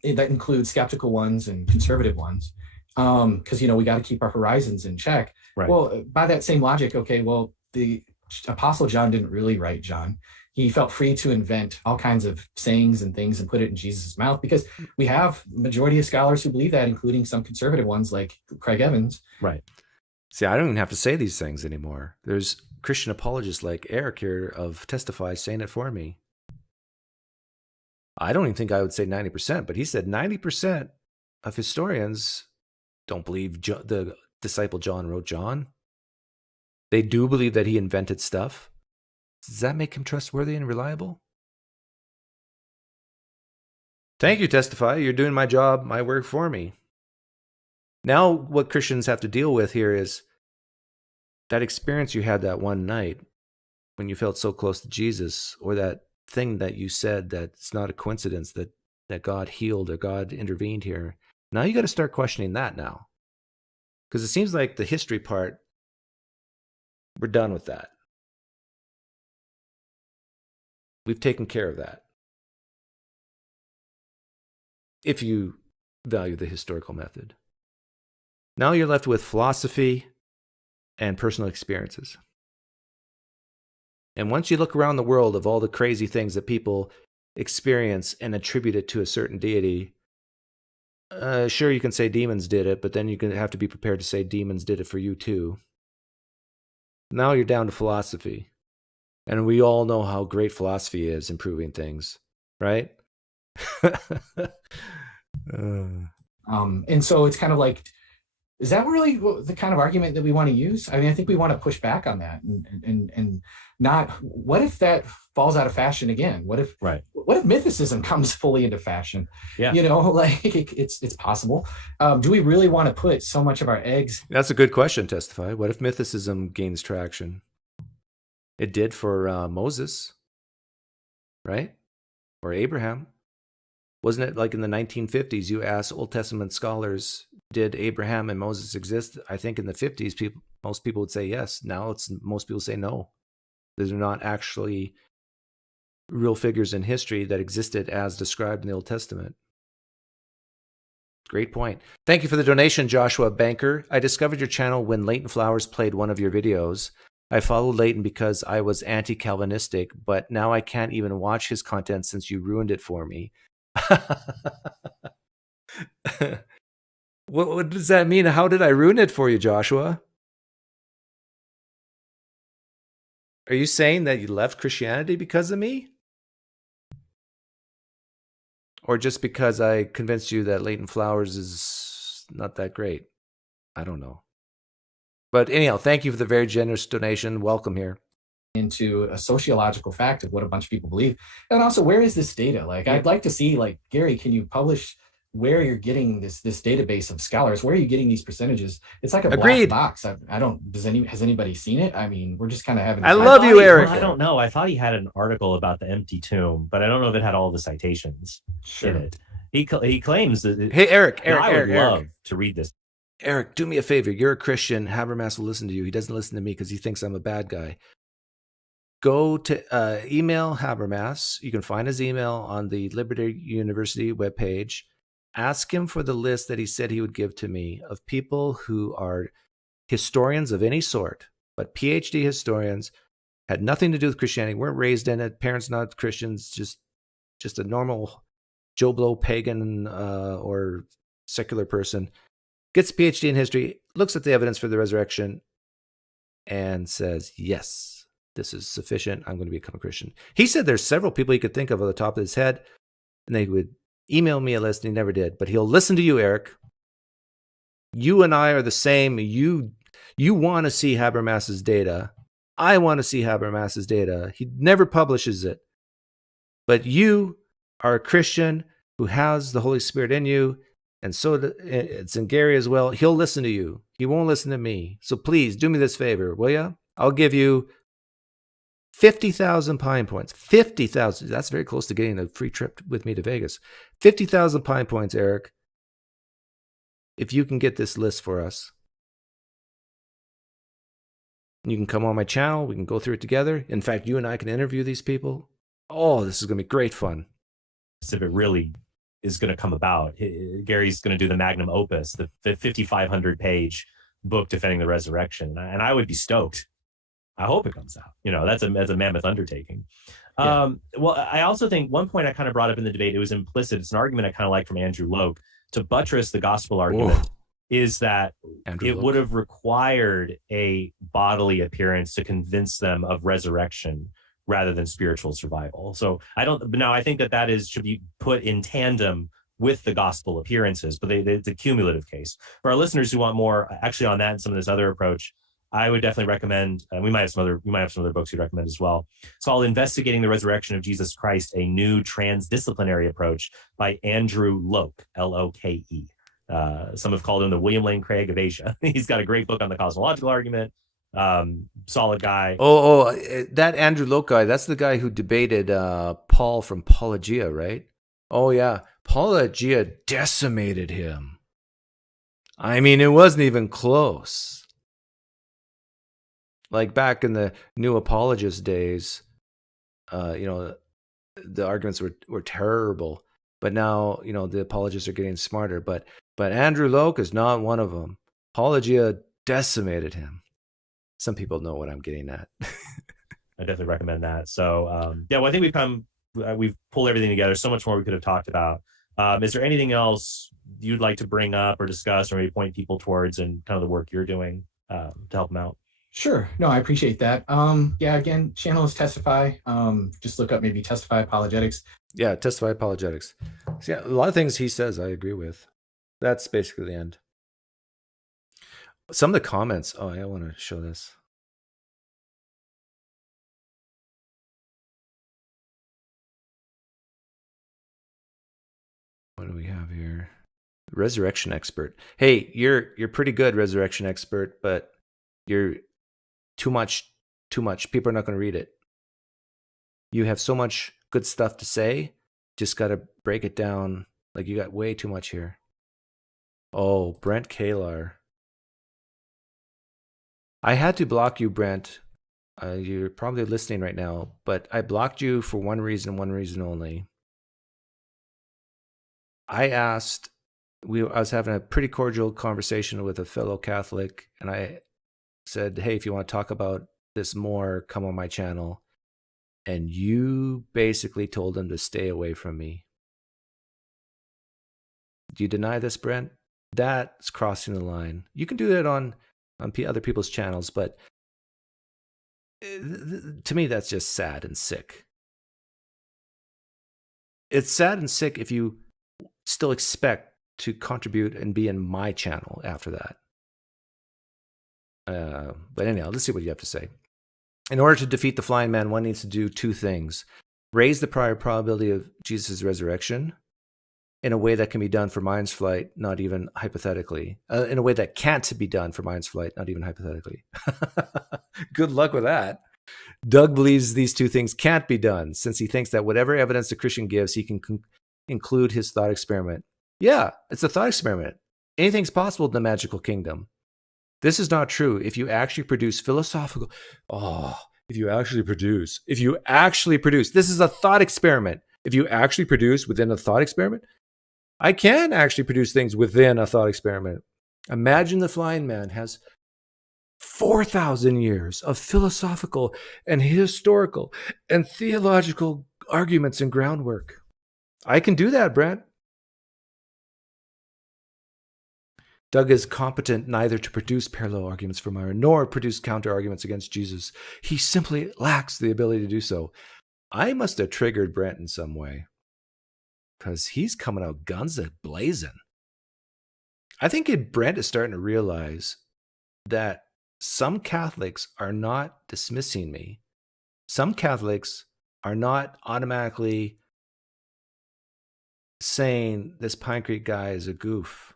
that includes skeptical ones and conservative ones, because we got to keep our horizons in check. Right. Well, by that same logic, okay, well, the Apostle John didn't really write John. He felt free to invent all kinds of sayings and things and put it in Jesus' mouth, because we have majority of scholars who believe that, including some conservative ones like Craig Evans. Right. See, I don't even have to say these things anymore. There's Christian apologists like Eric here of Testify saying it for me. I don't even think I would say 90%, but he said 90% of historians don't believe the disciple John wrote John. They do believe that he invented stuff. Does that make him trustworthy and reliable? Thank you, Testify. You're doing my job, my work for me. Now, what Christians have to deal with here is that experience you had that one night when you felt so close to Jesus, or that thing that you said that it's not a coincidence that God healed or God intervened here. Now you got to start questioning that now. Because it seems like the history part, we're done with that. We've taken care of that. If you value the historical method. Now you're left with philosophy and personal experiences. And once you look around the world of all the crazy things that people experience and attribute it to a certain deity, sure, you can say demons did it, but then you're going to have to be prepared to say demons did it for you too. Now you're down to philosophy. And we all know how great philosophy is improving things, right? And so it's kind of like, is that really the kind of argument that we want to use? I mean, I think we want to push back on that and not, what if that falls out of fashion again? What if mythicism comes fully into fashion? Yeah. You know, like it's possible. Do we really want to put so much of our eggs? That's a good question, Testify. What if mythicism gains traction? It did for Moses, right? Or Abraham. Wasn't it like in the 1950s, you asked Old Testament scholars, did Abraham and Moses exist? I think in the 50s, most people would say yes. Now most people say no. These are not actually real figures in history that existed as described in the Old Testament. Great point. Thank you for the donation, Joshua Banker. I discovered your channel when Leighton Flowers played one of your videos. I followed Leighton because I was anti-Calvinistic, but now I can't even watch his content since you ruined it for me. What does that mean? How did I ruin it for you, Joshua? Are you saying that you left Christianity because of me? Or just because I convinced you that Leighton Flowers is not that great? I don't know. But anyhow, thank you for the very generous donation. Welcome here. Into a sociological fact of what a bunch of people believe. And also, where is this data? Like, I'd like to see, like, Gary, can you publish where you're getting this database of scholars? Where are you getting these percentages? It's like a Agreed. black box. Has anybody seen it? I mean, we're just kind of having. I love you, Eric. Well, I don't know. I thought he had an article about the empty tomb, but I don't know if it had all the citations in it. He claims that. Hey, Eric, I would love to read this. Eric, do me a favor. You're a Christian. Habermas will listen to you. He doesn't listen to me because he thinks I'm a bad guy. Go to email Habermas. You can find his email on the Liberty University webpage. Ask him for the list that he said he would give to me of people who are historians of any sort, but PhD historians, had nothing to do with Christianity, weren't raised in it, parents not Christians, just a normal Joe Blow pagan or secular person, gets a PhD in history, looks at the evidence for the resurrection, and says, yes, this is sufficient. I'm going to become a Christian. He said there's several people he could think of on the top of his head, and they would email me a list, and he never did. But he'll listen to you, Eric. You and I are the same. You want to see Habermas's data. I want to see Habermas's data. He never publishes it. But you are a Christian who has the Holy Spirit in you, and so it's in Gary as well. He'll listen to you. He won't listen to me. So please do me this favor, will you? I'll give you 50,000 Pine Points. 50,000. That's very close to getting a free trip with me to Vegas. 50,000 Pine Points, Eric. If you can get this list for us. You can come on my channel. We can go through it together. In fact, you and I can interview these people. Oh, this is going to be great fun. If it really is going to come about, Gary's going to do the magnum opus, the 5,500 page book defending the resurrection. And I would be stoked. I hope it comes out. You know, that's a mammoth undertaking. Yeah. Well, I also think one point I kind of brought up in the debate, it was implicit. It's an argument I kind of like from Andrew Loke to buttress the gospel argument. Is that Andrew Loke would have required a bodily appearance to convince them of resurrection rather than spiritual survival. So I think that should be put in tandem with the gospel appearances, but it's a cumulative case. For our listeners who want more actually on that and some of this other approach, I would definitely recommend, and we might have some other books you'd recommend as well. It's called Investigating the Resurrection of Jesus Christ, a New Transdisciplinary Approach by Andrew Loke, Loke. Some have called him the William Lane Craig of Asia. He's got a great book on the cosmological argument. Solid guy. That Andrew Loke guy, that's the guy who debated Paul from Pelagia, right? Oh, yeah. Pelagia decimated him. I mean, it wasn't even close. Like back in the new apologist days, the arguments were terrible. But now, the apologists are getting smarter. But Andrew Loke is not one of them. Apologia decimated him. Some people know what I'm getting at. I definitely recommend that. So, well, I think we've pulled everything together. So much more we could have talked about. Is there anything else you'd like to bring up or discuss, or maybe point people towards, and kind of the work you're doing to help them out? Sure. No, I appreciate that. Again, channel is Testify. Just look up maybe Testify Apologetics. Yeah, Testify Apologetics. So yeah, a lot of things he says I agree with. That's basically the end. Some of the comments. Oh, I want to show this. What do we have here? Resurrection expert. Hey, you're pretty good, resurrection expert, but you're too much. People are not going to read it. You have so much good stuff to say. Just got to break it down. Like, you got way too much here. Oh, Brent Kalar. I had to block you, Brent. You're probably listening right now, but I blocked you for one reason only. I was having a pretty cordial conversation with a fellow Catholic, and I said, hey, if you want to talk about this more, come on my channel. And you basically told him to stay away from me. Do you deny this, Brent? That's crossing the line. You can do that on other people's channels, but to me, that's just sad and sick. It's sad and sick if you still expect to contribute and be in my channel after that. But anyhow, let's see what you have to say. In order to defeat the flying man, one needs to do two things. Raise the prior probability of Jesus' resurrection in a way that can be done for mind's flight, not even hypothetically. In a way that can't be done for mind's flight, not even hypothetically. Good luck with that. Doug believes these two things can't be done, since he thinks that whatever evidence the Christian gives, he can include his thought experiment. Yeah, it's a thought experiment. Anything's possible in the magical kingdom. This is not true. If you actually produce philosophical... if you actually produce... This is a thought experiment. If you actually produce within a thought experiment, I can actually produce things within a thought experiment. Imagine the flying man has 4,000 years of philosophical and historical and theological arguments and groundwork. I can do that, Brent. Doug is competent neither to produce parallel arguments for Myra nor produce counter arguments against Jesus. He simply lacks the ability to do so. I must have triggered Brent in some way, because he's coming out guns blazing. I think Brent is starting to realize that some Catholics are not dismissing me. Some Catholics are not automatically saying this PineCreek guy is a goof.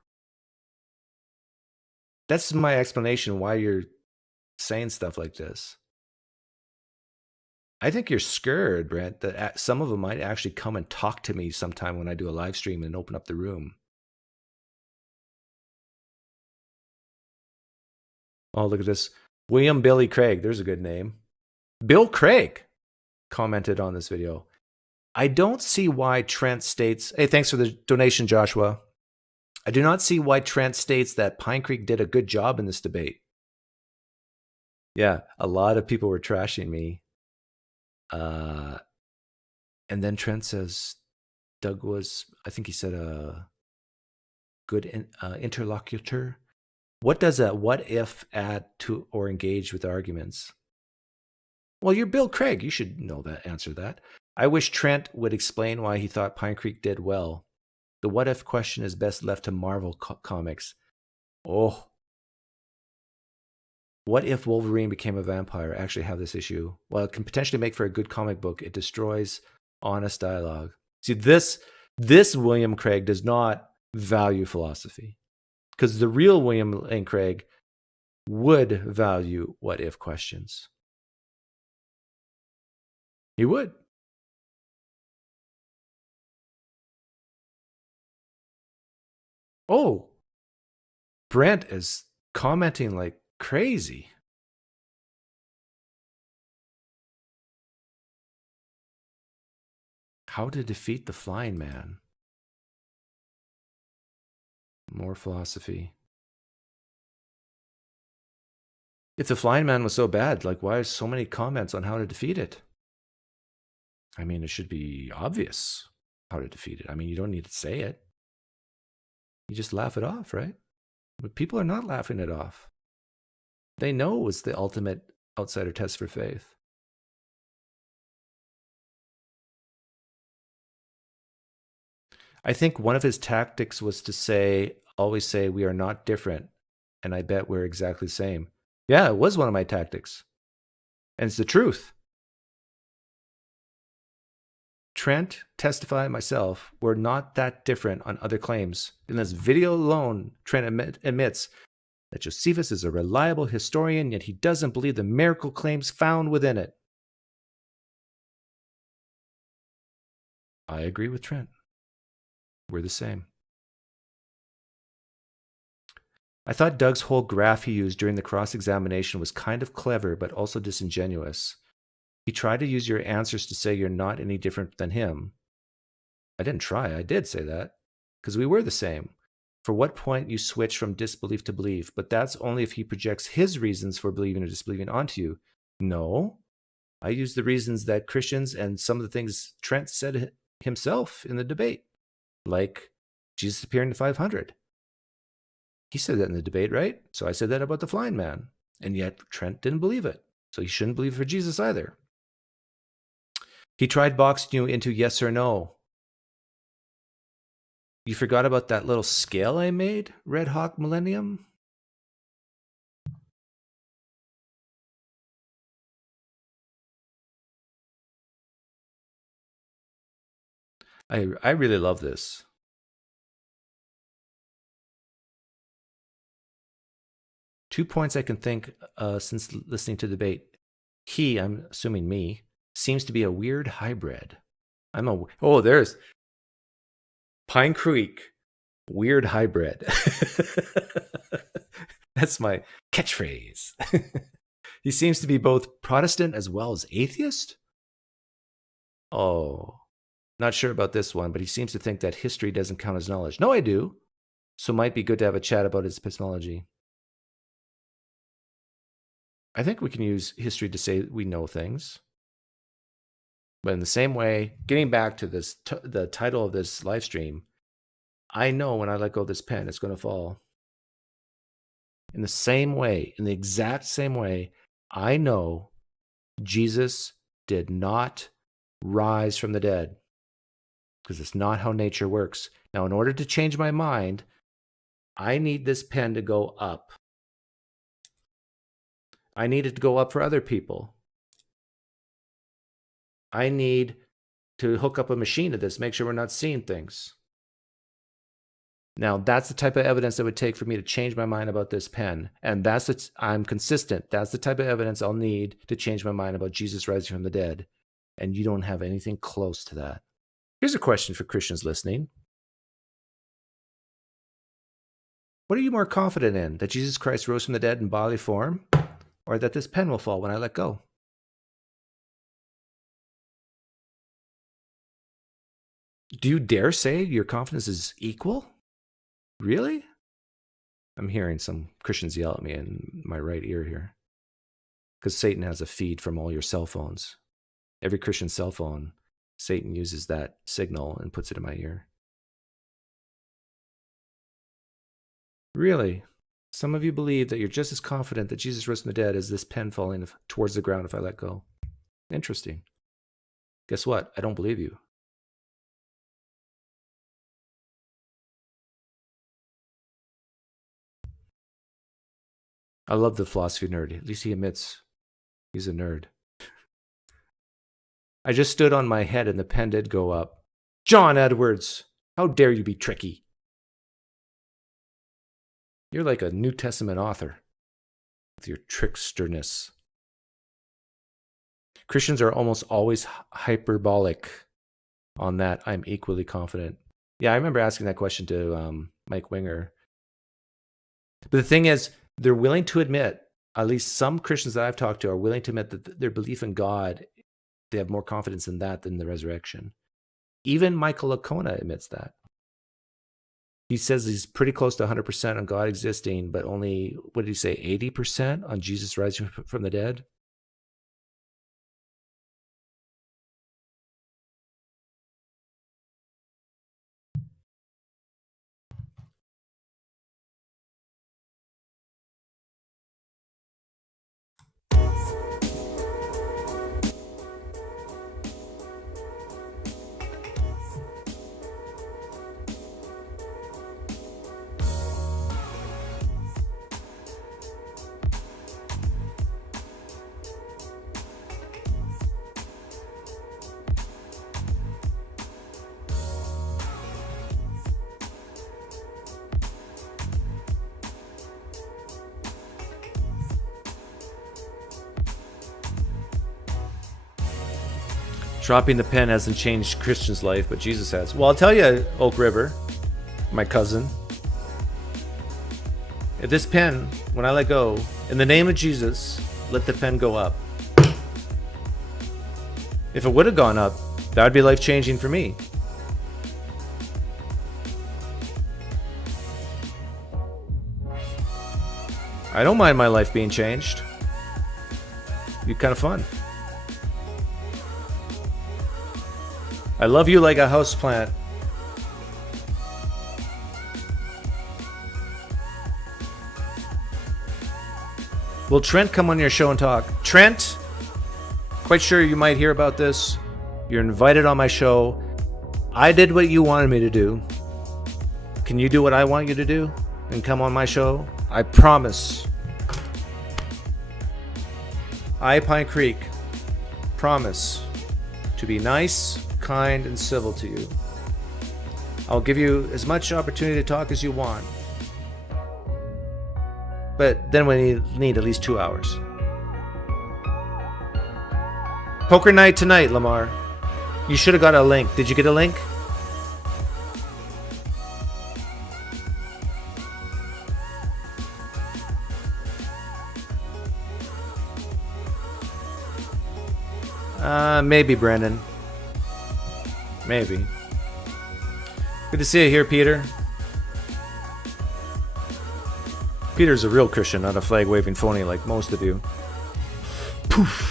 That's my explanation why you're saying stuff like this. I think you're scared, Brent, that some of them might actually come and talk to me sometime when I do a live stream and open up the room. Oh, look at this. William Billy Craig. There's a good name. Bill Craig commented on this video. I don't see why Trent states... Hey, thanks for the donation, Joshua. I do not see why Trent states that PineCreek did a good job in this debate. Yeah, a lot of people were trashing me. And then Trent says Doug was, I think he said, a good interlocutor. What does a what if add to or engage with arguments? Well, you're Bill Craig. You should know that. Answer that. I wish Trent would explain why he thought PineCreek did well. The what if question is best left to Marvel comics. Oh. What if Wolverine became a vampire? I actually have this issue. While it can potentially make for a good comic book, it destroys honest dialogue. See, this William Craig does not value philosophy. Because the real William Lane Craig would value what if questions. He would. Oh, Brent is commenting like crazy. How to defeat the flying man. More philosophy. If the flying man was so bad, like why are so many comments on how to defeat it? I mean, it should be obvious how to defeat it. I mean, you don't need to say it. You just laugh it off, right? But people are not laughing it off. They know it was the ultimate outsider test for faith. I think one of his tactics was to say, always say, we are not different. And I bet we're exactly the same. Yeah, it was one of my tactics. And it's the truth. Trent, Testify, myself, we're not that different on other claims. In this video alone, Trent admits that Josephus is a reliable historian, yet he doesn't believe the miracle claims found within it. I agree with Trent. We're the same. I thought Doug's whole graph he used during the cross-examination was kind of clever, but also disingenuous. He tried to use your answers to say you're not any different than him. I didn't try. I did say that. Because we were the same. For what point you switch from disbelief to belief, but that's only if he projects his reasons for believing or disbelieving onto you. No. I used the reasons that Christians and some of the things Trent said himself in the debate. Like Jesus appearing to 500. He said that in the debate, right? So I said that about the flying man. And yet Trent didn't believe it. So he shouldn't believe for Jesus either. He tried boxing you into yes or no. You forgot about that little scale I made, Red Hawk Millennium? I really love this. Two points I can think since listening to the debate. He, I'm assuming me, seems to be a weird hybrid. There's PineCreek, weird hybrid. That's my catchphrase. He seems to be both Protestant as well as atheist. Oh, not sure about this one, but he seems to think that history doesn't count as knowledge. No, I do. So it might be good to have a chat about his epistemology. I think we can use history to say we know things. But in the same way, getting back to this, the title of this live stream, I know when I let go of this pen, it's going to fall. In the same way, in the exact same way, I know Jesus did not rise from the dead, because it's not how nature works. Now, in order to change my mind, I need this pen to go up. I need it to go up for other people. I need to hook up a machine to this, make sure we're not seeing things. Now, that's the type of evidence it would take for me to change my mind about this pen. And I'm consistent. That's the type of evidence I'll need to change my mind about Jesus rising from the dead. And you don't have anything close to that. Here's a question for Christians listening. What are you more confident in? That Jesus Christ rose from the dead in bodily form? Or that this pen will fall when I let go? Do you dare say your confidence is equal? Really? I'm hearing some Christians yell at me in my right ear here. Because Satan has a feed from all your cell phones. Every Christian cell phone, Satan uses that signal and puts it in my ear. Really? Some of you believe that you're just as confident that Jesus rose from the dead as this pen falling towards the ground if I let go. Interesting. Guess what? I don't believe you. I love the philosophy nerd. At least he admits he's a nerd. I just stood on my head and the pen did go up. John Edwards, how dare you be tricky? You're like a New Testament author with your tricksterness. Christians are almost always hyperbolic on that. I'm equally confident. Yeah, I remember asking that question to Mike Winger. But the thing is, they're willing to admit, at least some Christians that I've talked to are willing to admit that their belief in God, they have more confidence in that than the resurrection. Even Michael Licona admits that. He says he's pretty close to 100% on God existing, but only, what did he say, 80% on Jesus rising from the dead? Dropping the pen hasn't changed Christian's life, but Jesus has. Well, I'll tell you, Oak River, my cousin, if this pen, when I let go, in the name of Jesus, let the pen go up. If it would have gone up, that would be life-changing for me. I don't mind my life being changed. It'd be kind of fun. I love you like a houseplant. Will Trent come on your show and talk? Trent, quite sure you might hear about this. You're invited on my show. I did what you wanted me to do. Can you do what I want you to do and come on my show? I promise. I, PineCreek, promise to be nice, kind, and civil to you. I'll give you as much opportunity to talk as you want. But then we need at least 2 hours. Poker night tonight, Lamar. You should have got a link. Did you get a link? Maybe, Brandon. Maybe. Good to see you here, Peter. Peter's a real Christian, not a flag-waving phony like most of you. Poof.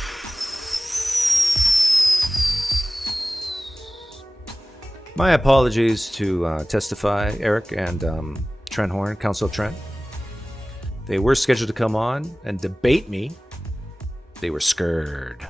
My apologies to Testify, Eric, and Trent Horn, Council of Trent. They were scheduled to come on and debate me. They were scared.